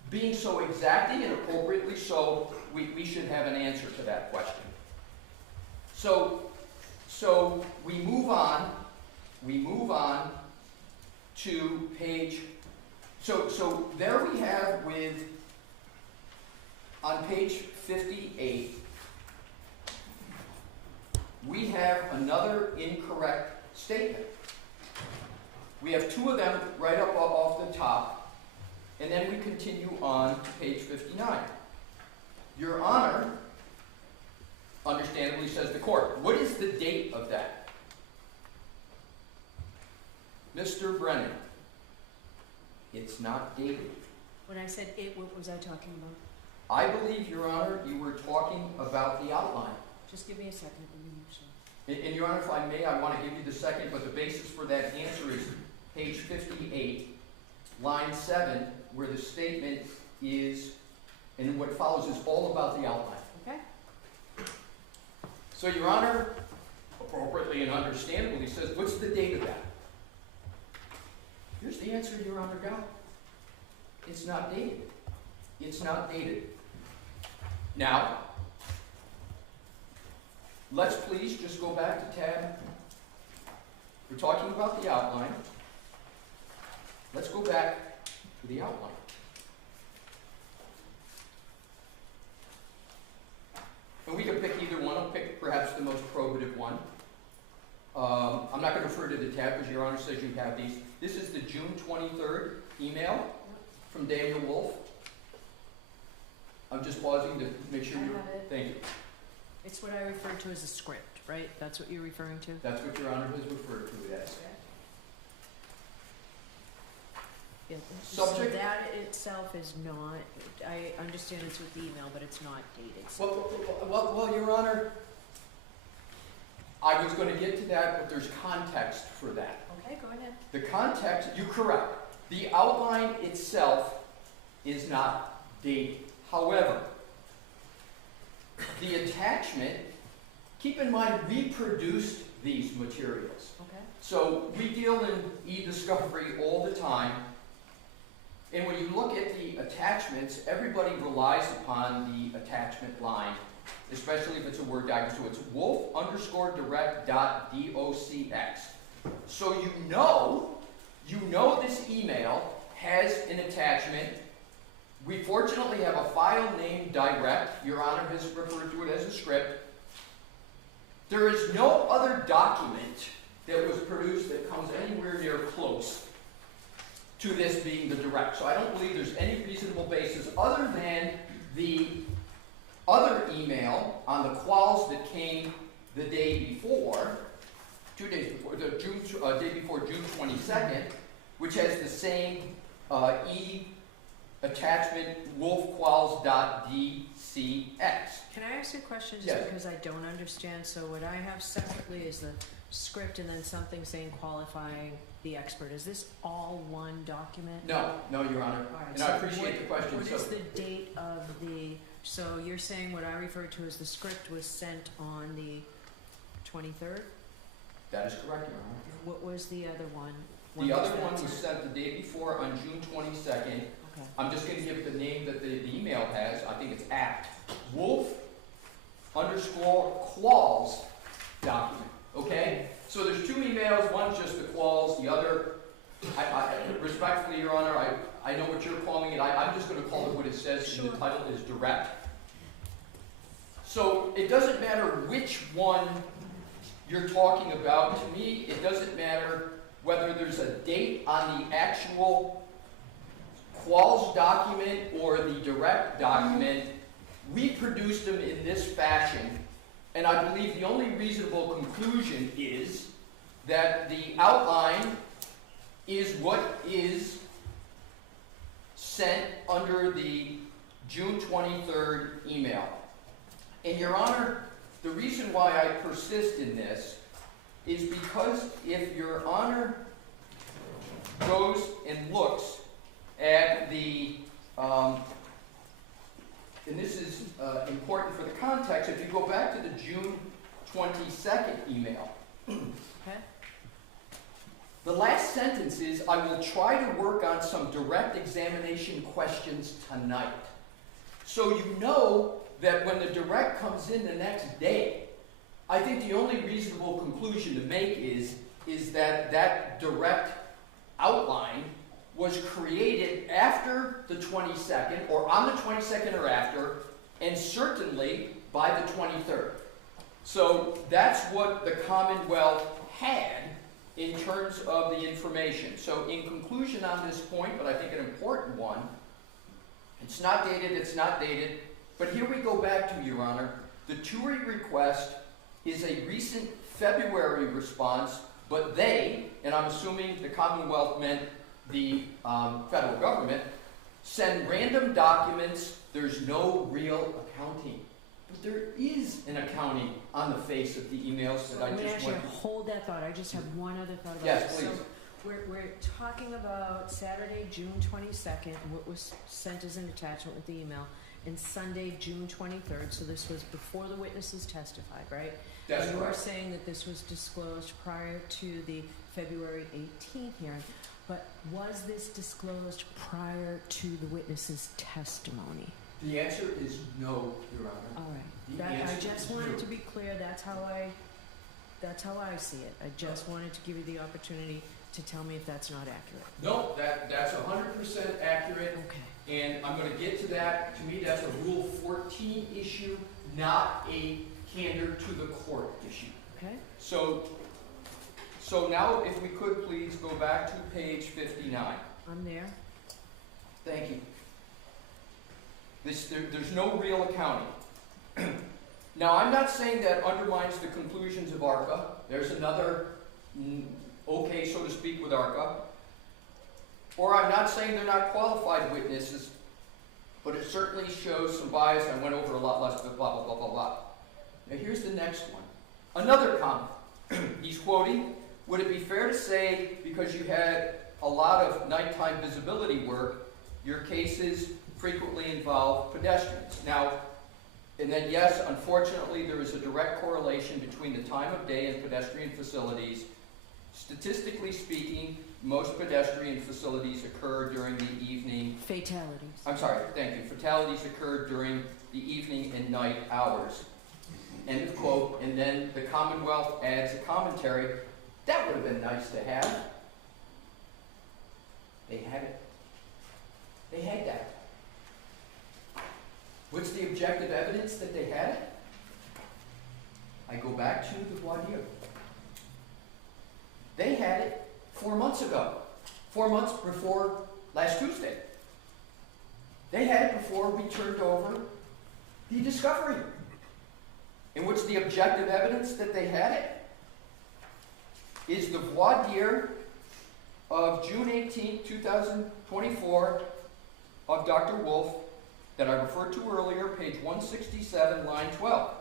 being so exacting and appropriately so, we should have an answer to that question. So we move on to page, so there we have on page 58, we have another incorrect statement. We have 2 of them right up off the top, and then we continue on to page 59. Your Honor, understandably, says the court. What is the date of that? Mr. Brennan, it's not dated. When I said it, what was I talking about? I believe, Your Honor, you were talking about the outline. Just give me a second. Let me make sure. And Your Honor, if I may, I want to give you the second, but the basis for that answer is page 58, line 7, where the statement is, and what follows is all about the outline. Okay. So, Your Honor, appropriately and understandably says, what's the date of that? Here's the answer Your Honor got. It's not dated. It's not dated. Now, let's please just go back to tab. We're talking about the outline. Let's go back to the outline. And we can pick either one. I'll pick perhaps the most probative one. I'm not going to refer to the tab because Your Honor says you have these. This is the June 23rd email from Daniel Wolf. I'm just pausing to make sure you. Thank you. It's what I refer to as a script, right? That's what you're referring to? That's what Your Honor has referred to it as. Yeah. Subject- So that itself is not, I understand it's with the email, but it's not dated. Well, Your Honor, I was going to get to that, but there's context for that. Okay, go ahead. The context, you're correct. The outline itself is not dated. However, the attachment, keep in mind, we produced these materials. Okay. So we deal in e-discovery all the time. And when you look at the attachments, everybody relies upon the attachment line, especially if it's a Word document. So it's wolf_direct.docx. So you know this email has an attachment. We fortunately have a file named direct. Your Honor has referred to it as a script. There is no other document that was produced that comes anywhere near close to this being the direct. So I don't believe there's any reasonable basis other than the other email on the quals that came the day before, 2 days before, the day before June 22nd, which has the same attachment wolfquals.dcx. Can I ask you a question just Yes. because I don't understand? So what I have separately is the script and then something saying qualifying the expert. Is this all one document? No, Your Honor. All right, And so I appreciate the question. What is the date of the, so you're saying what I refer to as the script was sent on the 23rd? That is correct, Your Honor. What was the other one? When The other that one was sent? sent the day before on June 22nd. Okay. I'm just going to give the name that the email has. I think it's wolf_quals document. Okay? So there's 2 emails. One's just the quals. The other, respectfully, Your Honor, I know what you're calling it. I'm just going to call it what it says in the title is direct. So it doesn't matter which one you're talking about. To me, it doesn't matter whether there's a date on the actual quals document or the direct document. We produced them in this fashion, and I believe the only reasonable conclusion is that the outline is what is sent under the June 23rd email. And Your Honor, the reason why I persist in this is because if Your Honor goes and looks at the, and this is important for the context, if you go back to the June 22nd email, Okay. the last sentence is, I will try to work on some direct examination questions tonight. So you know that when the direct comes in the next day, I think the only reasonable conclusion to make is that that direct outline was created after the 22nd, or on the 22nd or after, and certainly by the 23rd. So that's what the Commonwealth had in terms of the information. So in conclusion on this point, but I think an important one, it's not dated, but here we go back to, Your Honor, the TURI request is a recent February response, but they, and I'm assuming the Commonwealth meant the federal government, send random documents. There's no real accounting. But there is an accounting on the face of the emails that I Let me just actually went through. hold that thought. I just have one other thought about Yes, this. please. So we're talking about Saturday, June 22nd, what was sent as an attachment with the email. and Sunday, June 23rd, so this was before the witnesses testified, right? That's And you were correct. saying that this was disclosed prior to the February 18th hearing, but was this disclosed prior to the witnesses' testimony? The answer is no, Your Honor. All right. The That, I answer just is wanted no. to be clear, that's how I see it. I just wanted to give you the opportunity to tell me if that's not accurate. No, that's 100% accurate, Okay. and I'm gonna get to that. To me, that's a Rule 14 issue, not a candor to the court issue. Okay? So now if we could please go back to page 59. I'm there. Thank you. There's no real accounting. Now, I'm not saying that undermines the conclusions of ARCA. There's another okay, so to speak, with ARCA. Or I'm not saying they're not qualified witnesses, but it certainly shows some bias. I went over a lot less, blah, blah, blah, blah, blah. Now, here's the next one. Another comment. He's quoting, would it be fair to say, because you had a lot of nighttime visibility work, your cases frequently involve pedestrians? Now, and then yes, unfortunately, there is a direct correlation between the time of day and pedestrian facilities. Statistically speaking, most pedestrian facilities occur during the evening. Fatalities. I'm sorry, thank you. Fatalities occur during the evening and night hours. End of quote. And then the Commonwealth adds a commentary. That would have been nice to have. They had it. They had that. What's the objective evidence that they had it? I go back to the voir dire. They had it 4 months ago. 4 months before last Tuesday. They had it before we turned over the discovery. And what's the objective evidence that they had it? Is the voir dire of June 18, 2024 of Dr. Wolf that I referred to earlier, page 167, line 12.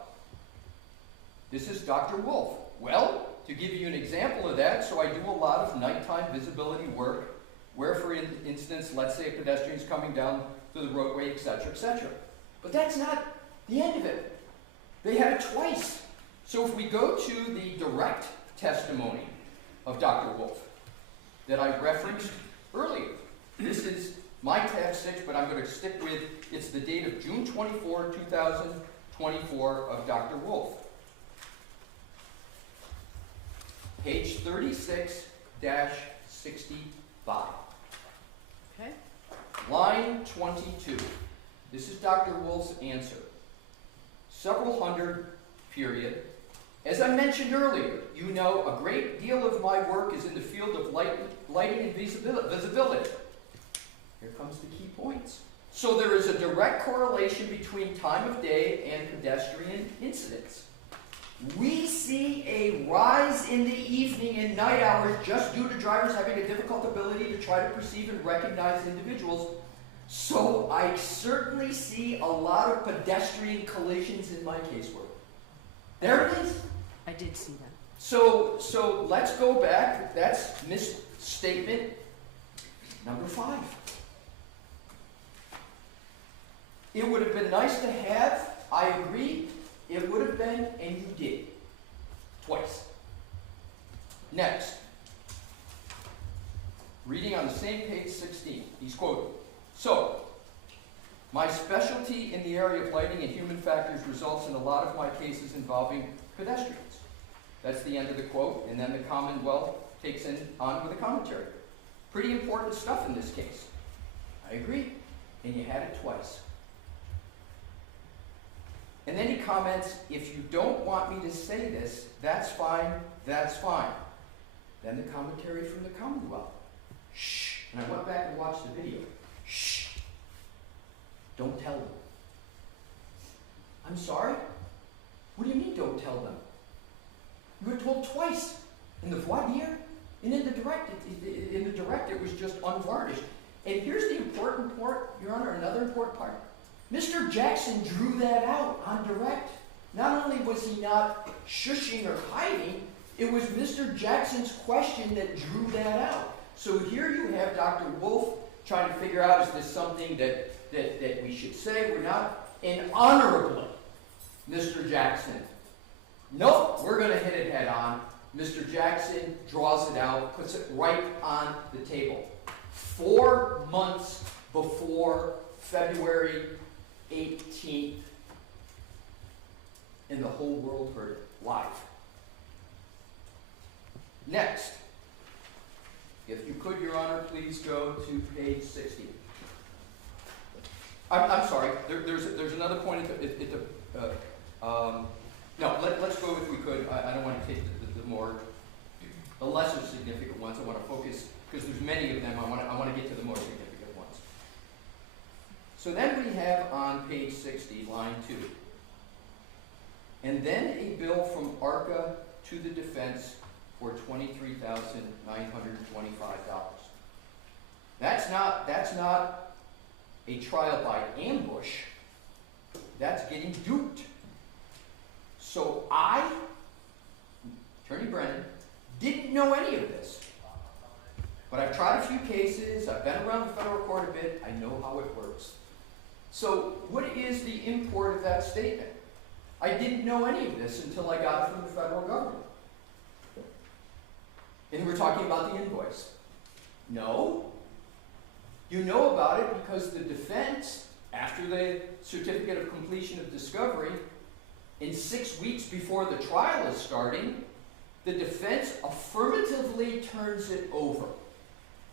This is Dr. Wolf. Well, to give you an example of that, so I do a lot of nighttime visibility work where, for instance, let's say a pedestrian is coming down to the roadway, etc., etc. But that's not the end of it. They had it twice. So if we go to the direct testimony of Dr. Wolf that I referenced earlier, this is my tab 6, but I'm going to stick with, it's the date of June 24, 2024 of Dr. Wolf. Page 36-65. Okay? Line 22. This is Dr. Wolf's answer. Several hundred, period. As I mentioned earlier, you know a great deal of my work is in the field of lighting and visibility. Here comes the key points. So there is a direct correlation between time of day and pedestrian incidents. We see a rise in the evening and night hours just due to drivers having a difficult ability to try to perceive and recognize individuals. So I certainly see a lot of pedestrian collisions in my casework. There it is. I did see that. So let's go back. That's misstatement number 5. It would have been nice to have, I agree, it would have been, and you did. Twice. Next. Reading on the same page 16, he's quoted. So, my specialty in the area of lighting and human factors results in a lot of my cases involving pedestrians. That's the end of the quote, and then the Commonwealth takes on with a commentary. Pretty important stuff in this case. I agree, and you had it twice. And then he comments, if you don't want me to say this, that's fine, that's fine. Then the commentary from the Commonwealth. Shh. And I went back and watched the video. Shh. Don't tell them. I'm sorry? What do you mean don't tell them? You were told twice. In the voir dire and in the direct. In the direct it was just unvarnished. And here's the important part, Your Honor, another important part. Mr. Jackson drew that out on direct. Not only was he not shushing or hiding, it was Mr. Jackson's question that drew that out. So here you have Dr. Wolf trying to figure out, is this something that that we should say. We're not. And honorably, Mr. Jackson, nope, we're going to hit it head on. Mr. Jackson draws it out, puts it right on the table. 4 months before February 18th, and the whole world heard it live. Next, if you could, Your Honor, please go to page 60. I'm sorry, there's another point at the no, let's go if we could. I don't want to take the lesser significant ones. I want to focus, because there's many of them, I want to get to the more significant ones. So then we have on page 60, line 2, and then a bill from ARCA to the defense for $23,925. That's not a trial by ambush. That's getting duped. So I, Attorney Brennan, didn't know any of this. But I've tried a few cases, I've been around the federal court a bit, I know how it works. So what is the import of that statement? I didn't know any of this until I got it from the federal government. And we're talking about the invoice. No. You know about it because the defense, after the certificate of completion of discovery, in 6 weeks before the trial is starting, the defense affirmatively turns it over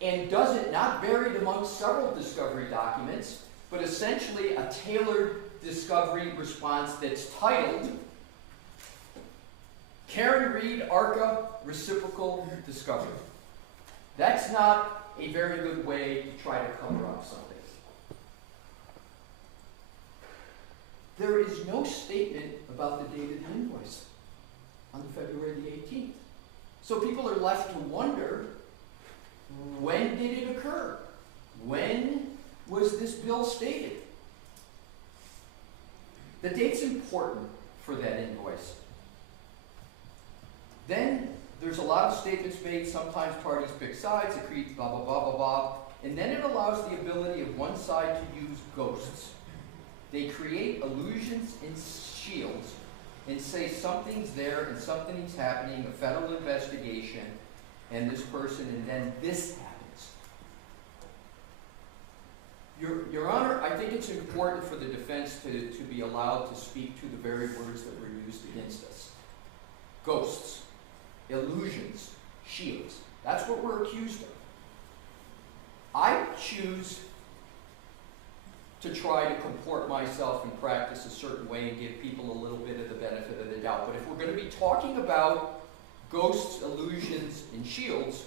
and does it not buried amongst several discovery documents, but essentially a tailored discovery response that's titled Karen Reed ARCA Reciprocal Discovery. That's not a very good way to try to cover up something. There is no statement about the date of the invoice on February the 18th. So people are left to wonder, when did it occur? When was this bill stated? The date's important for that invoice. Then there's a lot of statements made, sometimes parties pick sides, agree, blah, blah, blah, blah, blah, and then it allows the ability of one side to use ghosts. They create illusions and shields and say something's there and something's happening, a federal investigation, and this person, and then this happens. Your Honor, I think it's important for the defense to be allowed to speak to the very words that were used against us. Ghosts, illusions, shields. That's what we're accused of. I choose to try to comport myself and practice a certain way and give people a little bit of the benefit of the doubt. But if we're going to be talking about ghosts, illusions, and shields,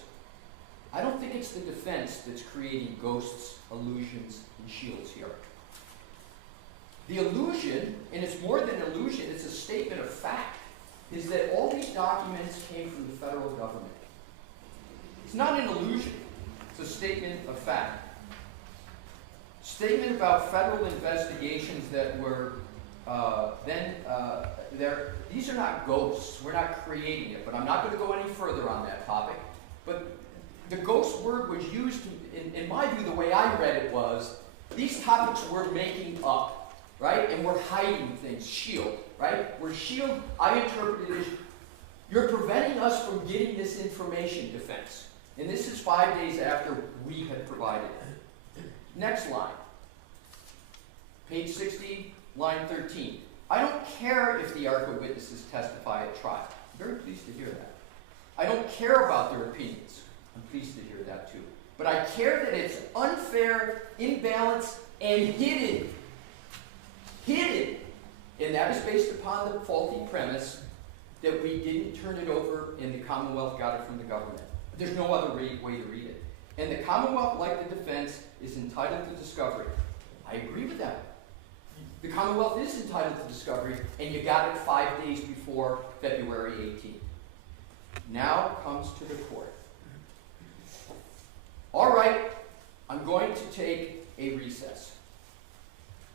I don't think it's the defense that's creating ghosts, illusions, and shields here. The illusion, and it's more than illusion, it's a statement of fact, is that all these documents came from the federal government. It's not an illusion, it's a statement of fact. Statement about federal investigations that were these are not ghosts, we're not creating it, but I'm not going to go any further on that topic. But the ghost word was used, in my view, the way I read it was, these topics we're making up, right? And we're hiding things, shield, right? We're shield, I interpret it as, you're preventing us from getting this information, defense. And this is 5 days after we had provided it. Next line. Page 60, line 13. I don't care if the ARCA witnesses testify at trial. I'm very pleased to hear that. I don't care about their opinions. I'm pleased to hear that too. But I care that it's unfair, imbalanced, and hidden. Hidden. And that is based upon the faulty premise that we didn't turn it over and the Commonwealth got it from the government. There's no other way to read it. And the Commonwealth, like the defense, is entitled to discovery. I agree with that. The Commonwealth is entitled to discovery, and you got it 5 days before February 18th. Now comes to the court. All right, I'm going to take a recess.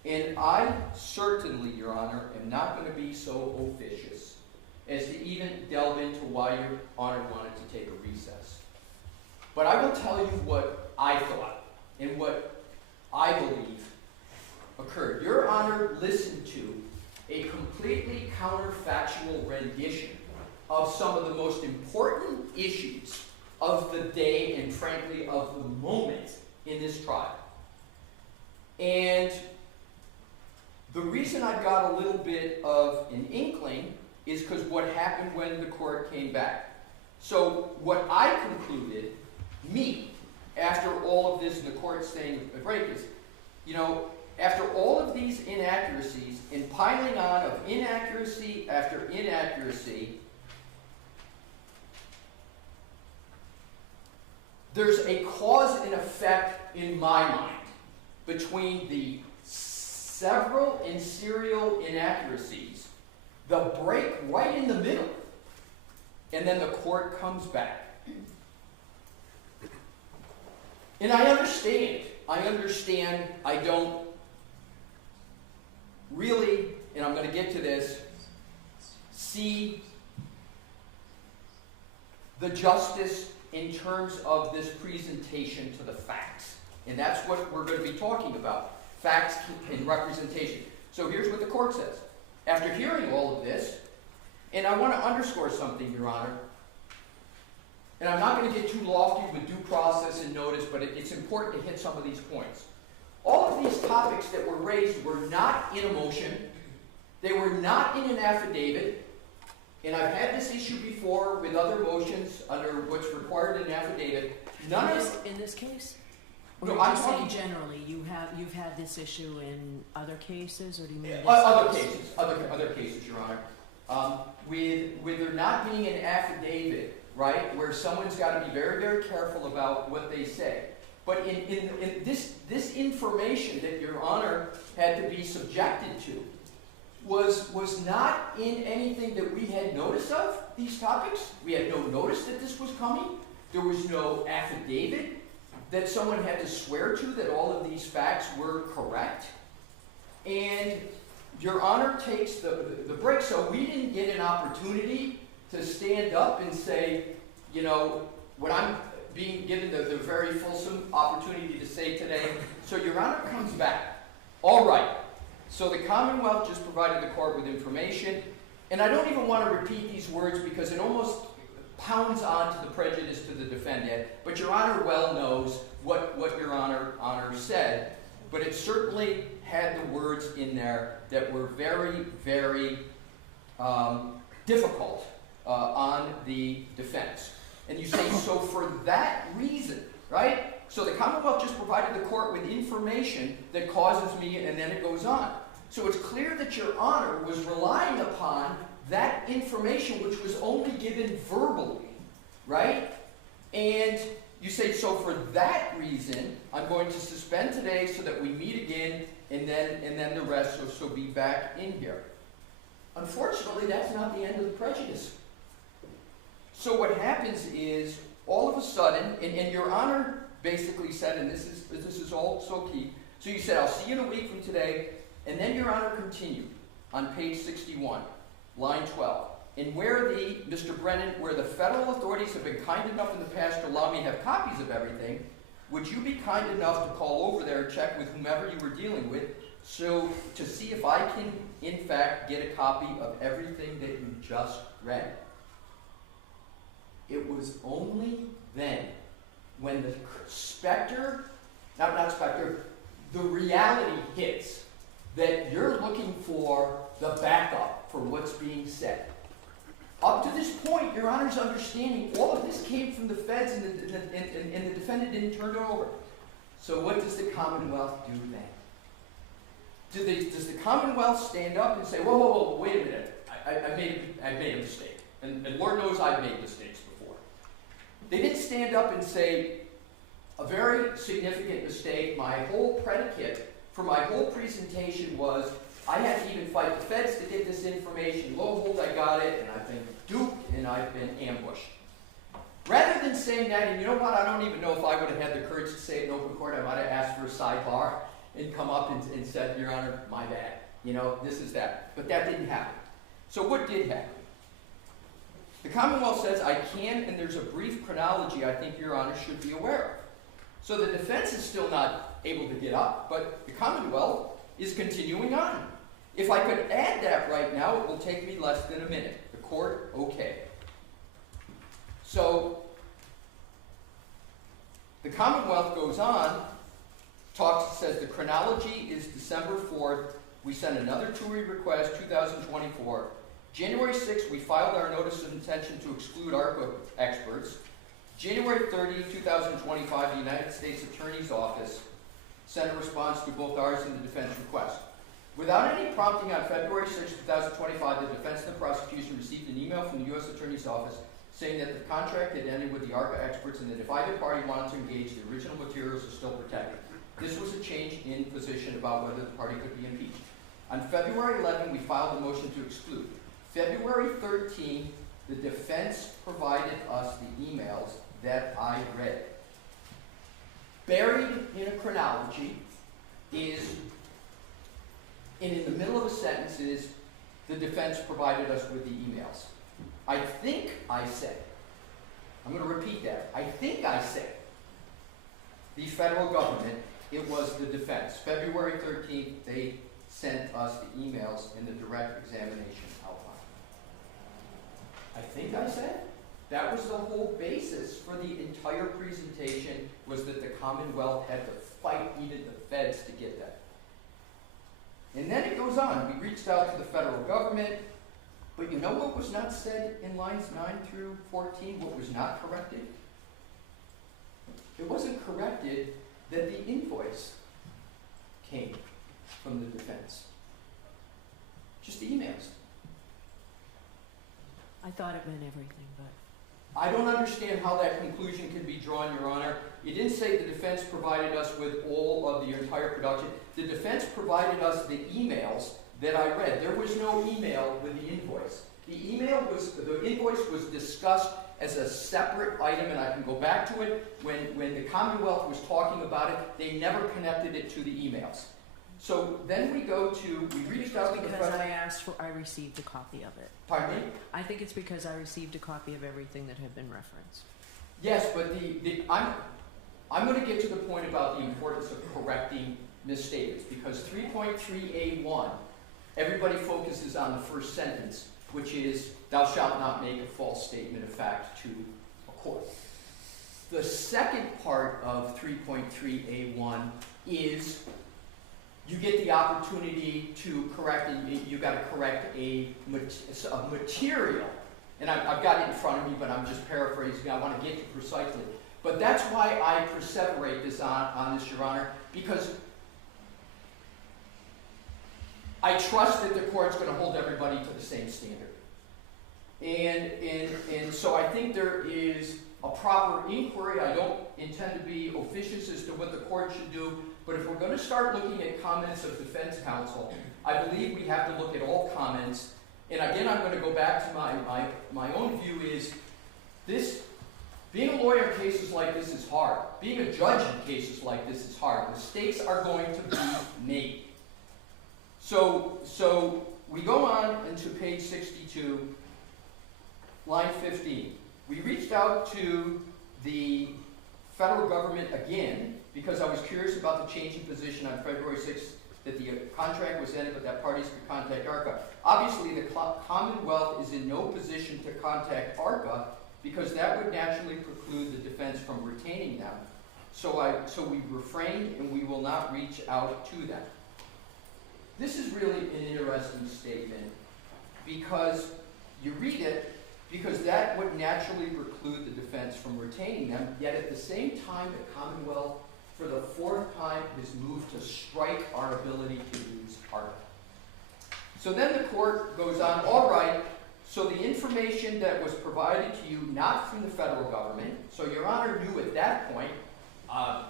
And I certainly, Your Honor, am not going to be so officious as to even delve into why Your Honor wanted to take a recess. But I will tell you what I thought and what I believe occurred. Your Honor listened to a completely counterfactual rendition of some of the most important issues of the day and, frankly, of the moment in this trial. And the reason I got a little bit of an inkling is because what happened when the court came back. So what I concluded, after all of this, and the court saying a break is, after all of these inaccuracies and piling on of inaccuracy after inaccuracy, there's a cause and effect in my mind between the several and serial inaccuracies, the break right in the middle, and then the court comes back. And I understand, I don't really, and I'm going to get to this, see the justice in terms of this presentation to the facts. And that's what we're going to be talking about, facts and representation. So here's what the court says. After hearing all of this, and I want to underscore something, Your Honor, and I'm not going to get too lofty with due process and notice, but it's important to hit some of these points. All of these topics that were raised were not in a motion. They were not in an affidavit. And I've had this issue before with other motions under what's required in an affidavit. None of in this case? No, Or I'm just saying talking generally, you've had this issue in other cases, or do you mean this other case? cases, other cases, Your Honor. With there not being an affidavit, right, where someone's got to be very, very careful about what they say. But in this information that Your Honor had to be subjected to was not in anything that we had notice of, these topics. We had no notice that this was coming. There was no affidavit that someone had to swear to that all of these facts were correct. And Your Honor takes the break, so we didn't get an opportunity to stand up and say, what I'm being given the very fulsome opportunity to say today. So Your Honor comes back. All right. So the Commonwealth just provided the court with information, and I don't even want to repeat these words because it almost pounds on to the prejudice to the defendant, but Your Honor well knows what Your Honor said, but it certainly had the words in there that were very, very difficult on the defense. And you say, so for that reason, right? So the Commonwealth just provided the court with information that causes me, and then it goes on. So it's clear that Your Honor was relying upon that information, which was only given verbally, right? And you say, so for that reason, I'm going to suspend today so that we meet again, and then the rest, so be back in here. Unfortunately, that's not the end of the prejudice. So what happens is, all of a sudden, and Your Honor basically said, and this is all so key, so you said, I'll see you in a week from today, and then Your Honor continued on page 61, line 12. And where Mr. Brennan, where the federal authorities have been kind enough in the past to allow me to have copies of everything, would you be kind enough to call over there and check with whomever you were dealing with, so to see if I can, in fact, get a copy of everything that you just read? It was only then, when the the reality hits, that you're looking for the backup for what's being said. Up to this point, Your Honor's understanding, all of this came from the feds, and the defendant didn't turn it over. So what does the Commonwealth do then? Does the Commonwealth stand up and say, whoa, wait a minute, I made a mistake. And Lord knows I've made mistakes before. They didn't stand up and say, a very significant mistake, my whole predicate for my whole presentation was, I had to even fight the feds to get this information. Lo and behold, I got it, and I've been duped, and I've been ambushed. Rather than saying that, and you know what, I don't even know if I would have had the courage to say it in open court, I might have asked for a sidebar and come up and said, Your Honor, my bad. This is that. But that didn't happen. So what did happen? The Commonwealth says, I can, and there's a brief chronology I think Your Honor should be aware of. So the defense is still not able to get up, but the Commonwealth is continuing on. If I could add that right now, it will take me less than a minute. The court, okay. So, the Commonwealth goes on, says the chronology is December 4th. We sent another TUI request, 2024. January 6th, we filed our notice of intention to exclude ARPA experts. January 30, 2025, the United States Attorney's Office sent a response to both ours and the defense request. Without any prompting, on February 6, 2025, the defense and the prosecution received an email from the U.S. Attorney's Office saying that the contract had ended with the ARPA experts and that if either party wanted to engage, the original materials are still protected. This was a change in position about whether the party could be impeached. On February 11, we filed a motion to exclude. February 13, the defense provided us the emails that I read. Buried in a chronology is, and in the middle of a sentence is, the defense provided us with the emails. I think I said, I'm going to repeat that, I think I said, the federal government, it was the defense. February 13th, they sent us the emails and the direct examination outline. I think I said. That was the whole basis for the entire presentation, was that the Commonwealth had to fight even the feds to get that. And then it goes on. We reached out to the federal government, but you know what was not said in lines 9 through 14, what was not corrected? It wasn't corrected that the invoice came from the defense. Just the emails. I thought it meant everything, but... I don't understand how that conclusion can be drawn, Your Honor. It didn't say the defense provided us with all of the entire production. The defense provided us the emails that I read. There was no email with the invoice. The invoice was discussed as a separate item, and I can go back to it. When the Commonwealth was talking about it, they never connected it to the emails. So then we reached out to the because I received a copy of it. Pardon me? I think it's because I received a copy of everything that had been referenced. Yes, but I'm going to get to the point about the importance of correcting misstatements, because 3.3A1, everybody focuses on the first sentence, which is, thou shalt not make a false statement of fact to a court. The second part of 3.3A1 is you get the opportunity to correct, you got to correct a material. And I've got it in front of me, but I'm just paraphrasing. I want to get to precisely. But that's why I perseverate this on this, Your Honor, because I trust that the court's going to hold everybody to the same standard. And so I think there is a proper inquiry. I don't intend to be officious as to what the court should do, but if we're going to start looking at comments of defense counsel, I believe we have to look at all comments. And again, I'm going to go back to my own view is this, being a lawyer in cases like this is hard. Being a judge in cases like this is hard. Mistakes are going to be made. So we go on into page 62, line 15. We reached out to the federal government again because I was curious about the change in position on February 6th that the contract was ended, but that parties could contact ARCA. Obviously, the Commonwealth is in no position to contact ARCA because that would naturally preclude the defense from retaining them. So we refrained and we will not reach out to them. This is really an interesting statement because you read it because that would naturally preclude the defense from retaining them, yet at the same time the Commonwealth for the fourth time has moved to strike our ability to use ARCA. So then the court goes on, all right, so the information that was provided to you, not from the federal government, so Your Honor knew at that point, I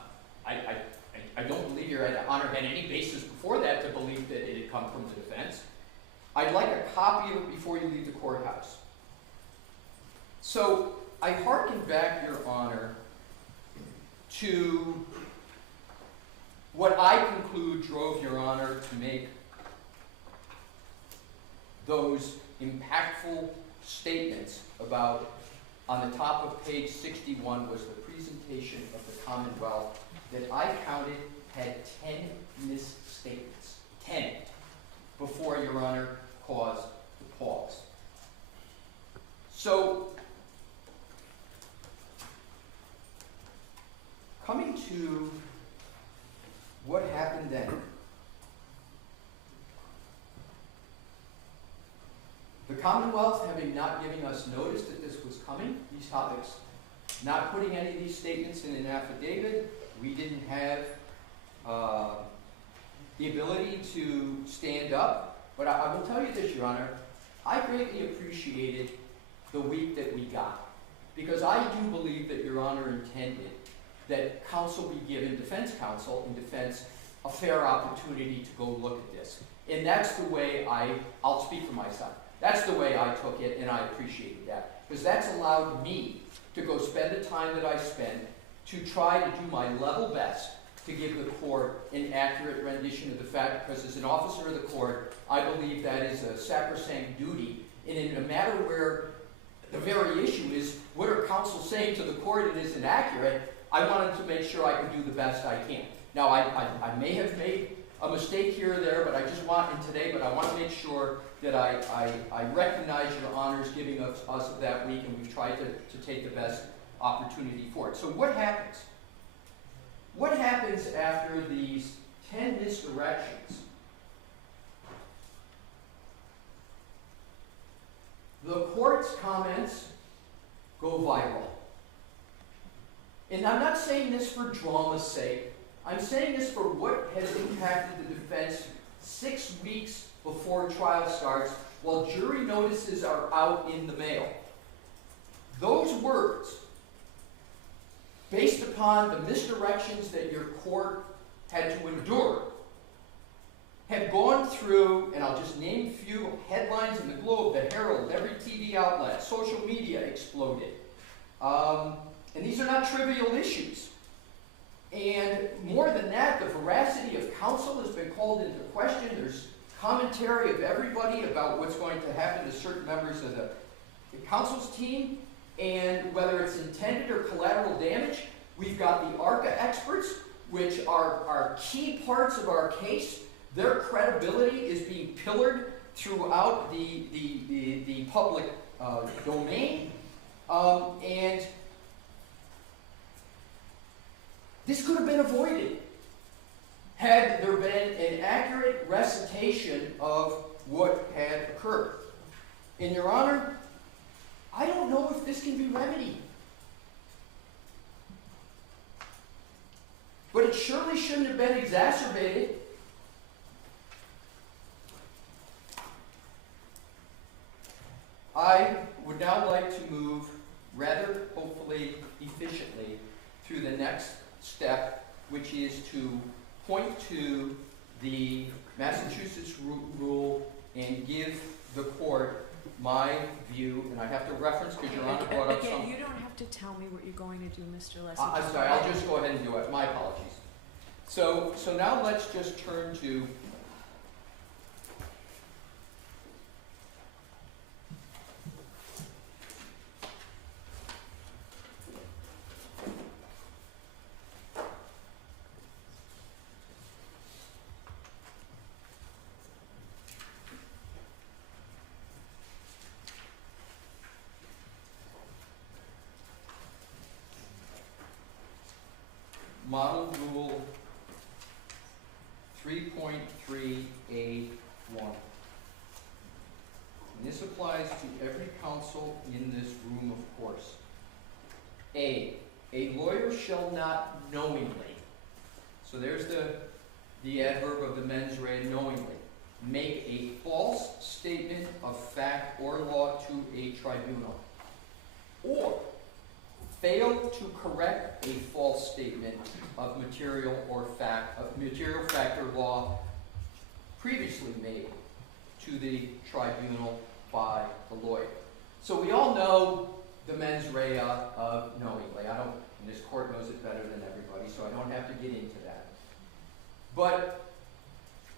don't believe Your Honor had any basis before that to believe that it had come from the defense. I'd like a copy of it before you leave the courthouse. So I hearken back, Your Honor, to what I conclude drove Your Honor to make those impactful statements about, on the top of page 61 was the presentation of the Commonwealth that I counted had 10 misstatements. intent before Your Honor caused the pause. So, coming to what happened then. The Commonwealth, having not given us notice that this was coming, these topics, not putting any of these statements in an affidavit, we didn't have the ability to stand up. But I will tell you this, Your Honor, I greatly appreciated the week that we got, because I do believe that Your Honor intended that counsel be given, defense counsel and defense, a fair opportunity to go look at this. And that's the way I'll speak for myself. That's the way I took it, and I appreciated that. Because that's allowed me to go spend the time that I spent to try to do my level best to give the court an accurate rendition of the fact, because as an officer of the court, I believe that is a sacrosanct duty. And in a matter where the very issue is, what are counsel saying to the court and is inaccurate, I wanted to make sure I could do the best I can. Now, I may have made a mistake here or there, but I just want, and today, but I want to make sure that I recognize Your Honor's giving us that week, and we've tried to take the best opportunity for it. So what happens? What happens after these 10 misdirections? The court's comments go viral. And I'm not saying this for drama's sake. I'm saying this for what has impacted the defense 6 weeks before trial starts, while jury notices are out in the mail. Those words, based upon the misdirections that your court had to endure, have gone through, and I'll just name a few headlines in the Globe, the Herald, every TV outlet, social media exploded. And these are not trivial issues. And more than that, the veracity of counsel has been called into question. There's commentary of everybody about what's going to happen to certain members of the counsel's team, and whether it's intended or collateral damage. We've got the ARCA experts, which are key parts of our case. Their credibility is being pillared throughout the public domain. And this could have been avoided had there been an accurate recitation of what had occurred. And Your Honor, I don't know if this can be remedied. But it surely shouldn't have been exacerbated. I would now like to move rather, hopefully, efficiently through the next step, which is to point to the Massachusetts rule and give the court my view, and I have to reference, because Your Honor brought up some... You don't have to tell me what you're going to do, Mr. Leslie. I'm sorry, I'll just go ahead and do it. My apologies. So now let's just turn to Model Rule 3.3A1. And this applies to every counsel in this room, of course. A lawyer shall not knowingly, so there's the adverb of the mens rea, knowingly, make a false statement of fact or law to a tribunal, or fail to correct a false statement of material fact or law previously made to the tribunal by the lawyer. So we all know the mens rea of knowingly. And this court knows it better than everybody, so I don't have to get into that. But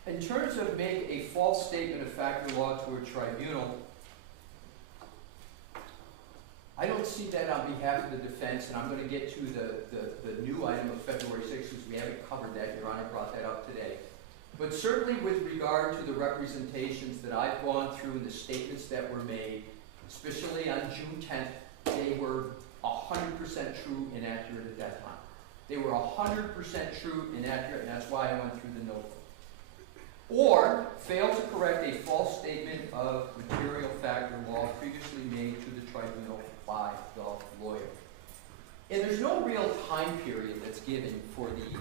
in terms of make a false statement of fact or law to a tribunal, I don't see that on behalf of the defense, and I'm going to get to the new item of February 6th, because we haven't covered that. Your Honor brought that up today. But certainly with regard to the representations that I've gone through and the statements that were made, especially on June 10th, they were 100% true and accurate at that time. They were 100% true and accurate, and that's why I went through the notebook. Or fail to correct a false statement of material fact or law previously made to the tribunal by the lawyer. And there's no real time period that's given for the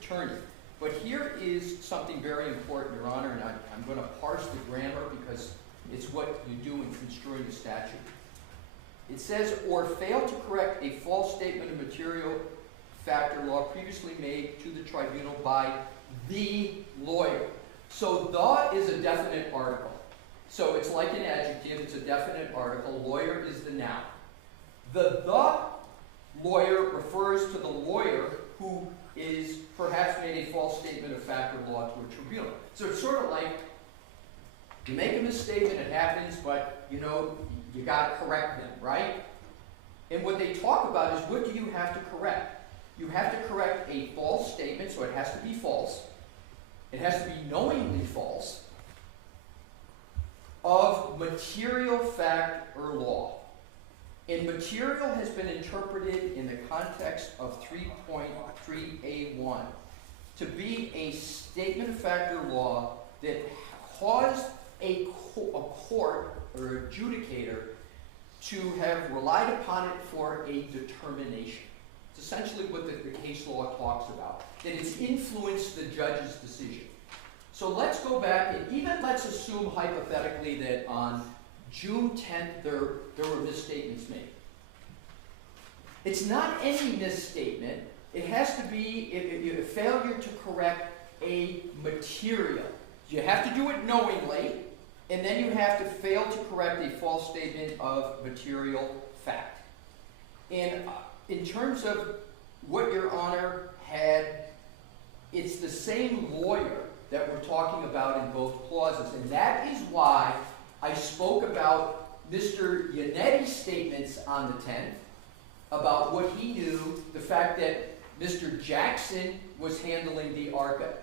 attorney. But here is something very important, Your Honor, and I'm going to parse the grammar because it's what you do in construing the statute. It says, or fail to correct a false statement of material fact or law previously made to the tribunal by the lawyer. So the is a definite article. So it's like an adjective, it's a definite article. Lawyer is the noun. The lawyer refers to the lawyer who is perhaps made a false statement of fact or law to a tribunal. So it's sort of like you make a misstatement, it happens, but you know, you got to correct them, right? And what they talk about is what do you have to correct? You have to correct a false statement, so it has to be false. It has to be knowingly false of material fact or law. And material has been interpreted in the context of 3.3A1 to be a statement of fact or law that caused a court or adjudicator to have relied upon it for a determination. It's essentially what the case law talks about, that it's influenced the judge's decision. So let's go back and even let's assume hypothetically that on June 10th there were misstatements made. It's not any misstatement. It has to be a failure to correct a material. You have to do it knowingly, and then you have to fail to correct a false statement of material fact. And in terms of what Your Honor had, it's the same lawyer that we're talking about in both clauses. And that is why I spoke about Mr. Yanetti's statements on the 10th, about what he knew, the fact that Mr. Jackson was handling the ARCA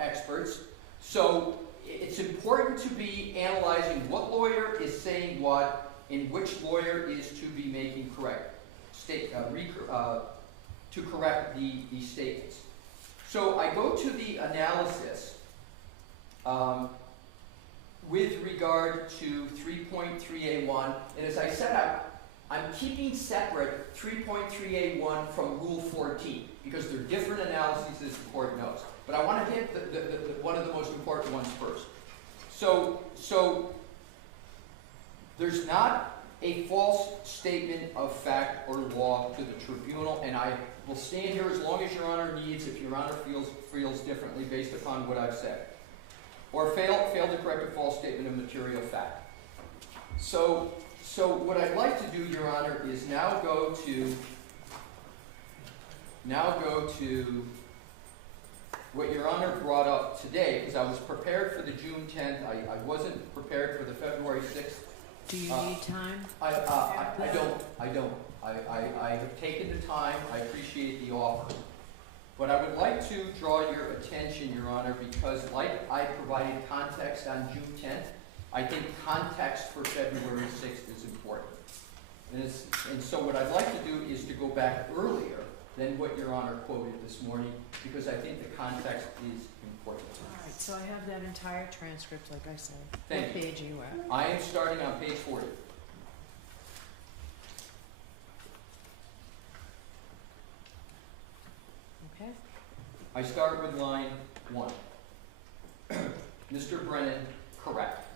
experts. So it's important to be analyzing what lawyer is saying what and which lawyer is to be making correct to correct the statements. So I go to the analysis with regard to 3.3A1, and as I said, I'm keeping separate 3.3A1 from Rule 14 because they're different analyses, as the court knows. But I want to hit one of the most important ones first. So there's not a false statement of fact or law to the tribunal, and I will stand here as long as Your Honor needs, if Your Honor feels differently based upon what I've said. Or fail to correct a false statement of material fact. So what I'd like to do, Your Honor, is now go to what Your Honor brought up today, because I was prepared for the June 10th. I wasn't prepared for the February 6th. Do you need time? I don't. I have taken the time. I appreciate the offer. But I would like to draw your attention, Your Honor, because like I provided context on June 10th, I think context for February 6th is important. And so what I'd like to do is to go back earlier than what Your Honor quoted this morning, because I think the context is important. All right, so I have that entire transcript, like I said. Thank What you. page are you at? I am starting on page 40. Okay. I start with line 1. Mr. Brennan, correct.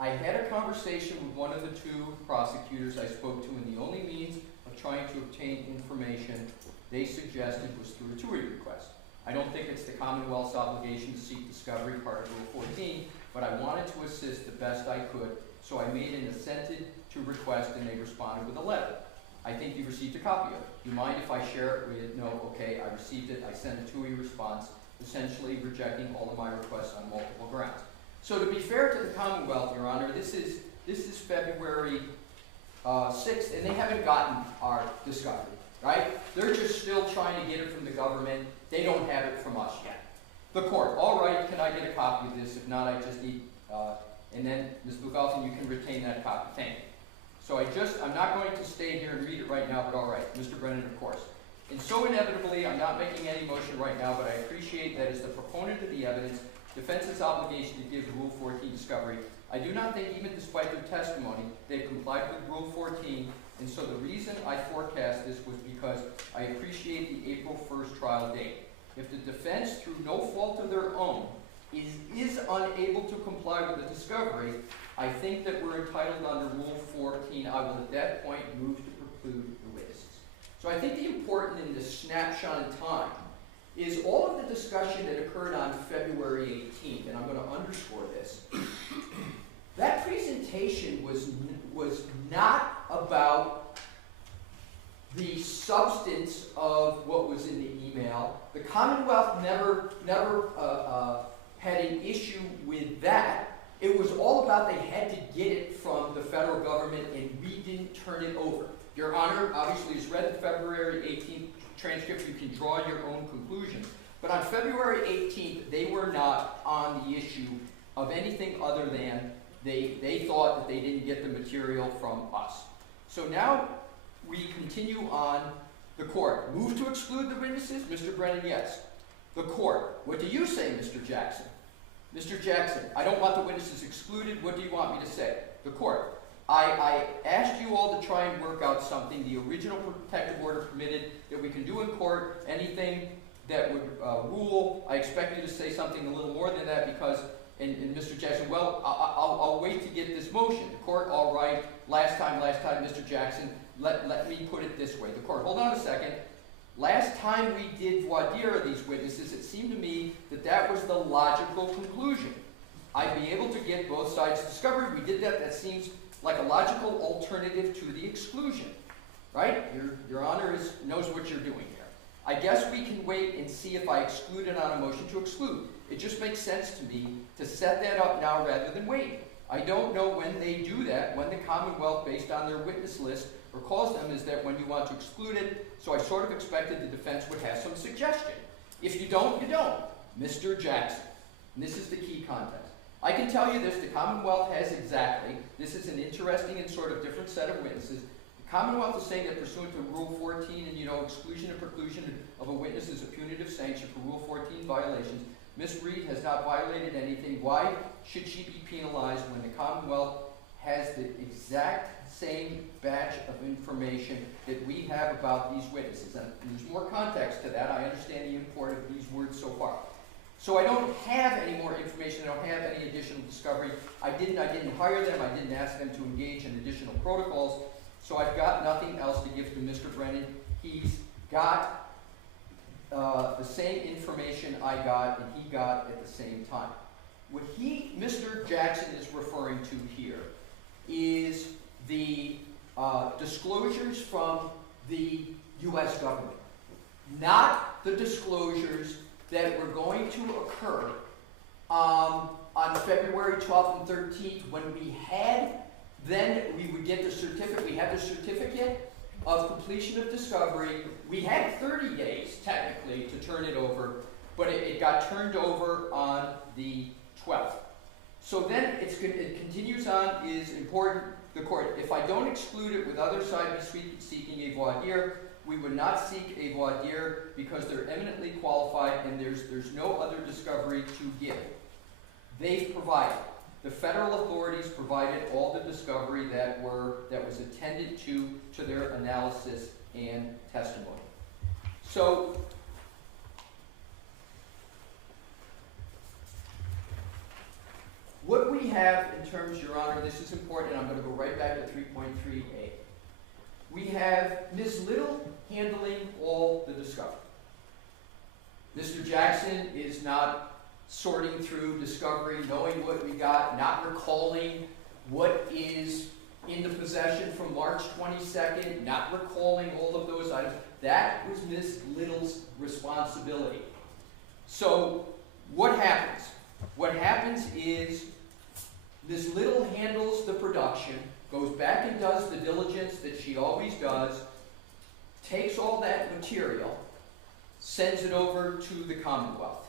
I had a conversation with one of the two prosecutors I spoke to, and the only means of trying to obtain information they suggested was through a TUI request. I don't think it's the Commonwealth's obligation to seek discovery, part of Rule 14, but I wanted to assist the best I could, so I made an assented to request, and they responded with a letter. I think you received a copy of it. Do you mind if I share it with, no, okay, I received it, I sent a TUI response, essentially rejecting all of my requests on multiple grounds. So to be fair to the Commonwealth, Your Honor, this is February 6th, and they haven't gotten our discovery, right? They're just still trying to get it from the government. They don't have it from us yet. The court, all right, can I get a copy of this? If not, I just need, and then Ms. Bugalton, you can retain that copy. Thank you. So I'm not going to stay here and read it right now, but all right, Mr. Brennan, of course. And so inevitably, I'm not making any motion right now, but I appreciate that as the proponent of the evidence, defense's obligation to give Rule 14 discovery. I do not think, even despite their testimony, they've complied with Rule 14, and so the reason I forecast this was because I appreciate the April 1st trial date. If the defense, through no fault of their own, is unable to comply with the discovery, I think that we're entitled under Rule 14. I will at that point move to preclude the witnesses. So I think the important in this snapshot in time is all of the discussion that occurred on February 18th, and I'm going to underscore this. That presentation was not about the substance of what was in the email. The Commonwealth never had an issue with that. It was all about they had to get it from the federal government, and we didn't turn it over. Your Honor obviously has read the February 18th transcript. You can draw your own conclusions. But on February 18th, they were not on the issue of anything other than they thought that they didn't get the material from us. So now we continue on. The court. Move to exclude the witnesses? Mr. Brennan, yes. The court. What do you say, Mr. Jackson? Mr. Jackson, I don't want the witnesses excluded. What do you want me to say? The court. I asked you all to try and work out something. The original protective order permitted that we can do in court anything that would rule. I expect you to say something a little more than that because, and Mr. Jackson, well, I'll wait to get this motion. The court, all right. Last time, Mr. Jackson, let me put it this way. The court, hold on a second. Last time we did voir dire of these witnesses, it seemed to me that that was the logical conclusion. I'd be able to get both sides discovered. We did that. That seems like a logical alternative to the exclusion, right? Your Honor knows what you're doing here. I guess we can wait and see if I exclude it on a motion to exclude. It just makes sense to me to set that up now rather than wait. I don't know when they do that, when the Commonwealth, based on their witness list, recalls them, is that when you want to exclude it, so I sort of expected the defense would have some suggestion. If you don't, you don't. Mr. Jackson, and this is the key context. I can tell you this, the Commonwealth has exactly, this is an interesting and sort of different set of witnesses. The Commonwealth is saying that pursuant to Rule 14 and, exclusion and preclusion of a witness is a punitive sanction for Rule 14 violations. Ms. Reed has not violated anything. Why should she be penalized when the Commonwealth has the exact same batch of information that we have about these witnesses? And there's more context to that. I understand the import of these words so far. So I don't have any more information. I don't have any additional discovery. I didn't hire them. I didn't ask them to engage in additional protocols. So I've got nothing else to give to Mr. Brennan. He's got the same information I got and he got at the same time. What Mr. Jackson is referring to here is the disclosures from the U.S. government, not the disclosures that were going to occur on February 12th and 13th when we would get the certificate. We had the certificate of completion of discovery. We had 30 days, technically, to turn it over, but it got turned over on the 12th. So then it continues on, is important, the court, if I don't exclude it with other side seeking a voir dire, we would not seek a voir dire because they're eminently qualified and there's no other discovery to give. They've provided. The federal authorities provided all the discovery that was attended to their analysis and testimony. So what we have in terms, Your Honor, this is important, and I'm going to go right back to 3.3a. We have Ms. Little handling all the discovery. Mr. Jackson is not sorting through discovery, knowing what we got, not recalling what is in the possession from March 22nd, not recalling all of those items. That was Ms. Little's responsibility. So what happens? What happens is Ms. Little handles the production, goes back and does the diligence that she always does, takes all that material, sends it over to the Commonwealth.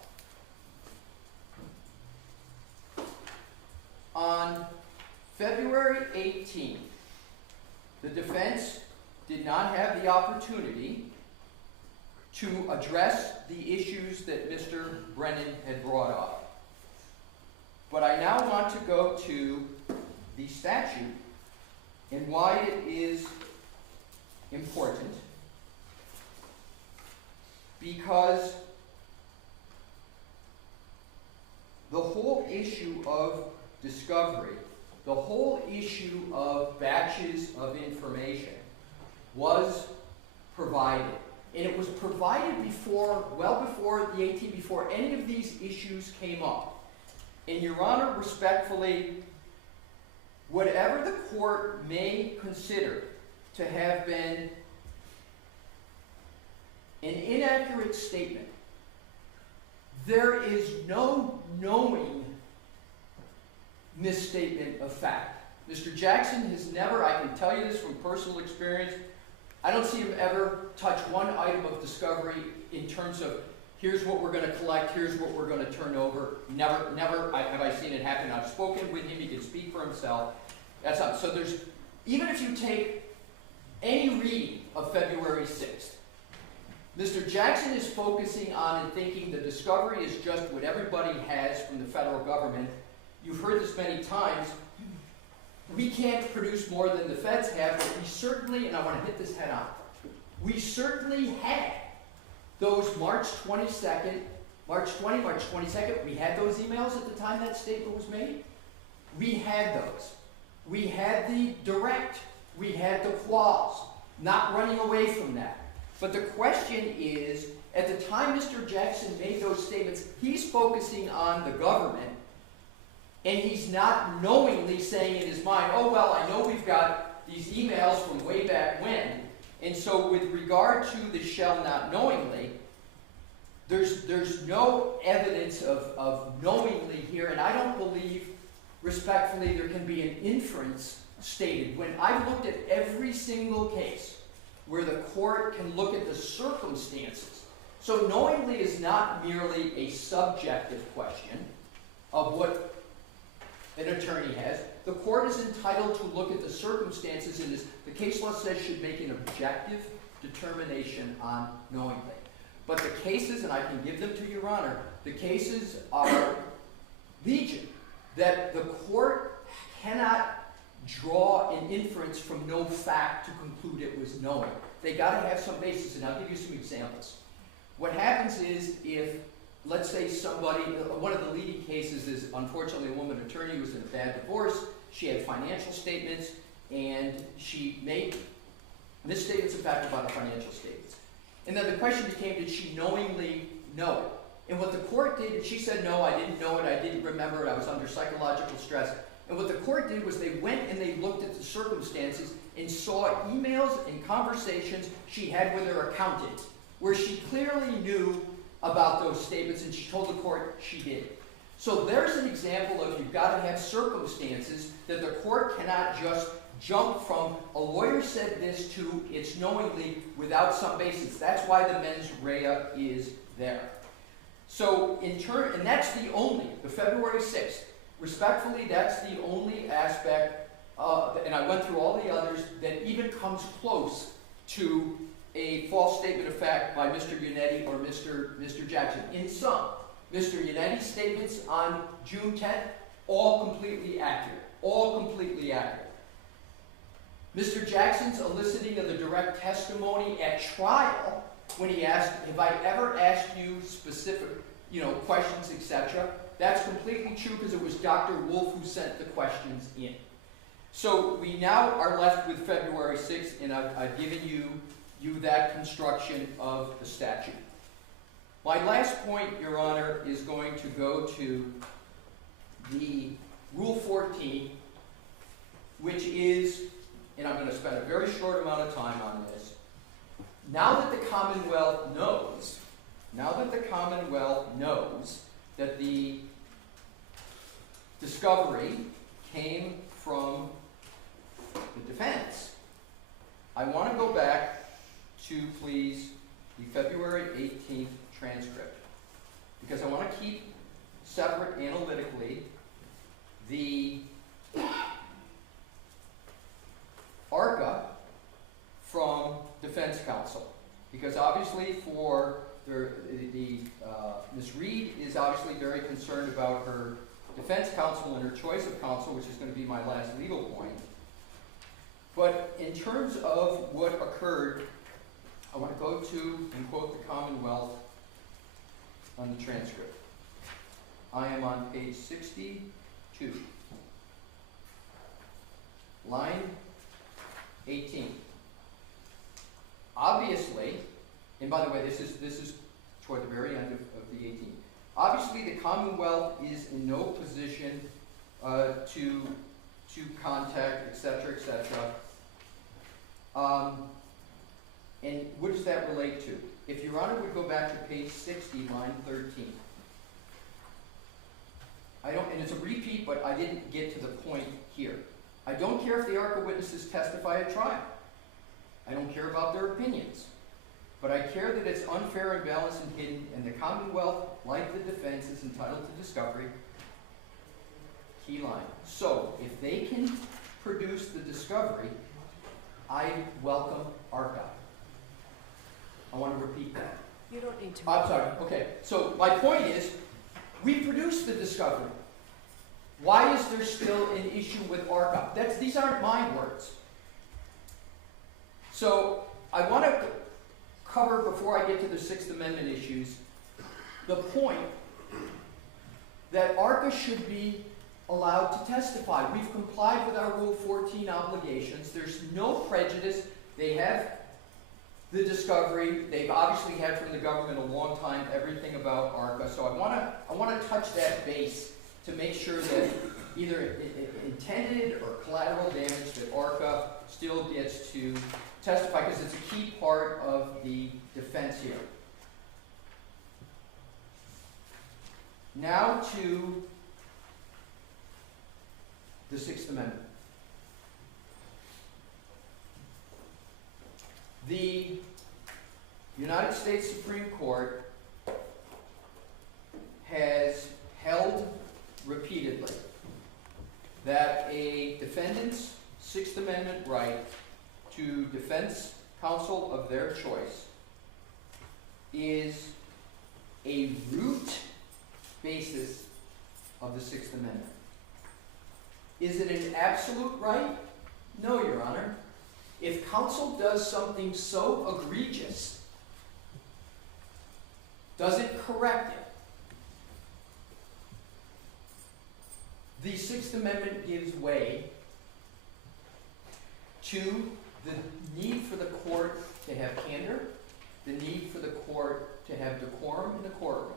on February 18th, the defense did not have the opportunity to address the issues that Mr. Brennan had brought up. But I now want to go to the statute and why it is important. Because the whole issue of discovery, the whole issue of batches of information was provided. And it was provided before, well before the 18th, before any of these issues came up. And Your Honor, respectfully, whatever the court may consider to have been an inaccurate statement, there is no knowing misstatement of fact. Mr. Jackson has never, I can tell you this from personal experience, I don't see him ever touch one item of discovery in terms of here's what we're going to collect, here's what we're going to turn over. Never have I seen it happen. I've spoken with him, he can speak for himself. That's not, so there's, even if you take any reading of February 6th, Mr. Jackson is focusing on and thinking the discovery is just what everybody has from the federal government. You've heard this many times. We can't produce more than the feds have, but we certainly, and I want to hit this head on, we certainly had those March 22nd, March 20, March 22nd, we had those emails at the time that statement was made. We had those. We had the direct. We had the clause. Not running away from that. But the question is, at the time Mr. Jackson made those statements, he's focusing on the government, and he's not knowingly saying in his mind, oh, well, I know we've got these emails from way back when, and so with regard to the shall not knowingly, there's no evidence of knowingly here, and I don't believe, respectfully, there can be an inference stated. When I've looked at every single case where the court can look at the circumstances, so knowingly is not merely a subjective question of what an attorney has. The court is entitled to look at the circumstances in this. The case law says should make an objective determination on knowingly. But the cases, and I can give them to Your Honor, the cases are legion, that the court cannot draw an inference from no fact to conclude it was knowing. They got to have some basis, and I'll give you some examples. What happens is if, let's say somebody, one of the leading cases is, unfortunately, a woman attorney who was in a bad divorce. She had financial statements, and she made misstatements, in fact, about the financial statements. And then the question became, did she knowingly know it? And what the court did, she said, no, I didn't know it, I didn't remember it, I was under psychological stress. And what the court did was they went and they looked at the circumstances and saw emails and conversations she had with her accountant, where she clearly knew about those statements, and she told the court she did. So there's an example of you've got to have circumstances that the court cannot just jump from a lawyer said this to it's knowingly without some basis. That's why the mens rea is there. So in turn, and that's the only, the February 6th, respectfully, that's the only aspect, and I went through all the others, that even comes close to a false statement of fact by Mr. Yannetti or Mr. Jackson. In sum, Mr. Yannetti's statements on June 10th, all completely accurate. All completely accurate. Mr. Jackson's eliciting of the direct testimony at trial, when he asked, have I ever asked you specific, questions, etc., that's completely true because it was Dr. Wolf who sent the questions in. So we now are left with February 6th, and I've given you that construction of the statute. My last point, Your Honor, is going to go to the Rule 14, which is, and I'm going to spend a very short amount of time on this. Now that the Commonwealth knows that the discovery came from the defense, I want to go back to, please, the February 18th transcript, because I want to keep separate analytically the Because obviously for Ms. Reed is obviously very concerned about her defense counsel and her choice of counsel, which is going to be my last legal point. But in terms of what occurred, I want to go to and quote the Commonwealth on the transcript. I am on page 62, line 18. Obviously, and by the way, this is toward the very end of the 18. Obviously, the Commonwealth is in no position to contact, etc., etc. And what does that relate to? If Your Honor would go back to page 60, line 13. And it's a repeat, but I didn't get to the point here. I don't care if the ARCA witnesses testify at trial. I don't care about their opinions. But I care that it's unfair, imbalanced, and hidden, and the Commonwealth, like the defense, is entitled to discovery. Key line. So, if they can produce the discovery, I welcome ARCA. I want to repeat that. You don't need to. I'm sorry. Okay. So, my point is, we produced the discovery. Why is there still an issue with ARCA? These aren't my words. So, I want to cover, before I get to the Sixth Amendment issues, the point that ARCA should be allowed to testify. We've complied with our Rule 14 obligations. There's no prejudice. They have the discovery. They've obviously had from the government a long time everything about ARCA. So I want to touch that base to make sure that either intended or collateral damage, that ARCA still gets to testify, because it's a key part of the defense here. Now to the Sixth Amendment. The United States Supreme Court has held repeatedly that a defendant's Sixth Amendment right to defense counsel of their choice is a root basis of the Sixth Amendment. Is it an absolute right? No, Your Honor. If counsel does something so egregious, does it correct it? The Sixth Amendment gives way to the need for the court to have candor, the need for the court to have decorum in the courtroom.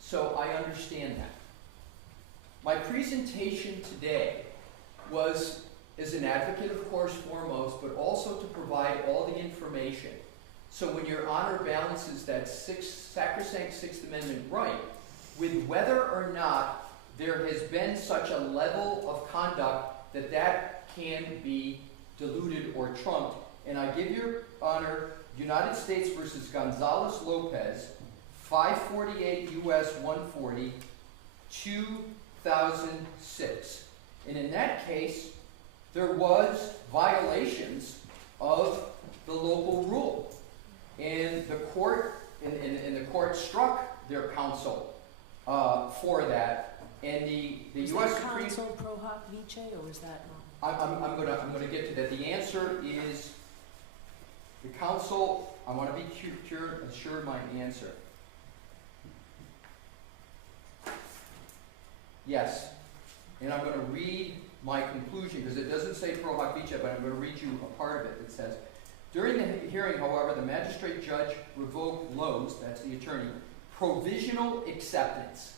So I understand that. My presentation today was as an advocate, of course, foremost, but also to provide all the information. So when Your Honor balances that sacrosanct Sixth Amendment right with whether or not there has been such a level of conduct that can be diluted or trumped, and I give Your Honor United States versus Gonzalez-Lopez, 548 U.S. 140, 2006. And in that case, there was violations of the local rule. And the court, and the court struck their counsel for that. And the U.S. Supreme Court. Counsel pro hoc vice, or was that not? I'm gonna get to that. The answer is the counsel. I want to be sure of my answer. Yes, and I'm going to read my conclusion because it doesn't say pro hoc vice, but I'm going to read you a part of it. It says, during the hearing, however, the magistrate judge revoked Lowe's, that's the attorney, provisional acceptance.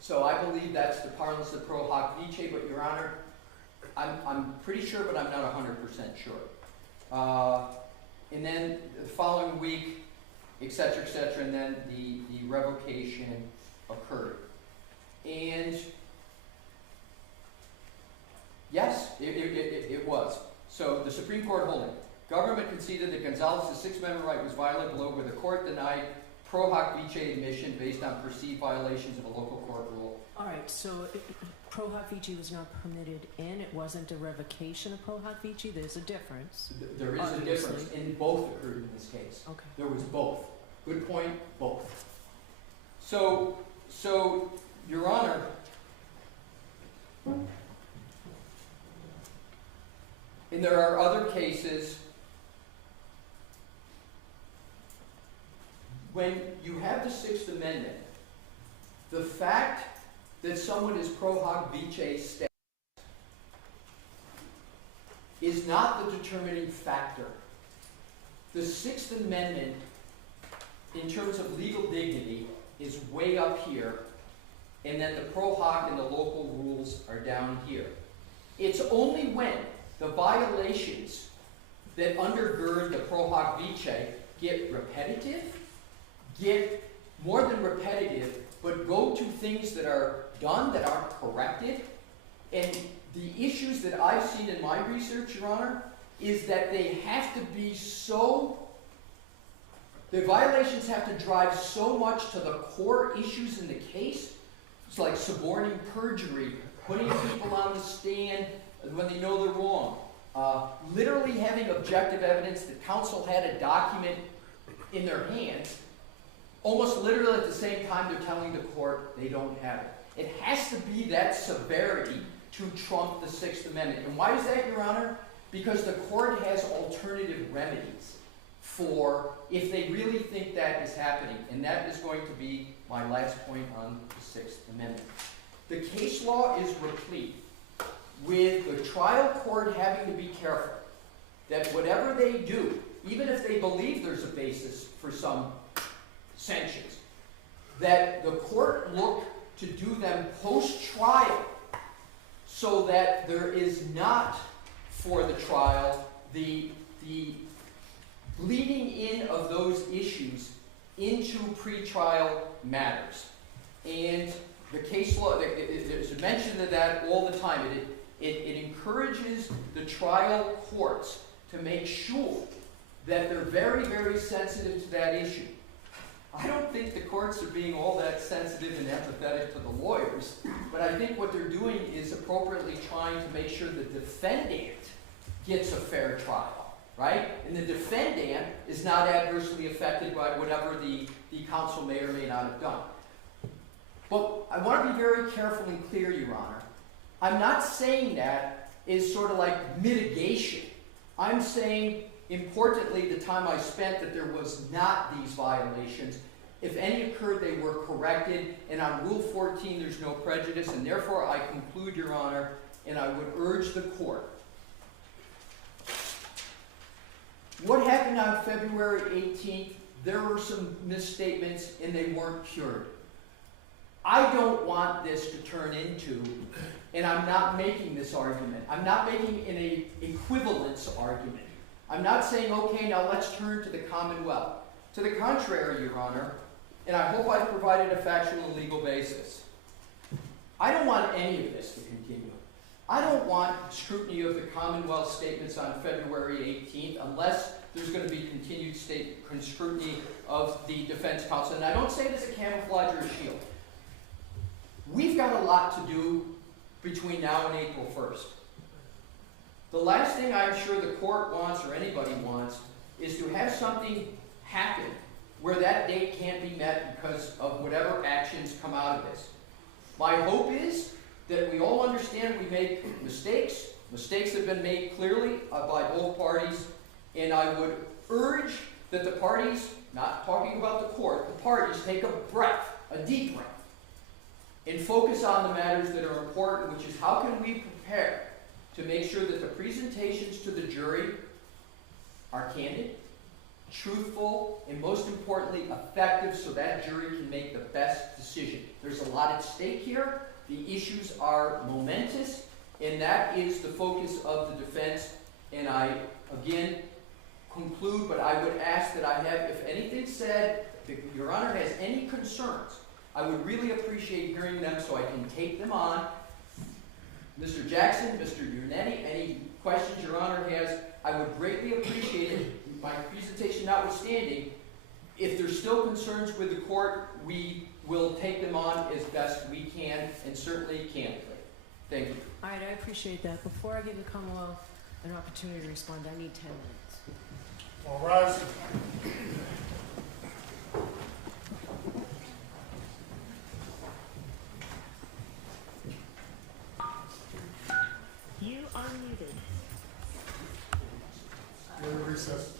So I believe that's the parlance of pro hoc vice, but Your Honor, I'm pretty sure, but I'm not 100% sure. And then the following week, et cetera, and then the revocation occurred. And yes, it was. So the Supreme Court holding. Government conceded that Gonzalez's Sixth Amendment right was violated below, where the court denied pro hoc vice admission based on perceived violations of a local court rule. All right, so Pro Hoc Vici was not permitted in, it wasn't a revocation of Pro Hoc Vici, there's a difference. There is a difference, and both occurred in this case. Okay. There was both. Good point, both. So, Your Honor, and there are other cases when you have the Sixth Amendment, the fact that someone is pro hoc vice status is not the determining factor. The Sixth Amendment, in terms of legal dignity, is way up here, and then the pro hoc and the local rules are down here. It's only when the violations that undergird the pro hoc vice get repetitive, get more than repetitive, but go to things that are done that aren't corrected. And the issues that I've seen in my research, Your Honor, is that they have to be so, the violations have to drive so much to the core issues in the case. It's like suborning perjury, putting people on the stand when they know they're wrong, literally having objective evidence that counsel had a document in their hands, almost literally at the same time they're telling the court they don't have it. It has to be that severity to trump the Sixth Amendment. And why is that, Your Honor? Because the court has alternative remedies for if they really think that is happening. And that is going to be my last point on the Sixth Amendment. The case law is replete with the trial court having to be careful that whatever they do, even if they believe there's a basis for some sanctions, that the court look to do them post-trial so that there is not, for the trial, the bleeding in of those issues into pretrial matters. And the case law, there's a mention of that all the time. It encourages the trial courts to make sure that they're very, very sensitive to that issue. I don't think the courts are being all that sensitive and empathetic to the lawyers, but I think what they're doing is appropriately trying to make sure the defendant gets a fair trial, right? And the defendant is not adversely affected by whatever the counsel may or may not have done. But I want to be very careful and clear, Your Honor. I'm not saying that is sort of like mitigation. I'm saying, importantly, the time I spent that there was not these violations. If any occurred, they were corrected. And on Rule 14, there's no prejudice. And therefore, I conclude, Your Honor, and I would urge the court. What happened on February 18th, there were some misstatements and they weren't cured. I don't want this to turn into, and I'm not making this argument, I'm not making an equivalence argument. I'm not saying, okay, now let's turn to the Commonwealth. To the contrary, Your Honor, and I hope I've provided a factual and legal basis. I don't want any of this to continue. I don't want scrutiny of the Commonwealth statements on February 18th unless there's going to be continued scrutiny of the defense counsel. And I don't say it as a camouflage or a shield. We've got a lot to do between now and April 1st. The last thing I'm sure the court wants or anybody wants is to have something happen where that date can't be met because of whatever actions come out of this. My hope is that we all understand we make mistakes. Mistakes have been made clearly by both parties, and I would urge that the parties, not talking about the court, the parties take a breath, a deep breath, and focus on the matters that are important, which is how can we prepare to make sure that the presentations to the jury are candid, truthful, and most importantly, effective so that jury can make the best decision. There's a lot at stake here. The issues are momentous, and that is the focus of the defense. And I, again, conclude, but I would ask that I have, if anything said, if Your Honor has any concerns, I would really appreciate hearing them so I can take them on. Mr. Jackson, Mr. Urnetti, any questions Your Honor has, I would greatly appreciate it, my presentation notwithstanding. If there's still concerns with the court, we will take them on as best we can, and certainly candidly. Thank you. All right, I appreciate that. Before I give the Commonwealth an opportunity to respond, I need 10 minutes. All rise. You are muted. We're in recess.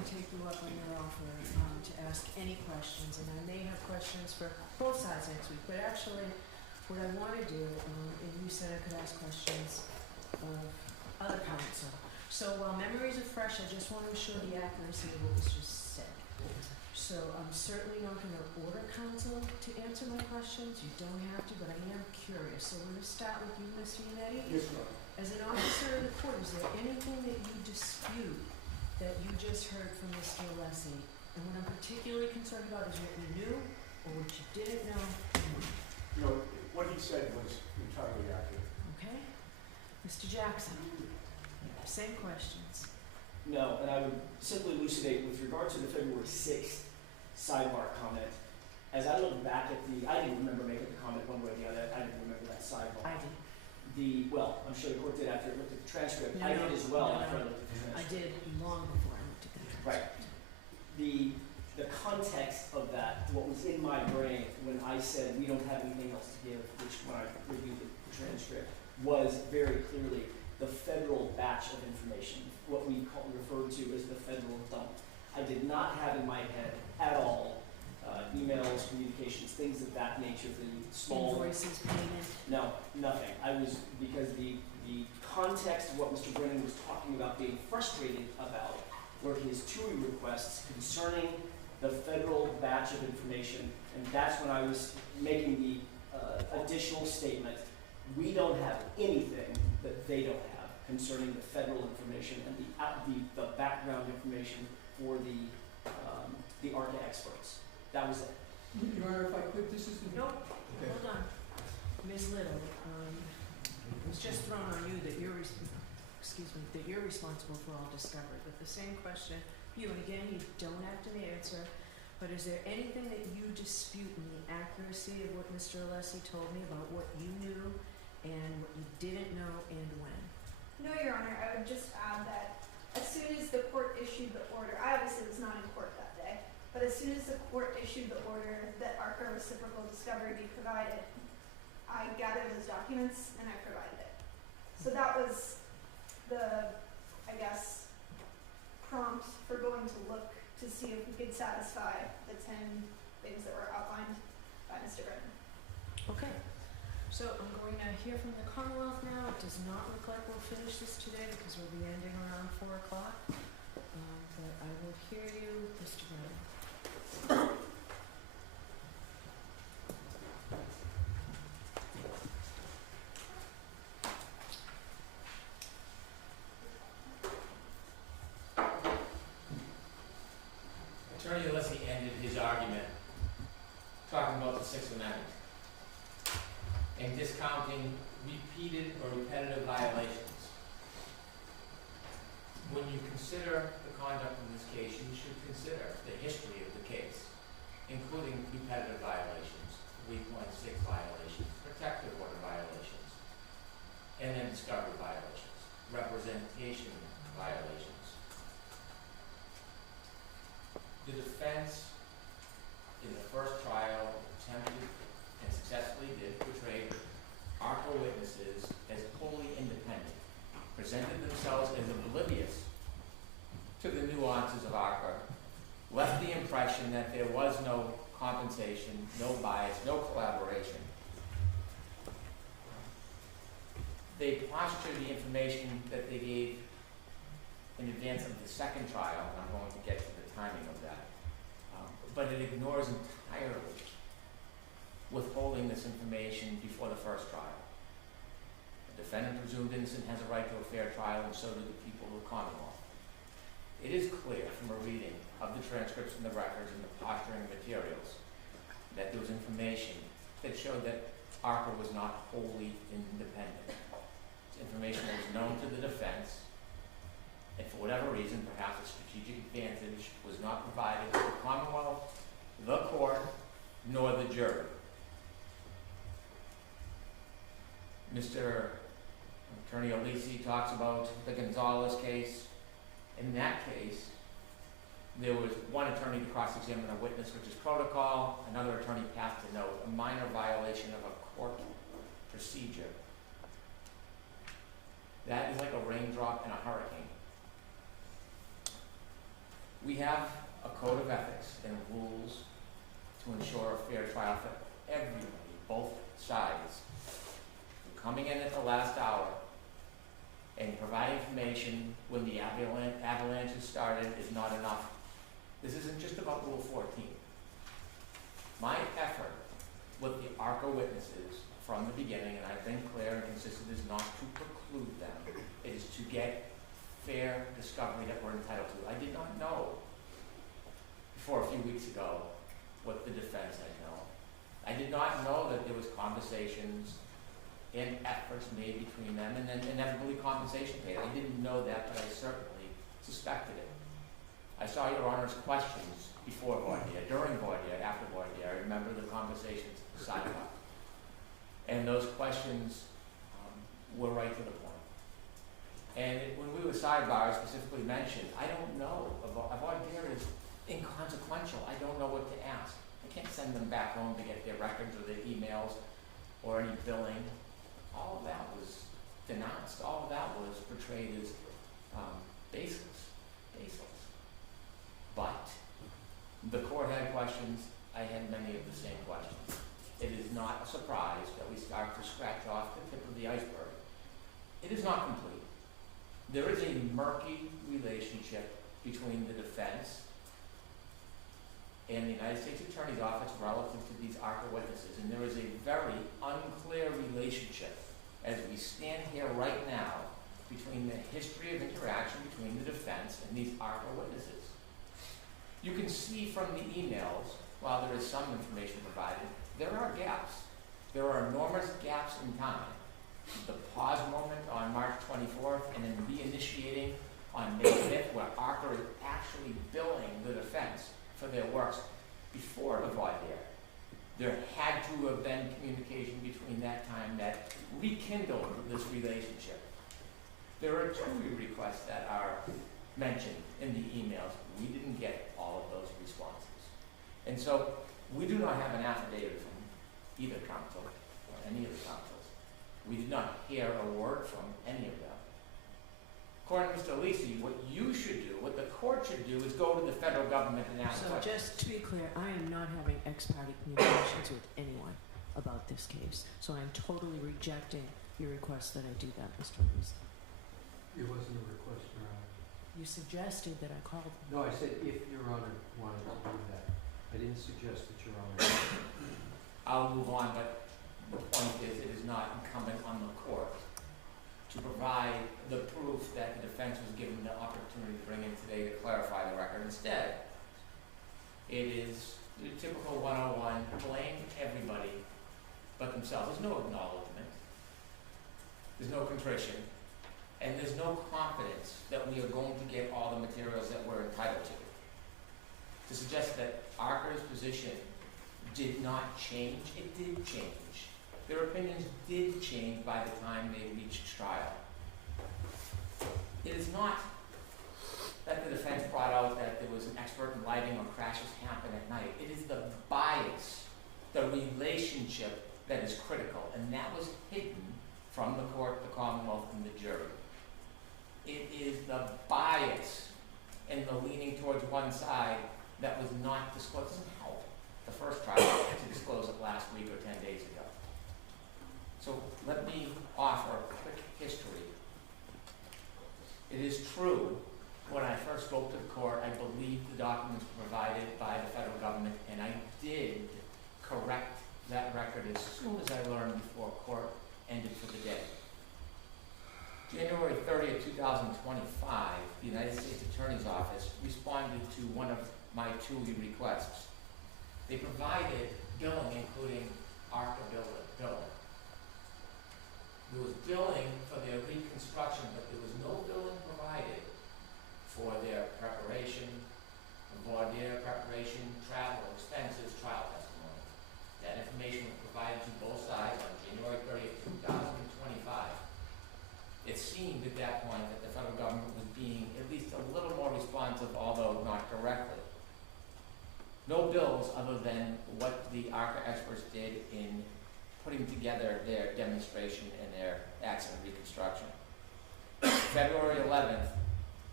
to take you up on your offer to ask any questions, and I may have questions for both sides next week, but actually, what I want to do, and you said I could ask questions of other counsel. So while memories are fresh, I just want to ensure the accuracy of what was just said. So I'm certainly not going to order counsel to answer my questions. You don't have to, but I am curious. So we're going to start with you, Mr. Yannetti. Yes, ma'am. As an officer of the court, is there anything that you dispute that you just heard from Mr. Alessi? And what I'm particularly concerned about is what you knew or what you didn't know. You know, what he said was entirely accurate. Okay? Mr. Jackson, same questions. No, and I would simply elucidate with regard to the February 6th sidebar comment. As I look back at I didn't remember making the comment one way or the other. I didn't remember that sidebar. I did. Well, I'm sure the court did after it looked at the transcript. No, I no, did as well no, after no. I looked at the I transcript. did long before I looked at that. Right. The context of that, what was in my brain when I said we don't have anything else to give, which when I reviewed the transcript, was very clearly the federal batch of information, what we referred to as the federal dump. I did not have in my head at all emails, communications, things of that nature, the small... Invoices, payment. No, nothing. Because the context of what Mr. Brennan was talking about, being frustrated about, were his TUI requests concerning the federal batch of information, and that's when I was making the additional statement. We don't have anything that they don't have concerning the federal information and the background information for the ARCA experts. That was it. Your Honor, if I could, this is the... Nope, hold on. Ms. Little, it was just thrown on you that you're responsible for all discovery, but the same question, you, and again, you don't have to answer, but is there anything that you dispute in the accuracy of what Mr. Alessi told me about what you knew and what you didn't know and when? No, Your Honor, I would just add that as soon as the court issued the order, I obviously was not in court that day, but as soon as the court issued the order that ARCA reciprocal discovery be provided, I gathered those documents and I provided it. So that was the, I guess, prompt for going to look to see if we could satisfy the 10 things that were outlined by Mr. Brennan. Okay, so I'm going to hear from the Commonwealth now. It does not look like we'll finish this today because we'll be ending around 4 o'clock. But I will hear you, Mr. Brennan. Attorney Alessi ended his argument talking about the Sixth Amendment and discounting repeated or repetitive violations. When you consider the conduct in this case, you should consider the history of the case, including repetitive violations, 3.6 violations, protective order violations, and then discovery violations, representation violations. The defense in the first trial attempted and successfully did portray ARCA witnesses as wholly independent, presented themselves as oblivious to the nuances of ARCA, left the impression that there was no compensation, no bias, no collaboration. They postured the information that they gave in advance of the second trial, and I'm going to get to the timing of that. But it ignores entirely withholding this information before the first trial. The defendant presumed innocent has a right to a fair trial, and so do the people of the Commonwealth. It is clear from a reading of the transcripts and the records and the posturing materials that there was information that showed that ARCA was not wholly independent. It's information that was known to the defense, and for whatever reason, perhaps a strategic advantage was not provided to the Commonwealth, the court, nor the jury. Mr. Attorney Alessi talks about the Gonzalez case. In that case, there was one attorney to cross-examine a witness, which is protocol, another attorney passed a note, a minor violation of a court procedure. That is like a raindrop in a hurricane. We have a code of ethics and rules to ensure a fair trial for everybody, both sides. Coming in at the last hour and providing information when the avalanche started is not enough. This isn't just about Rule 14. My effort with the ARCA witnesses from the beginning, and I've been clear and consistent, is not to preclude them. It is to get fair discovery that we're entitled to. I did not know before a few weeks ago what the defense had known. I did not know that there was conversations and efforts made between them, and then inevitably compensation paid. I didn't know that, but I certainly suspected it. I saw Your Honor's questions before voir dire, during voir dire, after voir dire. I remember the conversations sidebar. And those questions were right to the point. And when we were sidebar, I specifically mentioned, I don't know, a voir dire is inconsequential. I don't know what to ask. I can't send them back home to get their records or their emails or any billing. All of that was denounced. All of that was portrayed as baseless. But the court had questions. I had many of the same questions. It is not a surprise that we start to scratch off the tip of the iceberg. It is not complete. There is a murky relationship between the defense and the United States Attorney's Office relative to these ARCA witnesses, and there is a very unclear relationship as we stand here right now between the history of interaction between the defense and these ARCA witnesses. You can see from the emails, while there is some information provided, there are gaps. There are enormous gaps in time. The pause moment on March 24th and then reinitiating on May 5th, where ARCA is actually billing the defense for their works before the voir dire. There had to have been communication between that time that rekindled this relationship. There are two requests that are mentioned in the emails. We didn't get all of those responses. And so we do not have an affidavit from either counsel or any of the counsels. We did not hear a word from any of them. According to Mr. Lisi, what you should do, what the court should do, is go to the federal government and ask So questions. just to be clear, I am not having ex-parte communications with anyone about this case. So I'm totally rejecting your request that I do that, Mr. Lisi. It wasn't a request, Your Honor. You suggested that I called. No, I said if Your Honor wanted to do that. I didn't suggest that Your Honor. I'll move on, but the point is, it is not incumbent on the court to provide the proof that the defense was given the opportunity to bring in today to clarify the record. Instead, it is the typical 101, blame everybody but themselves. There's no acknowledgement. There's no contrition. And there's no confidence that we are going to get all the materials that we're entitled to. To suggest that ARCA's position did not change, it did change. Their opinions did change by the time they reached trial. It is not that the defense brought out that there was an expert in lighting or crashes happen at night. It is the bias, the relationship that is critical, and that was hidden from the court, the Commonwealth, and the jury. It is the bias and the leaning towards one side that was not disclosed. It doesn't help the first trial to disclose it last week or 10 days ago. So let me offer a quick history. It is true, when I first spoke to the court, I believed the documents provided by the federal government, and I did correct that record as soon as I learned before court ended for the day. January 30th, 2025, the United States Attorney's Office responded to one of my two requests. They provided billing, including ARCA billing. There was billing for their reconstruction, but there was no billing provided for their preparation, voir dire preparation, travel expenses, trial testimony. That information was provided to both sides on January 30th, 2025. It seemed at that point that the federal government was being at least a little more responsive, although not directly. No bills other than what the ARCA experts did in putting together their demonstration and their accident reconstruction. February 11th,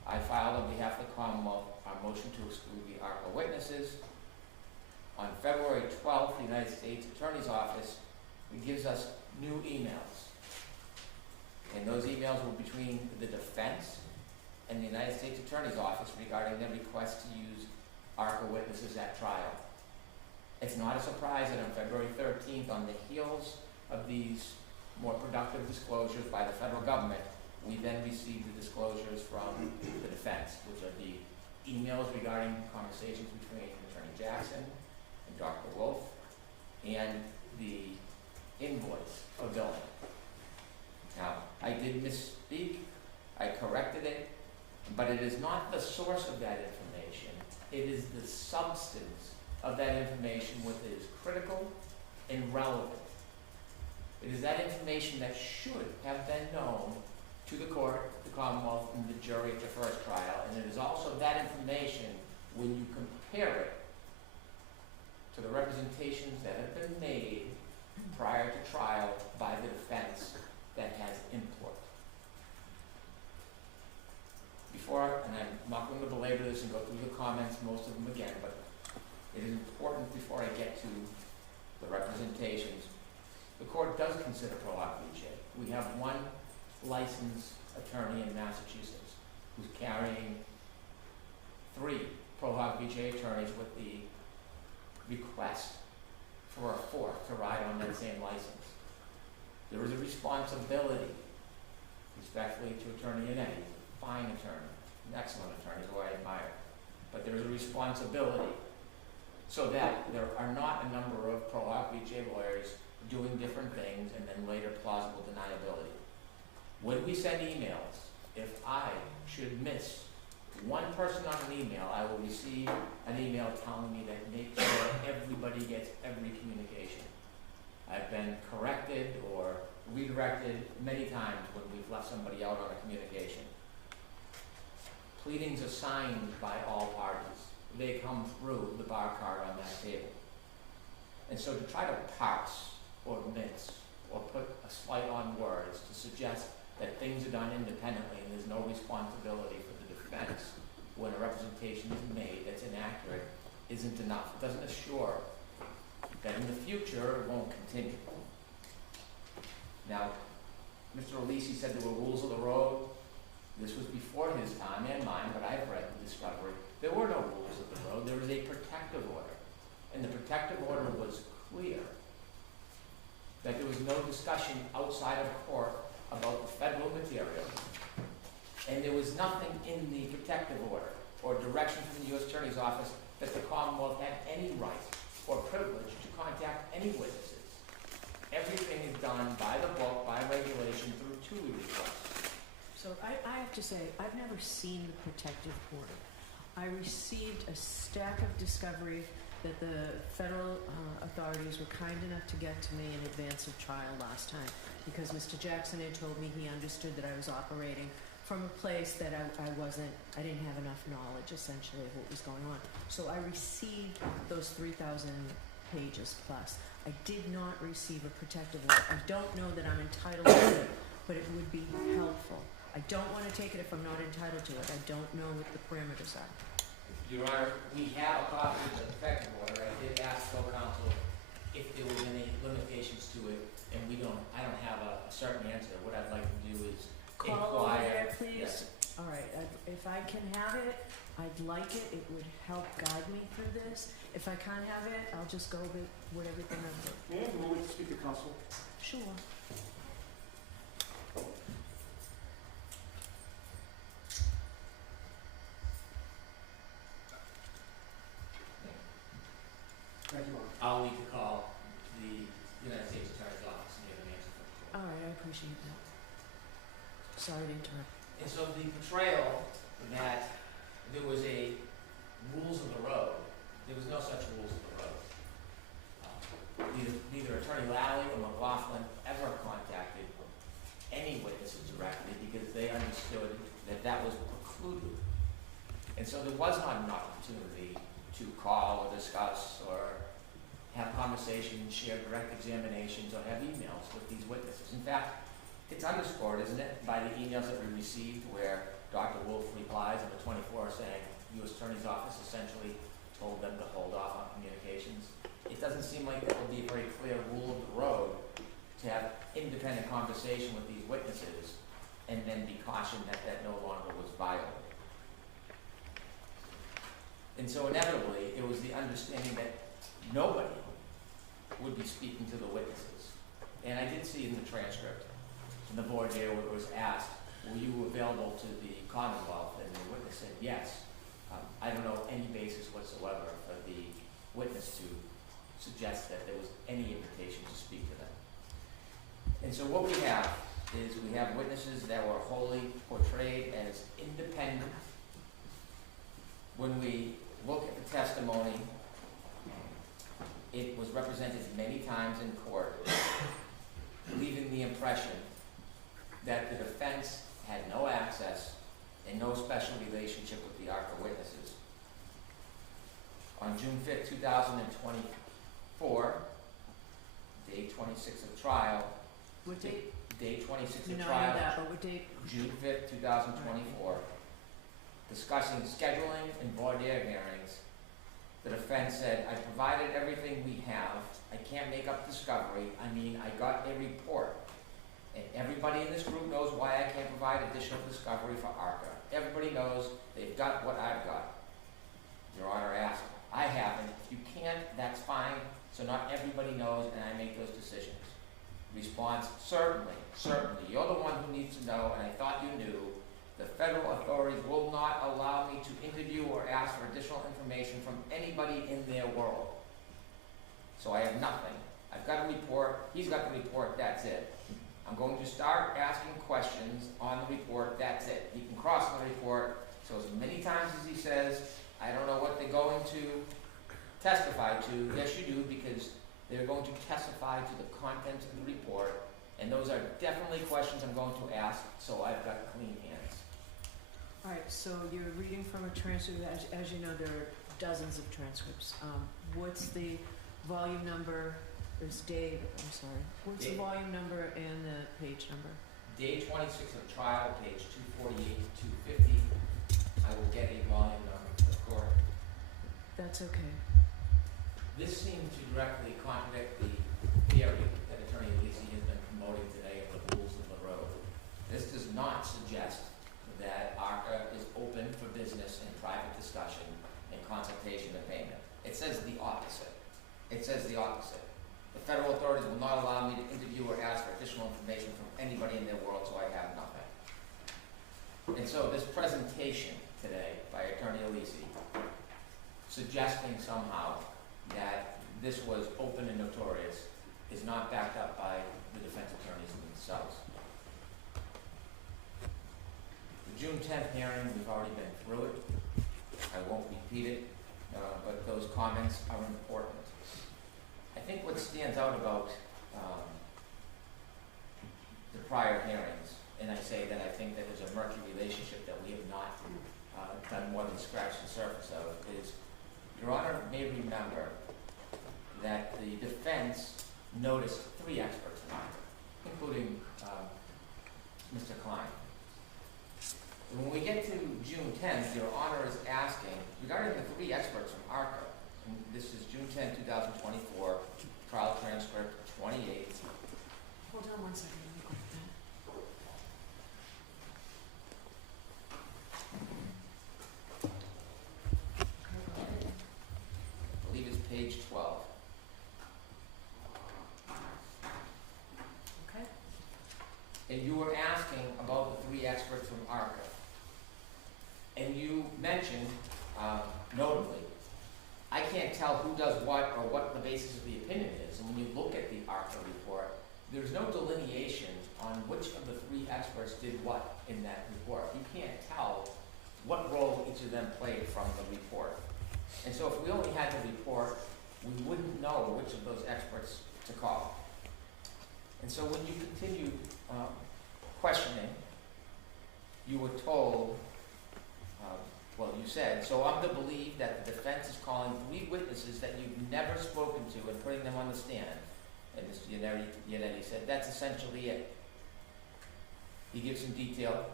I filed on behalf of the Commonwealth our motion to exclude the ARPA witnesses. On February 12th, the United States Attorney's Office gives us new emails. And those emails were between the defense and the United States Attorney's Office regarding their request to use ARPA witnesses at trial. It's not a surprise that on February 13th, on the heels of these more productive disclosures by the federal government, we then received the disclosures from the defense, which are the emails regarding conversations between Attorney Jackson and Dr. Wolf, and the invoice for billing. Now, I did misspeak, I corrected it, but it is not the source of that information, it is the substance of that information which is critical and relevant. It is that information that should have been known to the court, the Commonwealth, and the jury at the first trial, and it is also that information when you compare it to the representations that have been made prior to trial by the defense that has import. Before, and I'm not going to belabor this and go through the comments, most of them again, but it is important before I get to the representations. The court does consider pro hoc v. We have one licensed attorney in Massachusetts who's carrying 3 pro hoc v. attorneys with the request for a 4th to ride on that same license. There is a responsibility, respectfully, to Attorney Yannetti, fine attorney, an excellent attorney who I admire, but there is a responsibility so that there are not a number of pro hoc v. lawyers doing different things and then later plausible deniability. When we send emails, if I should miss one person on an email, I will receive an email telling me that make sure everybody gets every communication. I've been corrected or redirected many times when we've left somebody out on a communication. Pleadings are signed by all parties. They come through the bar card on that table. And so to try to parse or mince or put a slight on words to suggest that things are done independently and there's no responsibility for the defense when a representation is made that's inaccurate isn't enough. It doesn't assure that in the future it won't continue. Now, Mr. Alisi said there were rules of the road. This was before his time and mine, but I've read the discovery. There were no rules of the road. There was a protective order. And the protective order was clear that there was no discussion outside of court about the federal material. And there was nothing in the protective order or direction from the U.S. Attorney's Office that the Commonwealth had any right or privilege to contact any witnesses. Everything is done by the book, by regulation, through TUI requests. So I have to say, I've never seen the protective order. I received a stack of discovery that the federal authorities were kind enough to get to me in advance of trial last time, because Mr. Jackson had told me he understood that I was operating from a place that I didn't have enough knowledge, essentially, of what was going on. So I received those 3,000 pages plus. I did not receive a protective order. I don't know that I'm entitled to it, but it would be helpful. I don't want to take it if I'm not entitled to it. I don't know what the parameters are. Your Honor, we have a copy of the protective order. I did ask the counsel if there were any limitations to it, and I don't have a certain answer. What I'd like to do is Call over inquire. there, please. Yes. All right, if I can have it, I'd like it. It would help guide me through this. If I can't have it, I'll just go with everything I've done. May I have a moment to speak to counsel? Sure. Thank you, Mark. I'll need to call the United States Attorney's Office and get an answer from you. All right, I appreciate that. Sorry to interrupt. And so the portrayal that there was a rules of the road, there was no such rules of the road. Neither Attorney Lally or McLaughlin ever contacted any witnesses directly because they understood that that was precluded. And so there was not an opportunity to call or discuss or have conversations, share direct examinations, or have emails with these witnesses. In fact, it's underscored, isn't it, by the emails that we received where Dr. Wolf replies on the 24th saying, U.S. Attorney's Office essentially told them to hold off on communications. It doesn't seem like that would be a very clear rule of the road to have independent conversation with these witnesses and then be cautioned that that no longer was viable. And so inevitably, it was the understanding that nobody would be speaking to the witnesses. And I did see in the transcript, in the voir dire, where it was asked, were you available to the Commonwealth? And the witness said yes. I don't know any basis whatsoever for the witness to suggest that there was any invitation to speak to them. And so what we have is we have witnesses that were wholly portrayed as independent. When we look at the testimony, it was represented many times in court, leaving the impression that the defense had no access and no special relationship with the ARCA witnesses. On June 5th, 2024, day 26 of trial. What date? Day 26 You of know trial. that, but what date? June 5th, 2024. Discussing scheduling and voir dire hearings, the defense said, I provided everything we have. I can't make up discovery. I mean, I got a report. And everybody in this group knows why I can't provide additional discovery for ARCA. Everybody knows they've got what I've got. Your Honor asked, I haven't. If you can't, that's fine. So not everybody knows, and I make those decisions. Response, certainly, certainly. You're the one who needs to know, and I thought you knew. The federal authorities will not allow me to interview or ask for additional information from anybody in their world. So I have nothing. I've got a report. He's got the report. That's it. I'm going to start asking questions on the report. That's it. He can cross the report. So as many times as he says, I don't know what they're going to testify to. Yes, you do, because they're going to testify to the contents of the report. And those are definitely questions I'm going to ask, so I've got clean hands. All right, so you're reading from a transcript. As you know, there are dozens of transcripts. What's the volume number? There's Dave, I'm sorry. What's the volume number and the page number? Day 26 of trial, page 248 to 250. I will get a volume number for the court. That's okay. This seems to directly contradict the theory that Attorney Lisi has been promoting today of the rules of the road. This does not suggest that ARCA is open for business and private discussion and consultation and payment. It says the opposite. It says the opposite. The federal authorities will not allow me to interview or ask for additional information from anybody in their world, so I have nothing. And so this presentation today by Attorney Lisi, suggesting somehow that this was open and notorious, is not backed up by the defense attorneys themselves. The June 10th hearing, we've already been through it. I won't repeat it, but those comments are important. I think what stands out about the prior hearings, and I say that I think that there's a murky relationship that we have not done more than scratch the surface of, is Your Honor may remember that the defense noticed 3 experts tonight, including Mr. Klein. When we get to June 10th, Your Honor is asking, regarding the 3 experts from ARCA, and this is June 10, 2024, trial transcript 28. Hold on one second, let me grab that. I believe it's page 12. Okay. And you were asking about the 3 experts from ARCA. And you mentioned, notably, I can't tell who does what or what the basis of the opinion is. And when you look at the ARCA report, there's no delineation on which of the 3 experts did what in that report. You can't tell what role each of them played from the report. And so if we only had the report, we wouldn't know which of those experts to call. And so when you continued questioning, you were told, well, you said, so I'm to believe that the defense is calling 3 witnesses that you've never spoken to and putting them on the stand. And Mr. Yannetti said, that's essentially it. He gives some detail.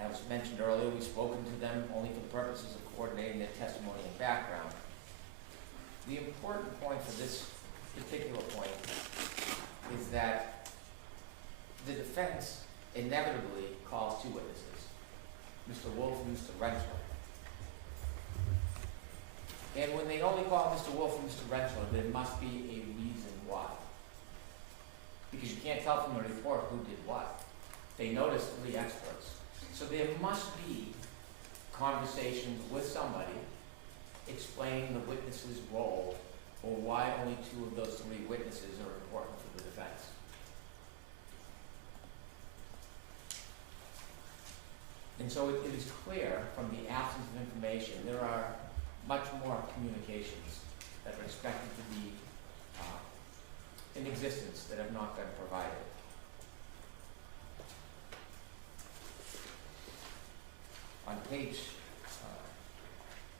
As mentioned earlier, we've spoken to them only for the purposes of coordinating their testimony and background. The important point for this particular point is that the defense inevitably calls two witnesses, Mr. Wolf and Mr. Rentschler. And when they only call Mr. Wolf and Mr. Rentschler, there must be a reason why. Because you can't tell from the report who did what. They noticed 3 experts. So there must be conversations with somebody explaining the witness's role or why only 2 of those 3 witnesses are important for the defense. And so it is clear from the absence of information, there are much more communications that are expected to be in existence that have not been provided.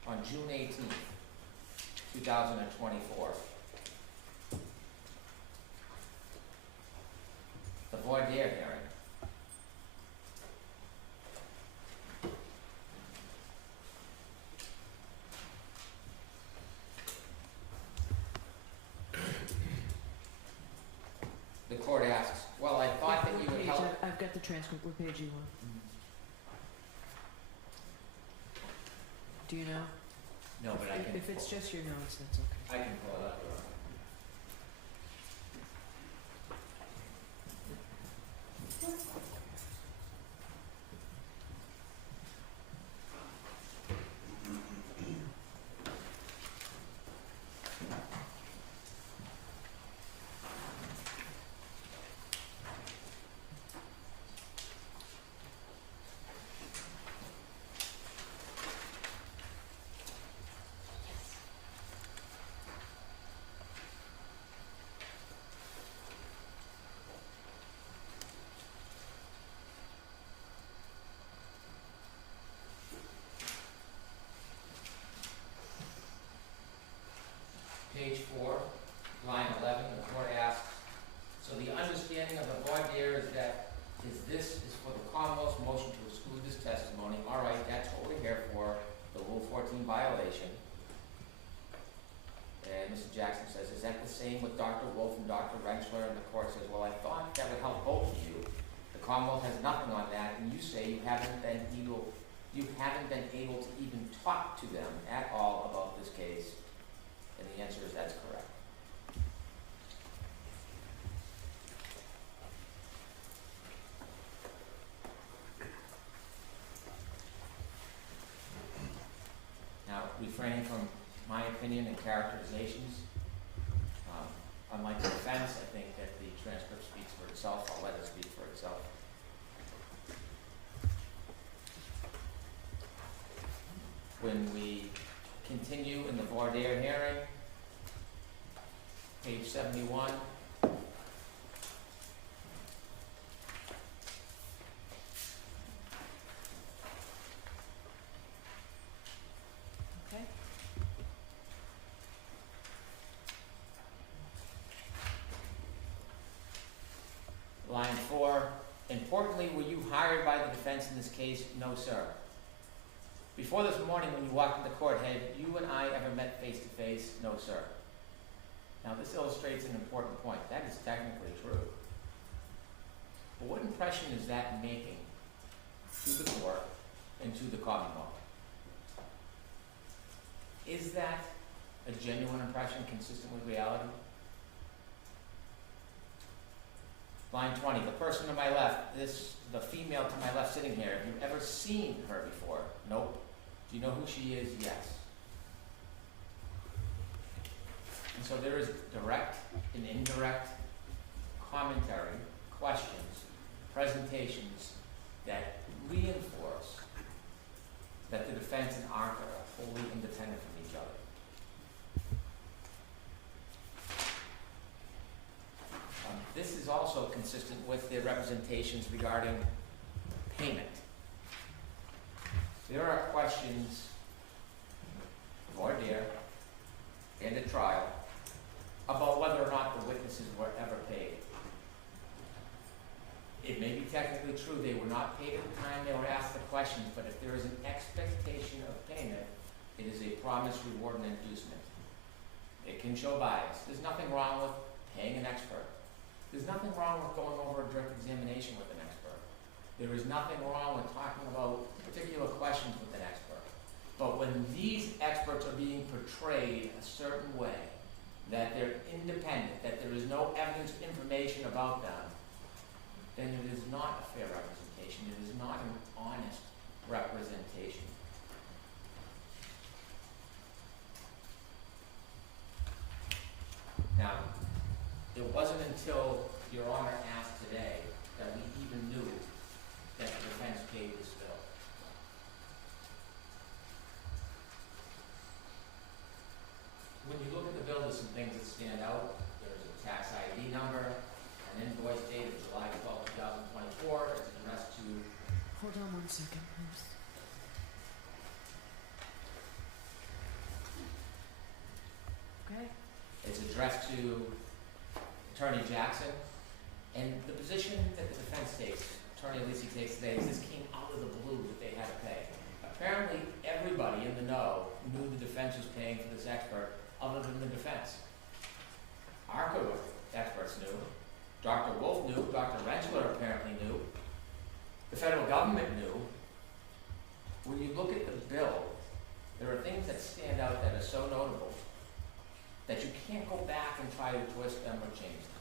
On June 18th, 2024, the voir dire hearing. The court asks, well, I thought that you would help. I've got the transcript. What page are you on? Do you know? No, but I can. If it's just your notes, that's okay. I can pull it up. Page 4, line 11, the court asks, so the understanding of the voir dire is that this is for the Commonwealth's motion to exclude this testimony. All right, that's what we're here for, the Rule 14 violation. And Mr. Jackson says, is that the same with Dr. Wolf and Dr. Rentschler? And the court says, well, I thought that would help both of you. The Commonwealth has nothing on that, and you say you haven't been able to even talk to them at all about this case. And the answer is that's correct. Now, refraining from my opinion and characterizations, unlike the defense, I think that the transcript speaks for itself. I'll let it speak for itself. When we continue in the voir dire hearing, page 71. Okay. Line 4, importantly, were you hired by the defense in this case? No, sir. Before this morning, when you walked into court, had you and I ever met face to face? No, sir. Now, this illustrates an important point. That is technically true. But what impression is that making to the court and to the Commonwealth? Is that a genuine impression consistent with reality? Line 20, the person to my left, the female to my left sitting here, have you ever seen her before? Nope. Do you know who she is? Yes. And so there is direct and indirect commentary, questions, presentations that reinforce that the defense and ARCA are wholly independent from each other. This is also consistent with their representations regarding payment. There are questions, voir dire, and at trial, about whether or not the witnesses were ever paid. It may be technically true they were not paid at the time they were asked the questions, but if there is an expectation of payment, it is a promise, reward, and inducement. It can show bias. There's nothing wrong with paying an expert. There's nothing wrong with going over a direct examination with an expert. There is nothing wrong with talking about particular questions with an expert. But when these experts are being portrayed a certain way, that they're independent, that there is no evidence, information about them, then it is not a fair representation. It is not an honest representation. Now, it wasn't until Your Honor asked today that we even knew that the defense paid this bill. When you look at the bill, there's some things that stand out. There's a tax ID number, an invoice dated July 12, 2024. It's addressed to... Hold on one second, please. Okay. It's addressed to Attorney Jackson. And the position that the defense takes, Attorney Lisi takes today, is this came out of the blue that they had to pay. Apparently, everybody in the know knew the defense was paying for this expert, other than the defense. ARCA experts knew. Dr. Wolf knew. Dr. Rentschler apparently knew. The federal government knew. When you look at the bill, there are things that stand out that are so notable that you can't go back and try to twist them or change them.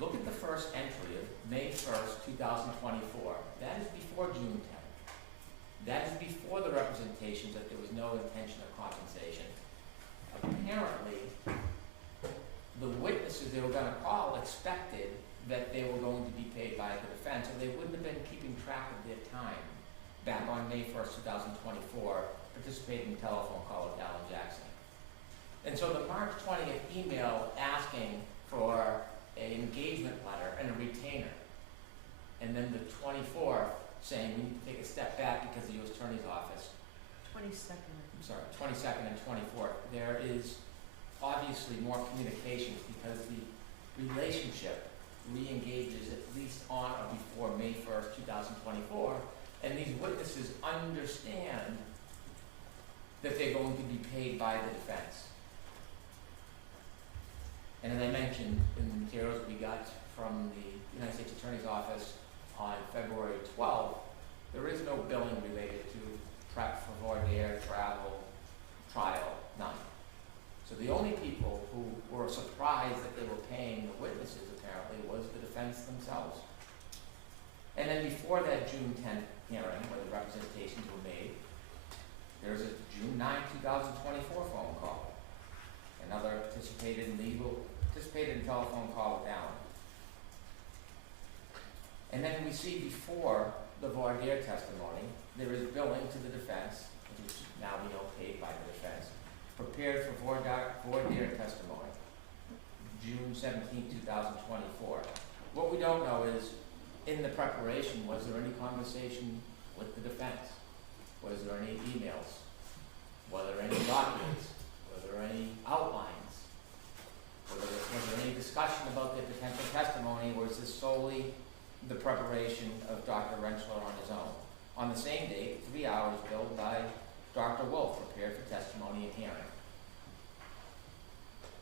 Look at the first entry of May 1st, 2024. That is before June 10th. That is before the representations that there was no intention of compensation. Apparently, the witnesses they were going to call expected that they were going to be paid by the defense, or they wouldn't have been keeping track of their time back on May 1st, 2024, participating in a telephone call with Alan Jackson. And so the March 20th email asking for an engagement letter and a retainer, and then the 24th saying we need to take a step back because of the U.S. Attorney's Office. 22nd and 24th. There is obviously more communications because the relationship re-engages at least on or before May 1st, 2024, and these witnesses understand that they're going to be paid by the defense. And as I mentioned in the materials we got from the United States Attorney's Office on February 12th, there is no billing related to prep for voir dire, travel, trial, none. So the only people who were surprised that they were paying the witnesses apparently was the defense themselves. And then before that June 10th hearing where the representations were made, there's a June 9, 2024 phone call. Another participated in telephone call with Alan. And then we see before the voir dire testimony, there is billing to the defense, which is now we know paid by the defense, prepared for voir dire testimony, June 17, 2024. What we don't know is, in the preparation, was there any conversation with the defense? Was there any emails? Were there any documents? Were there any outlines? Was there any discussion about their potential testimony, or is this solely the preparation of Dr. Rentschler on his own? On the same date, 3 hours billed by Dr. Wolf, prepared for testimony and hearing.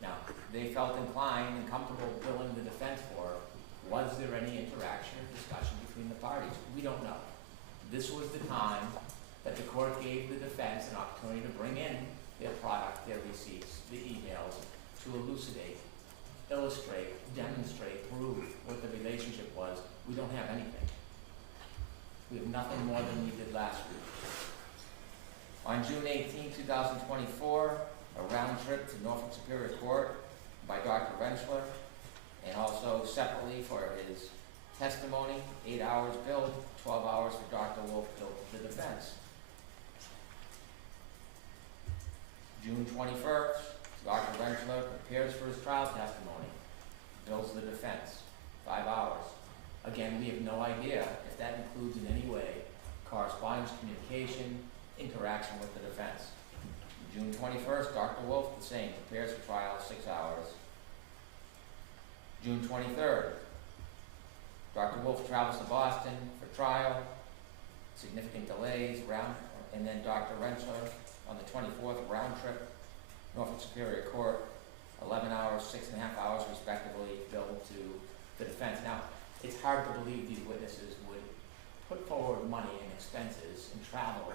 Now, they felt inclined and comfortable billing the defense for. Was there any interaction or discussion between the parties? We don't know. This was the time that the court gave the defense an opportunity to bring in their product, their receipts, the emails, to elucidate, illustrate, demonstrate, prove what the relationship was. We don't have anything. We have nothing more than we did last week. On June 18, 2024, a round trip to Norfolk Superior Court by Dr. Rentschler, and also separately for his testimony, 8 hours billed, 12 hours for Dr. Wolf billed to the defense. June 21st, Dr. Rentschler prepares for his trial testimony, bills the defense, 5 hours. Again, we have no idea if that includes in any way correspondence, communication, interaction with the defense. June 21st, Dr. Wolf, the same, prepares for trial, 6 hours. June 23rd, Dr. Wolf travels to Boston for trial, significant delays, and then Dr. Rensler on the 24th, round trip, Norfolk Superior Court, 11 hours, 6.5 hours respectively, billed to the defense. Now, it's hard to believe these witnesses would put forward money and expenses and travel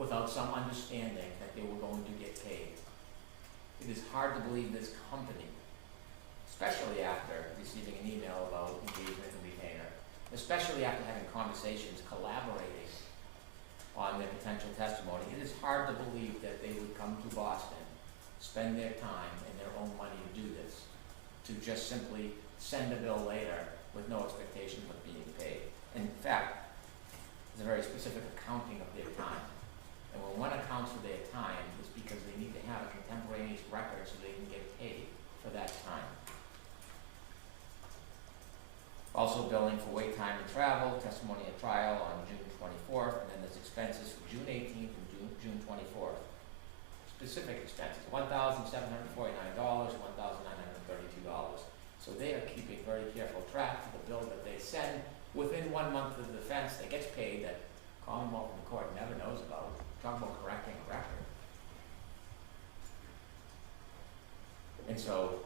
without some understanding that they were going to get paid. It is hard to believe this company, especially after receiving an email about engagement and retainer, especially after having conversations, collaborating on their potential testimony, it is hard to believe that they would come to Boston, spend their time and their own money to do this, to just simply send a bill later with no expectation of being paid. In fact, it's a very specific accounting of their time. And when one accounts for their time, it's because they need to have a contemporaneous record so they can get paid for that time. Also billing for wait time and travel, testimony at trial on June 24th, and then there's expenses for June 18th and June 24th. Specific expenses, $1,749, $1,932. So they are keeping very careful track of the bill that they send within 1 month of the defense that gets paid that Commonwealth and the court never knows about. Talk about correcting a record. And so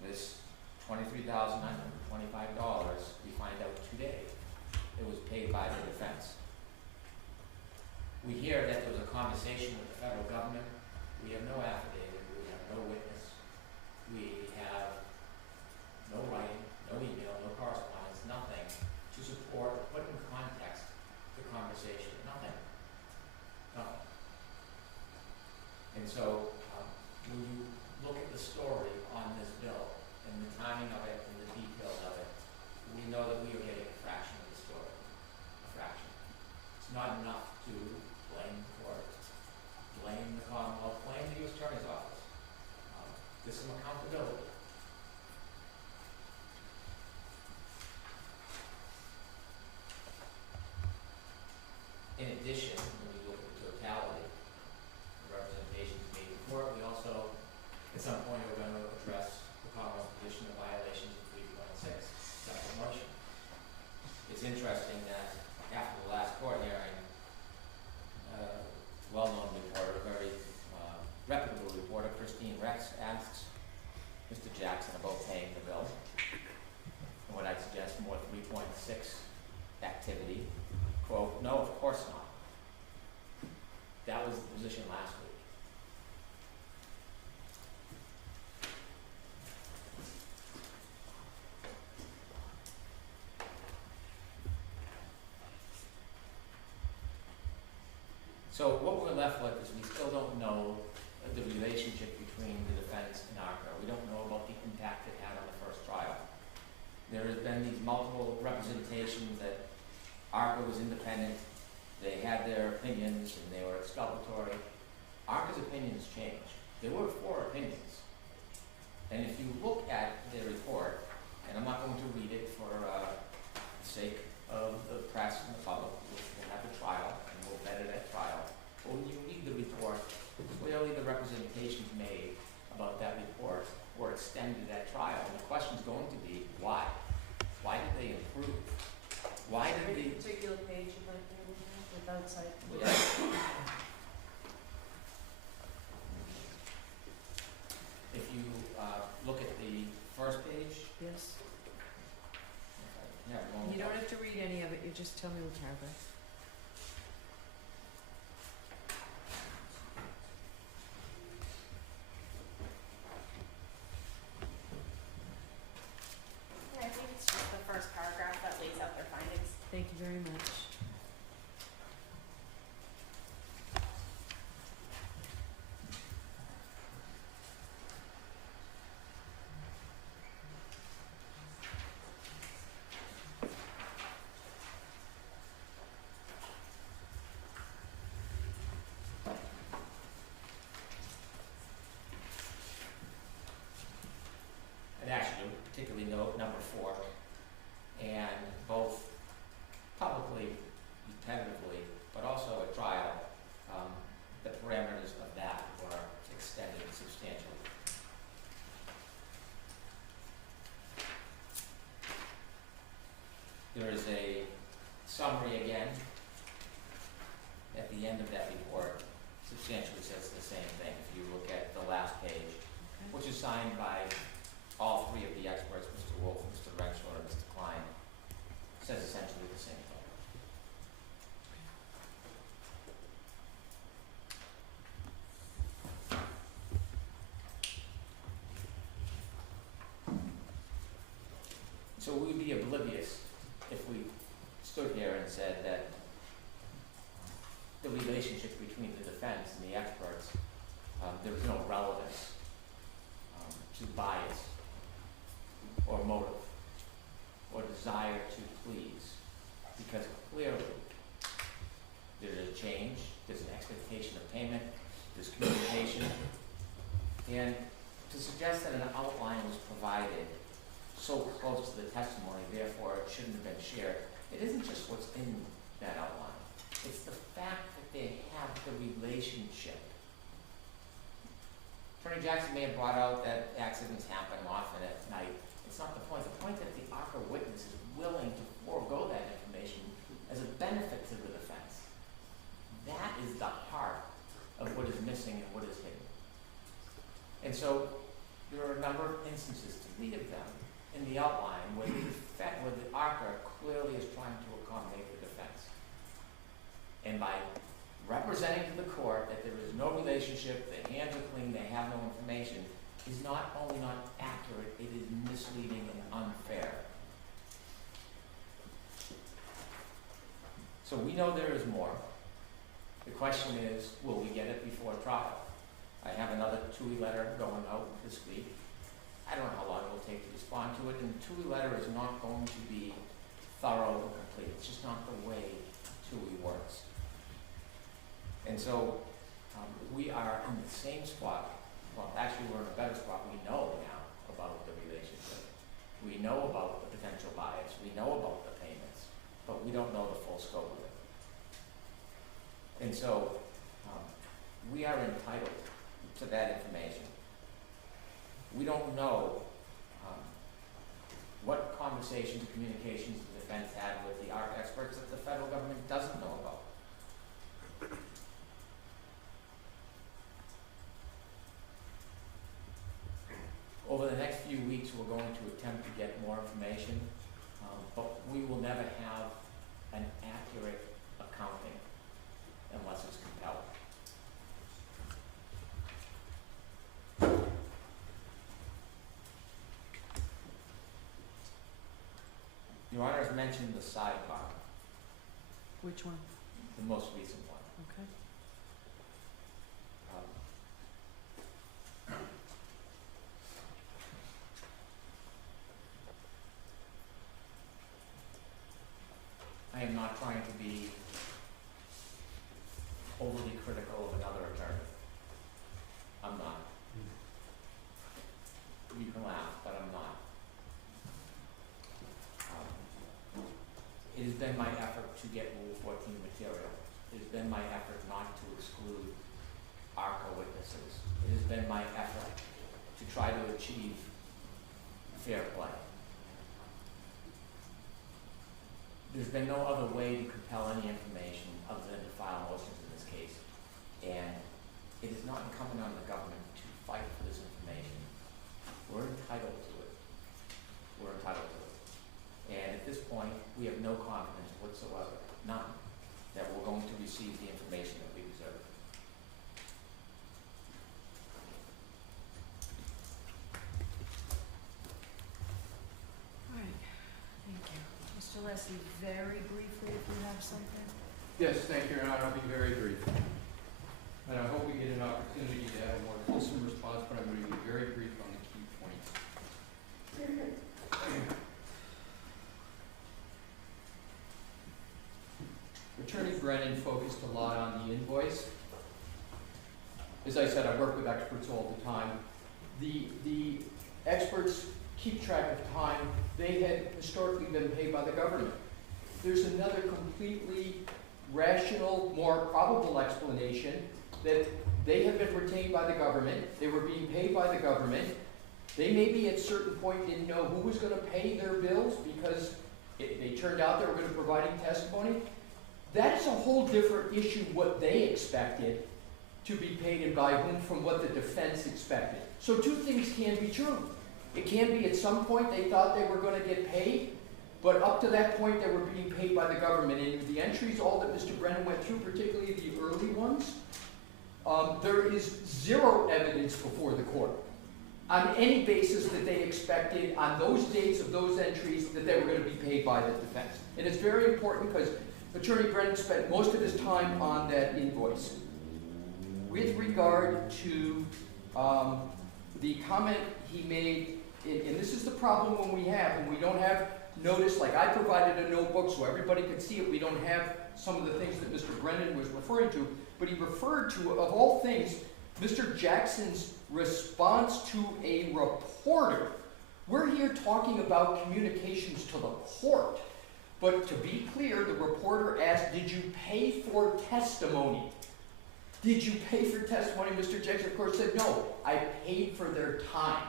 this $23,925, we find out today, it was paid by the defense. We hear that there was a conversation with the federal government. We have no affidavit, we have no witness, we have no writing, no email, no correspondence, nothing to support or put in context the conversation, nothing. Nothing. And so when you look at the story on this bill and the timing of it and the details of it, we know that we are getting a fraction of the story. A fraction. It's not enough to blame the court, blame the Commonwealth, blame the U.S. Attorney's Office. There's some accountability. In addition, when we look at the totality of representations made in court, we also, at some point, are going to address the Commonwealth's position of violations of 3.6, separate motion. It's interesting that after the last court hearing, well-known reporter, very reputable reporter, Christine Rex, asks Mr. Jackson about paying the bill. And what I'd suggest, more 3.6 activity. Quote, no, of course not. That was the position last week. So what we're left with is we still don't know the relationship between the defense and ARCA. We don't know about the impact it had on the first trial. There has been these multiple representations that ARCA was independent, they had their opinions, and they were exculpatory. ARCA's opinions changed. There were 4 opinions. And if you look at their report, and I'm not going to read it for the sake of the press and the public, we'll have a trial, and we'll vet it at trial. But when you read the report, clearly the representations made about that report were extended at trial. And the question's going to be, why? Why did they improve? Why did they... particular page you'd like to look at without site? Yeah. If you look at the first page. Yes. Yeah, You don't have to read any of it, you just tell me what paragraph. Yeah, I think it's just the first paragraph that lays out their findings. Thank you very much. same thing. If you look at the last page, which is signed by all three of the experts, Mr. Wolf, Mr. Renshaw, and Mr. Klein, says essentially the same thing. So we'd be oblivious if we stood here and said that the relationship between the defense and the experts, there was no relevance to bias or motive or desire to please, because clearly there's a change, there's an expectation of payment, there's communication, and to suggest that an outline was provided so close to the testimony, therefore it shouldn't have been shared, it isn't just what's in that outline, it's the fact that they have the relationship. Attorney Jackson may have brought out that accidents happen often at night. It's not the point. The point that the ARCA witness is willing to forego that information as a benefit to the defense. That is the heart of what is missing and what is hidden. And so there are a number of instances, 3 of them, in the outline where the ARCA clearly is trying to accommodate the defense. And by representing to the court that there is no relationship, the hands are clean, they have no information, is not only not accurate, it is misleading and unfair. So we know there is more. The question is, will we get it before trial? I have another TUI letter going out this week. I don't know how long it will take to respond to it, and the TUI letter is not going to be thorough and complete. It's just not the way TUI works. And so we are in the same spot. Well, actually, we're in a better spot. We know now about the relationship. We know about the potential bias. We know about the payments, but we don't know the full scope of it. And so we are entitled to that information. We don't know what conversations, communications the defense had with the ARC experts that the federal government doesn't know about. Over the next few weeks, we're going to attempt to get more information, but we will never have an accurate accounting unless it's compelling. Your Honor has mentioned the sidebar, Which one? the most recent one. Okay. I am not trying to be overly critical of another attorney. I'm not. You can laugh, but I'm not. It has been my effort to get Rule 14 material. It has been my effort not to exclude ARCA witnesses. It has been my effort to try to achieve fair play. There's been no other way to compel any information other than to file motions in this case. And it is not incumbent on the government to fight for this information. We're entitled to it. We're entitled to it. And at this point, we have no confidence whatsoever, none, that we're going to receive the information that we deserve. All right, thank you. Mr. Leslie, very briefly, if you have something. Yes, thank you, Your Honor. I'll be very brief. And I hope we get an opportunity to have a more fulsome response, but I'm going to be very brief on the key points. Attorney Brennan focused a lot on the invoice. As I said, I work with experts all the time. The experts keep track of time. They had historically been paid by the government. There's another completely rational, more probable explanation that they have been retained by the government. They were being paid by the government. They maybe at a certain point didn't know who was going to pay their bills because they turned out they were going to be providing testimony. That is a whole different issue, what they expected, to be paid and by whom from what the defense expected. So two things can be true. It can be at some point they thought they were going to get paid, but up to that point they were being paid by the government. And the entries, all that Mr. Brennan went through, particularly the early ones, there is zero evidence before the court on any basis that they expected on those dates of those entries that they were going to be paid by the defense. And it's very important because Attorney Brennan spent most of his time on that invoice. With regard to the comment he made, and this is the problem when we don't have notice, like I provided a notebook so everybody could see it. We don't have some of the things that Mr. Brennan was referring to, but he referred to, of all things, Mr. Jackson's response to a reporter. We're here talking about communications to the court, but to be clear, the reporter asked, did you pay for testimony? Did you pay for testimony? Mr. Jackson, of course, said, no, I paid for their time.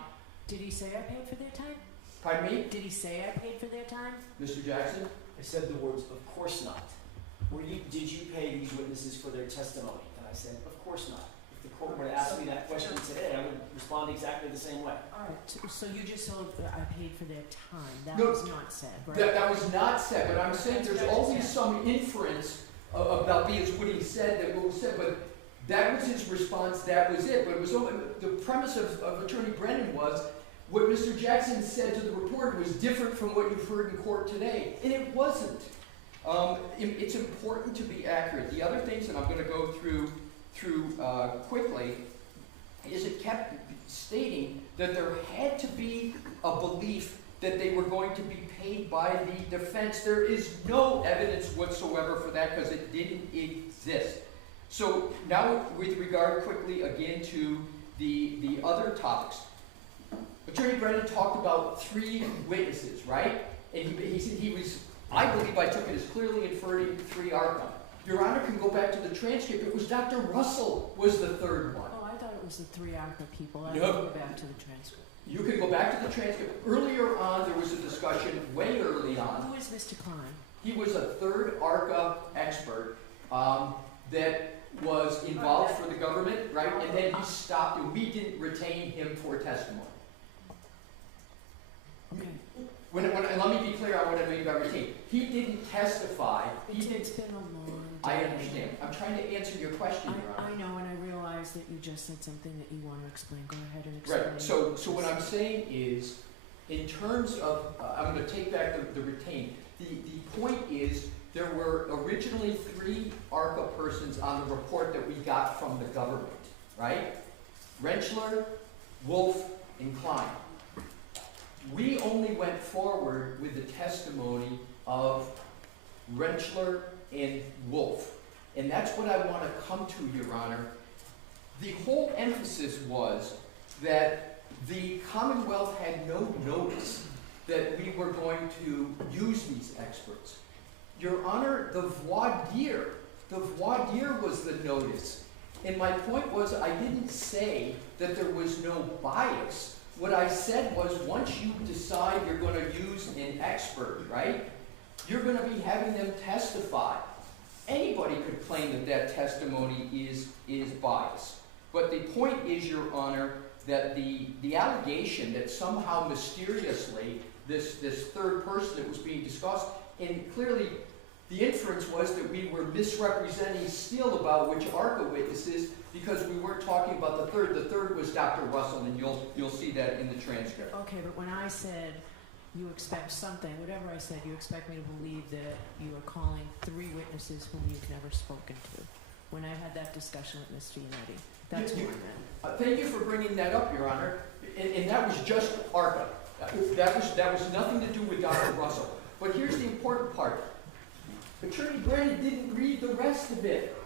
Did he say I paid for their time? Pardon me? Did he say I paid for their time? Mr. Jackson? I said the words, of course not. Did you pay these witnesses for their testimony? And I said, of course not. If the court were to ask me that question today, I would respond exactly the same way. All right, so you just told that I paid for their time. That No, was not said, right? That was not said, but I'm saying there's always some inference about being what he said that was said, but that was his response, that was it. But it was the premise of Attorney Brennan was what Mr. Jackson said to the reporter was different from what you've heard in court today, and it wasn't. It's important to be accurate. The other things that I'm going to go through quickly is it kept stating that there had to be a belief that they were going to be paid by the defense. There is no evidence whatsoever for that because it didn't exist. So now with regard quickly again to the other topics. Attorney Brennan talked about 3 witnesses, right? And he said he was, I believe I took it as clearly inferring 3 ARCA. Your Honor can go back to the transcript. It was Dr. Russell was the 3rd one. Oh, I thought it was the 3 ARCA people. I No. go back to the transcript. You can go back to the transcript. Earlier on, there was a discussion, way early on. Who is Mr. Klein? He was a 3rd ARCA expert that was involved for the government, right? And then he stopped, and we didn't retain him for testimony. Okay. And let me be clear on what I mean by retain. He didn't testify. It's been a long day. I understand. I'm trying to answer your question, Your Honor. I know, and I realize that you just said something that you want to explain. Go ahead and explain. Right. So what I'm saying is, in terms of, I'm going to take back the retain. The point is, there were originally 3 ARCA persons on the report that we got from the government, right? Rentschler, Wolf, and Klein. We only went forward with the testimony of Rentschler and Wolf. And that's what I want to come to, Your Honor. The whole emphasis was that the Commonwealth had no notice that we were going to use these experts. Your Honor, the voir dire was the notice. And my point was, I didn't say that there was no bias. What I said was, once you decide you're going to use an expert, right, you're going to be having them testify. Anybody could claim that that testimony is biased. But the point is, Your Honor, that the allegation that somehow mysteriously this 3rd person that was being discussed, and clearly the inference was that we were misrepresenting still about which ARCA witnesses because we weren't talking about the 3rd. The 3rd was Dr. Russell, and you'll see that in the transcript. Okay, but when I said you expect something, whatever I said, you expect me to believe that you are calling 3 witnesses whom you've never spoken to. When I had that discussion with Mr. Unetti, that's what I meant. Thank you for bringing that up, Your Honor. And that was just ARCA. That was nothing to do with Dr. Russell. But here's the important part. Attorney Brennan didn't read the rest of it.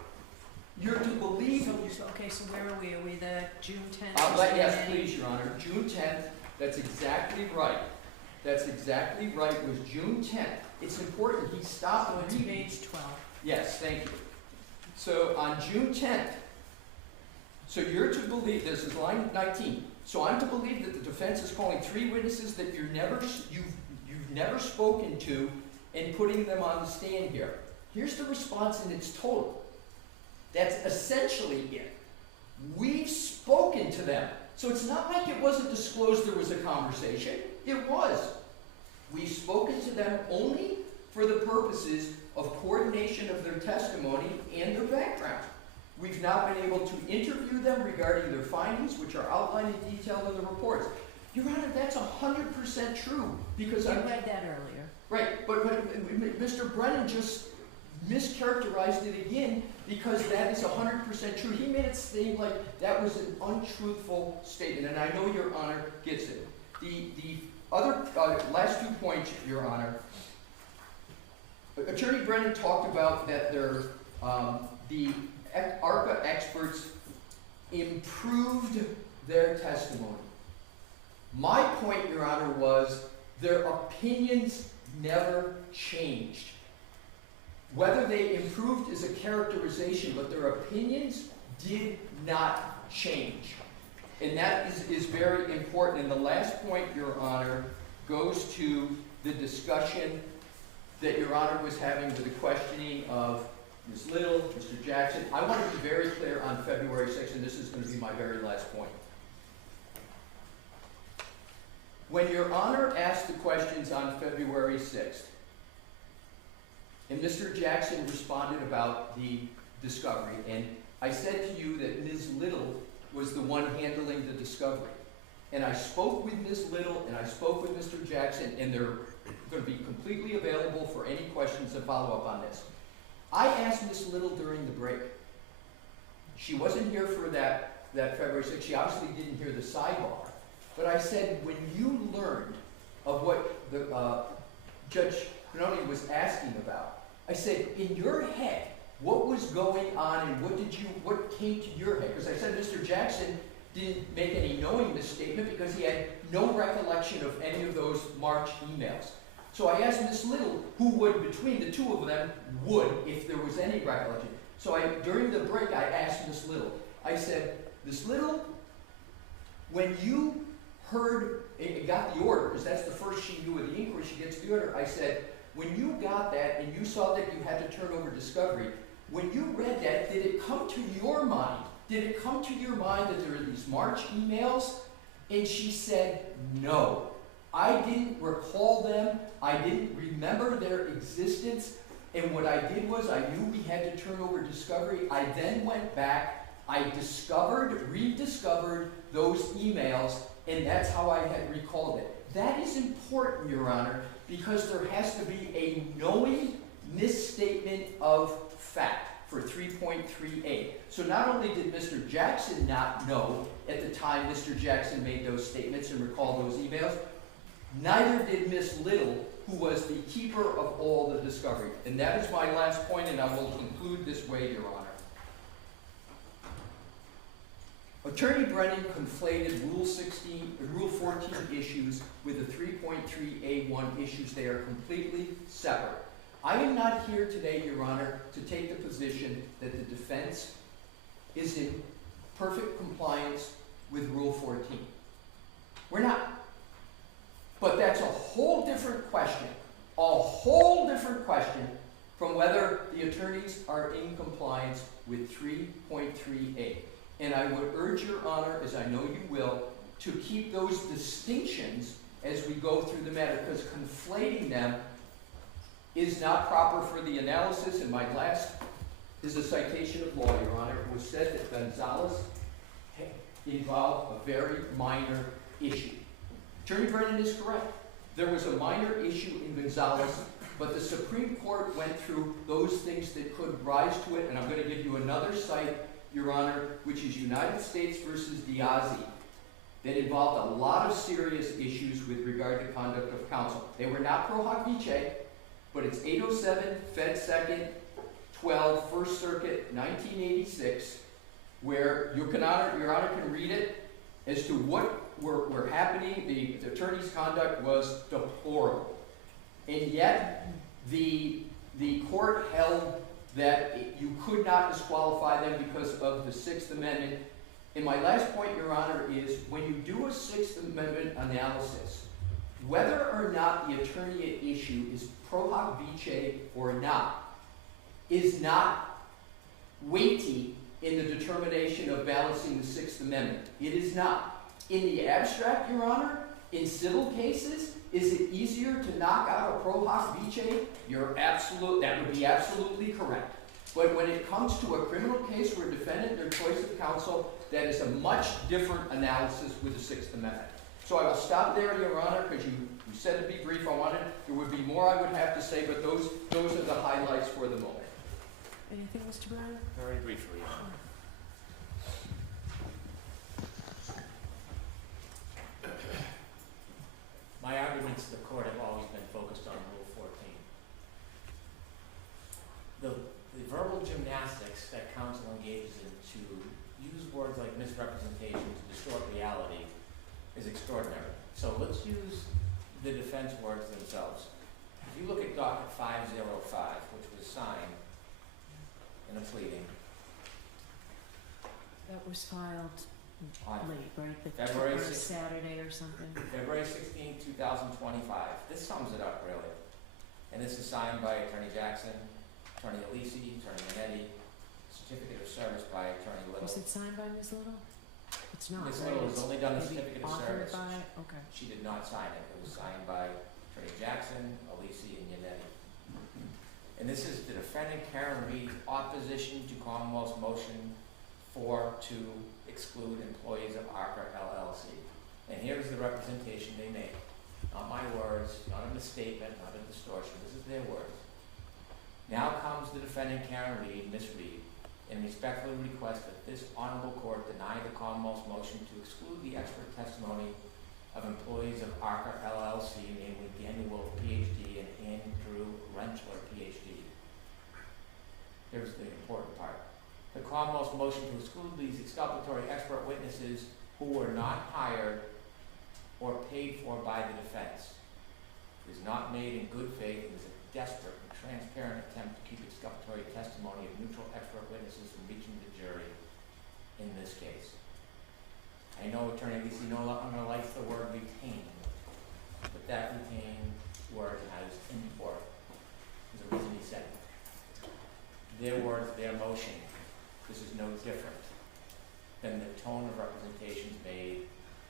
You're to believe... Okay, so where are we? Are we the June 10th? Yes, please, Your Honor. June 10th. That's exactly right. That's exactly right. It was June 10th. It's important. He stopped reading. Page 12. Yes, thank you. So on June 10th, so you're to believe, this is line 19, so I'm to believe that the defense is calling 3 witnesses that you've never spoken to and putting them on the stand here. Here's the response in its total. That's essentially it. We've spoken to them. So it's not like it wasn't disclosed there was a conversation. It was. We've spoken to them only for the purposes of coordination of their testimony and their background. We've not been able to interview them regarding their findings, which are outlined in detail in the reports. Your Honor, that's 100% true, because You I read that earlier. Right, but Mr. Brennan just mischaracterized it again, because that is 100% true. He made it seem like that was an untruthful statement, and I know Your Honor gets it. The other last 2 points, Your Honor. Attorney Brennan talked about that the ARCA experts improved their testimony. My point, Your Honor, was their opinions never changed. Whether they improved is a characterization, but their opinions did not change. And that is very important. And the last point, Your Honor, goes to the discussion that Your Honor was having with the questioning of Ms. Little, Mr. Jackson. I want to be very clear on February 6th, and this is going to be my very last point. When Your Honor asked the questions on February 6th, and Mr. Jackson responded about the discovery, and I said to you that Ms. Little was the one handling the discovery. And I spoke with Ms. Little, and I spoke with Mr. Jackson, and they're going to be completely available for any questions that follow up on this. I asked Ms. Little during the break. She wasn't here for that February 6th. She obviously didn't hear the sidebar. But I said, when you learned of what the Judge Canoni was asking about, I said, in your head, what was going on and what came to your head? Because I said Mr. Jackson didn't make any knowing misstatement because he had no recollection of any of those March emails. So I asked Ms. Little, who would, between the two of them, would, if there was any recollection. So during the break, I asked Ms. Little, I said, Ms. Little, when you heard, got the order, because that's the first she knew of the inquiry, she gets the order, I said, when you got that and you saw that you had to turn over discovery, when you read that, did it come to your mind? Did it come to your mind that there are these March emails? And she said, no. I didn't recall them. I didn't remember their existence. And what I did was I knew we had to turn over discovery. I then went back. I rediscovered those emails, and that's how I had recalled it. That is important, Your Honor, because there has to be a knowing misstatement of fact for 3.3a. So not only did Mr. Jackson not know at the time Mr. Jackson made those statements and recalled those emails, neither did Ms. Little, who was the keeper of all the discovery. And that is my last point, and I will conclude this way, Your Honor. Attorney Brennan conflated Rule 14 issues with the 3.3a1 issues. They are completely separate. I am not here today, Your Honor, to take the position that the defense is in perfect compliance with Rule 14. We're not. But that's a whole different question from whether the attorneys are in compliance with 3.3a. And I would urge Your Honor, as I know you will, to keep those distinctions as we go through the matter, because conflating them is not proper for the analysis. And my last is a citation of law, Your Honor. It was said that Gonzalez involved a very minor issue. Attorney Brennan is correct. There was a minor issue in Gonzalez, but the Supreme Court went through those things that could rise to it, and I'm going to give you another cite, Your Honor, which is United States versus Diazzi, that involved a lot of serious issues with regard to conduct of counsel. They were not pro hoc vice, but it's 807 Fed 2nd 12 First Circuit 1986, where Your Honor can read it as to what were happening. The attorney's conduct was deplorable, and yet the court held that you could not disqualify them because of the Sixth Amendment. And my last point, Your Honor, is when you do a Sixth Amendment analysis, whether or not the attorney at issue is pro hoc vice or not, is not weighty in the determination of balancing the Sixth Amendment. It is not. In the abstract, Your Honor, in civil cases, is it easier to knock out a pro hoc vice? That would be absolutely correct. But when it comes to a criminal case where a defendant, their choice of counsel, that is a much different analysis with the Sixth Amendment. So I will stop there, Your Honor, because you said to be brief. There would be more I would have to say, but those are the highlights for the moment. Anything, Mr. Brown? Very briefly. My arguments to the court have always been focused on Rule 14. The verbal gymnastics that counsel engages in to use words like misrepresentation to distort reality is extraordinary. So let's use the defense words themselves. If you look at docket 505, which was signed in a pleading. That was filed late, right? February Saturday or something. February 16, 2025. This sums it up, really. And this is signed by Attorney Jackson, Attorney Alisi, Attorney Manetti, certificate of service by Attorney Little. Was it signed by Ms. Little? It's not. Ms. Right? Little has only done the Maybe certificate of authored service. By, okay. She did not sign it. It was signed by Attorney Jackson, Alisi, and Yanetti. And this is the defendant Karen Reed's opposition to Commonwealth's motion to exclude employees of ARCA LLC. And here's the representation they made. Not my words, not a misstatement, not a distortion. This is their words. Now comes the defendant Karen Reed, Ms. Reed, and respectfully request that this honorable court deny the Commonwealth's motion to exclude the expert testimony of employees of ARCA LLC, namely Daniel Wolf, PhD, and Andrew Rentler, PhD. Here's the important part. The Commonwealth's motion to exclude these exculpatory expert witnesses who were not hired or paid for by the defense is not made in good faith and is a desperate and transparent attempt to keep exculpatory testimony of neutral expert witnesses from reaching the jury in this case. I know Attorney Alisi no longer likes the word retain, but that retain word has import. There's a reason he said it. Their words, their motion. This is no different than the tone of representations made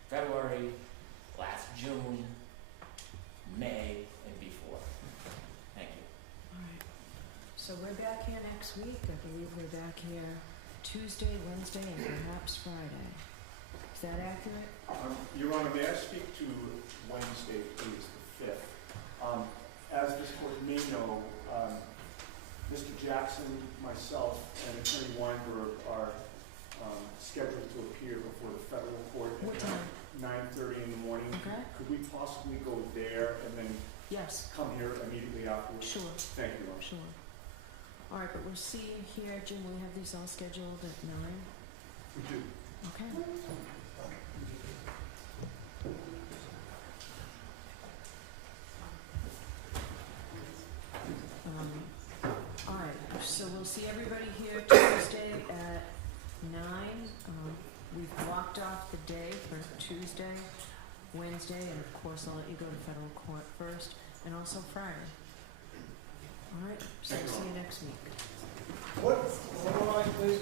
February, last June, May, and before. Thank you. All right. So we're back here next week. I believe we're back here Tuesday, Wednesday, and perhaps Friday. Is that accurate? Your Honor, may I speak to Wednesday, please, the 5th? As this court may know, Mr. Jackson, myself, and Attorney Weinberg are scheduled to appear before the federal court What at time? 9:30 in the morning. Okay. Could we possibly go there and then Yes. come here immediately afterwards? Sure. Thank you, Your Honor. Sure. All right, but we'll see you here, Jim. We have these all scheduled at 9. We do. Okay. All right, so we'll see everybody here Tuesday at 9. We've blocked off the day for Tuesday, Wednesday, and of course I'll let you go to federal court first, and also Friday. All right, so we'll see you next week. What line, please?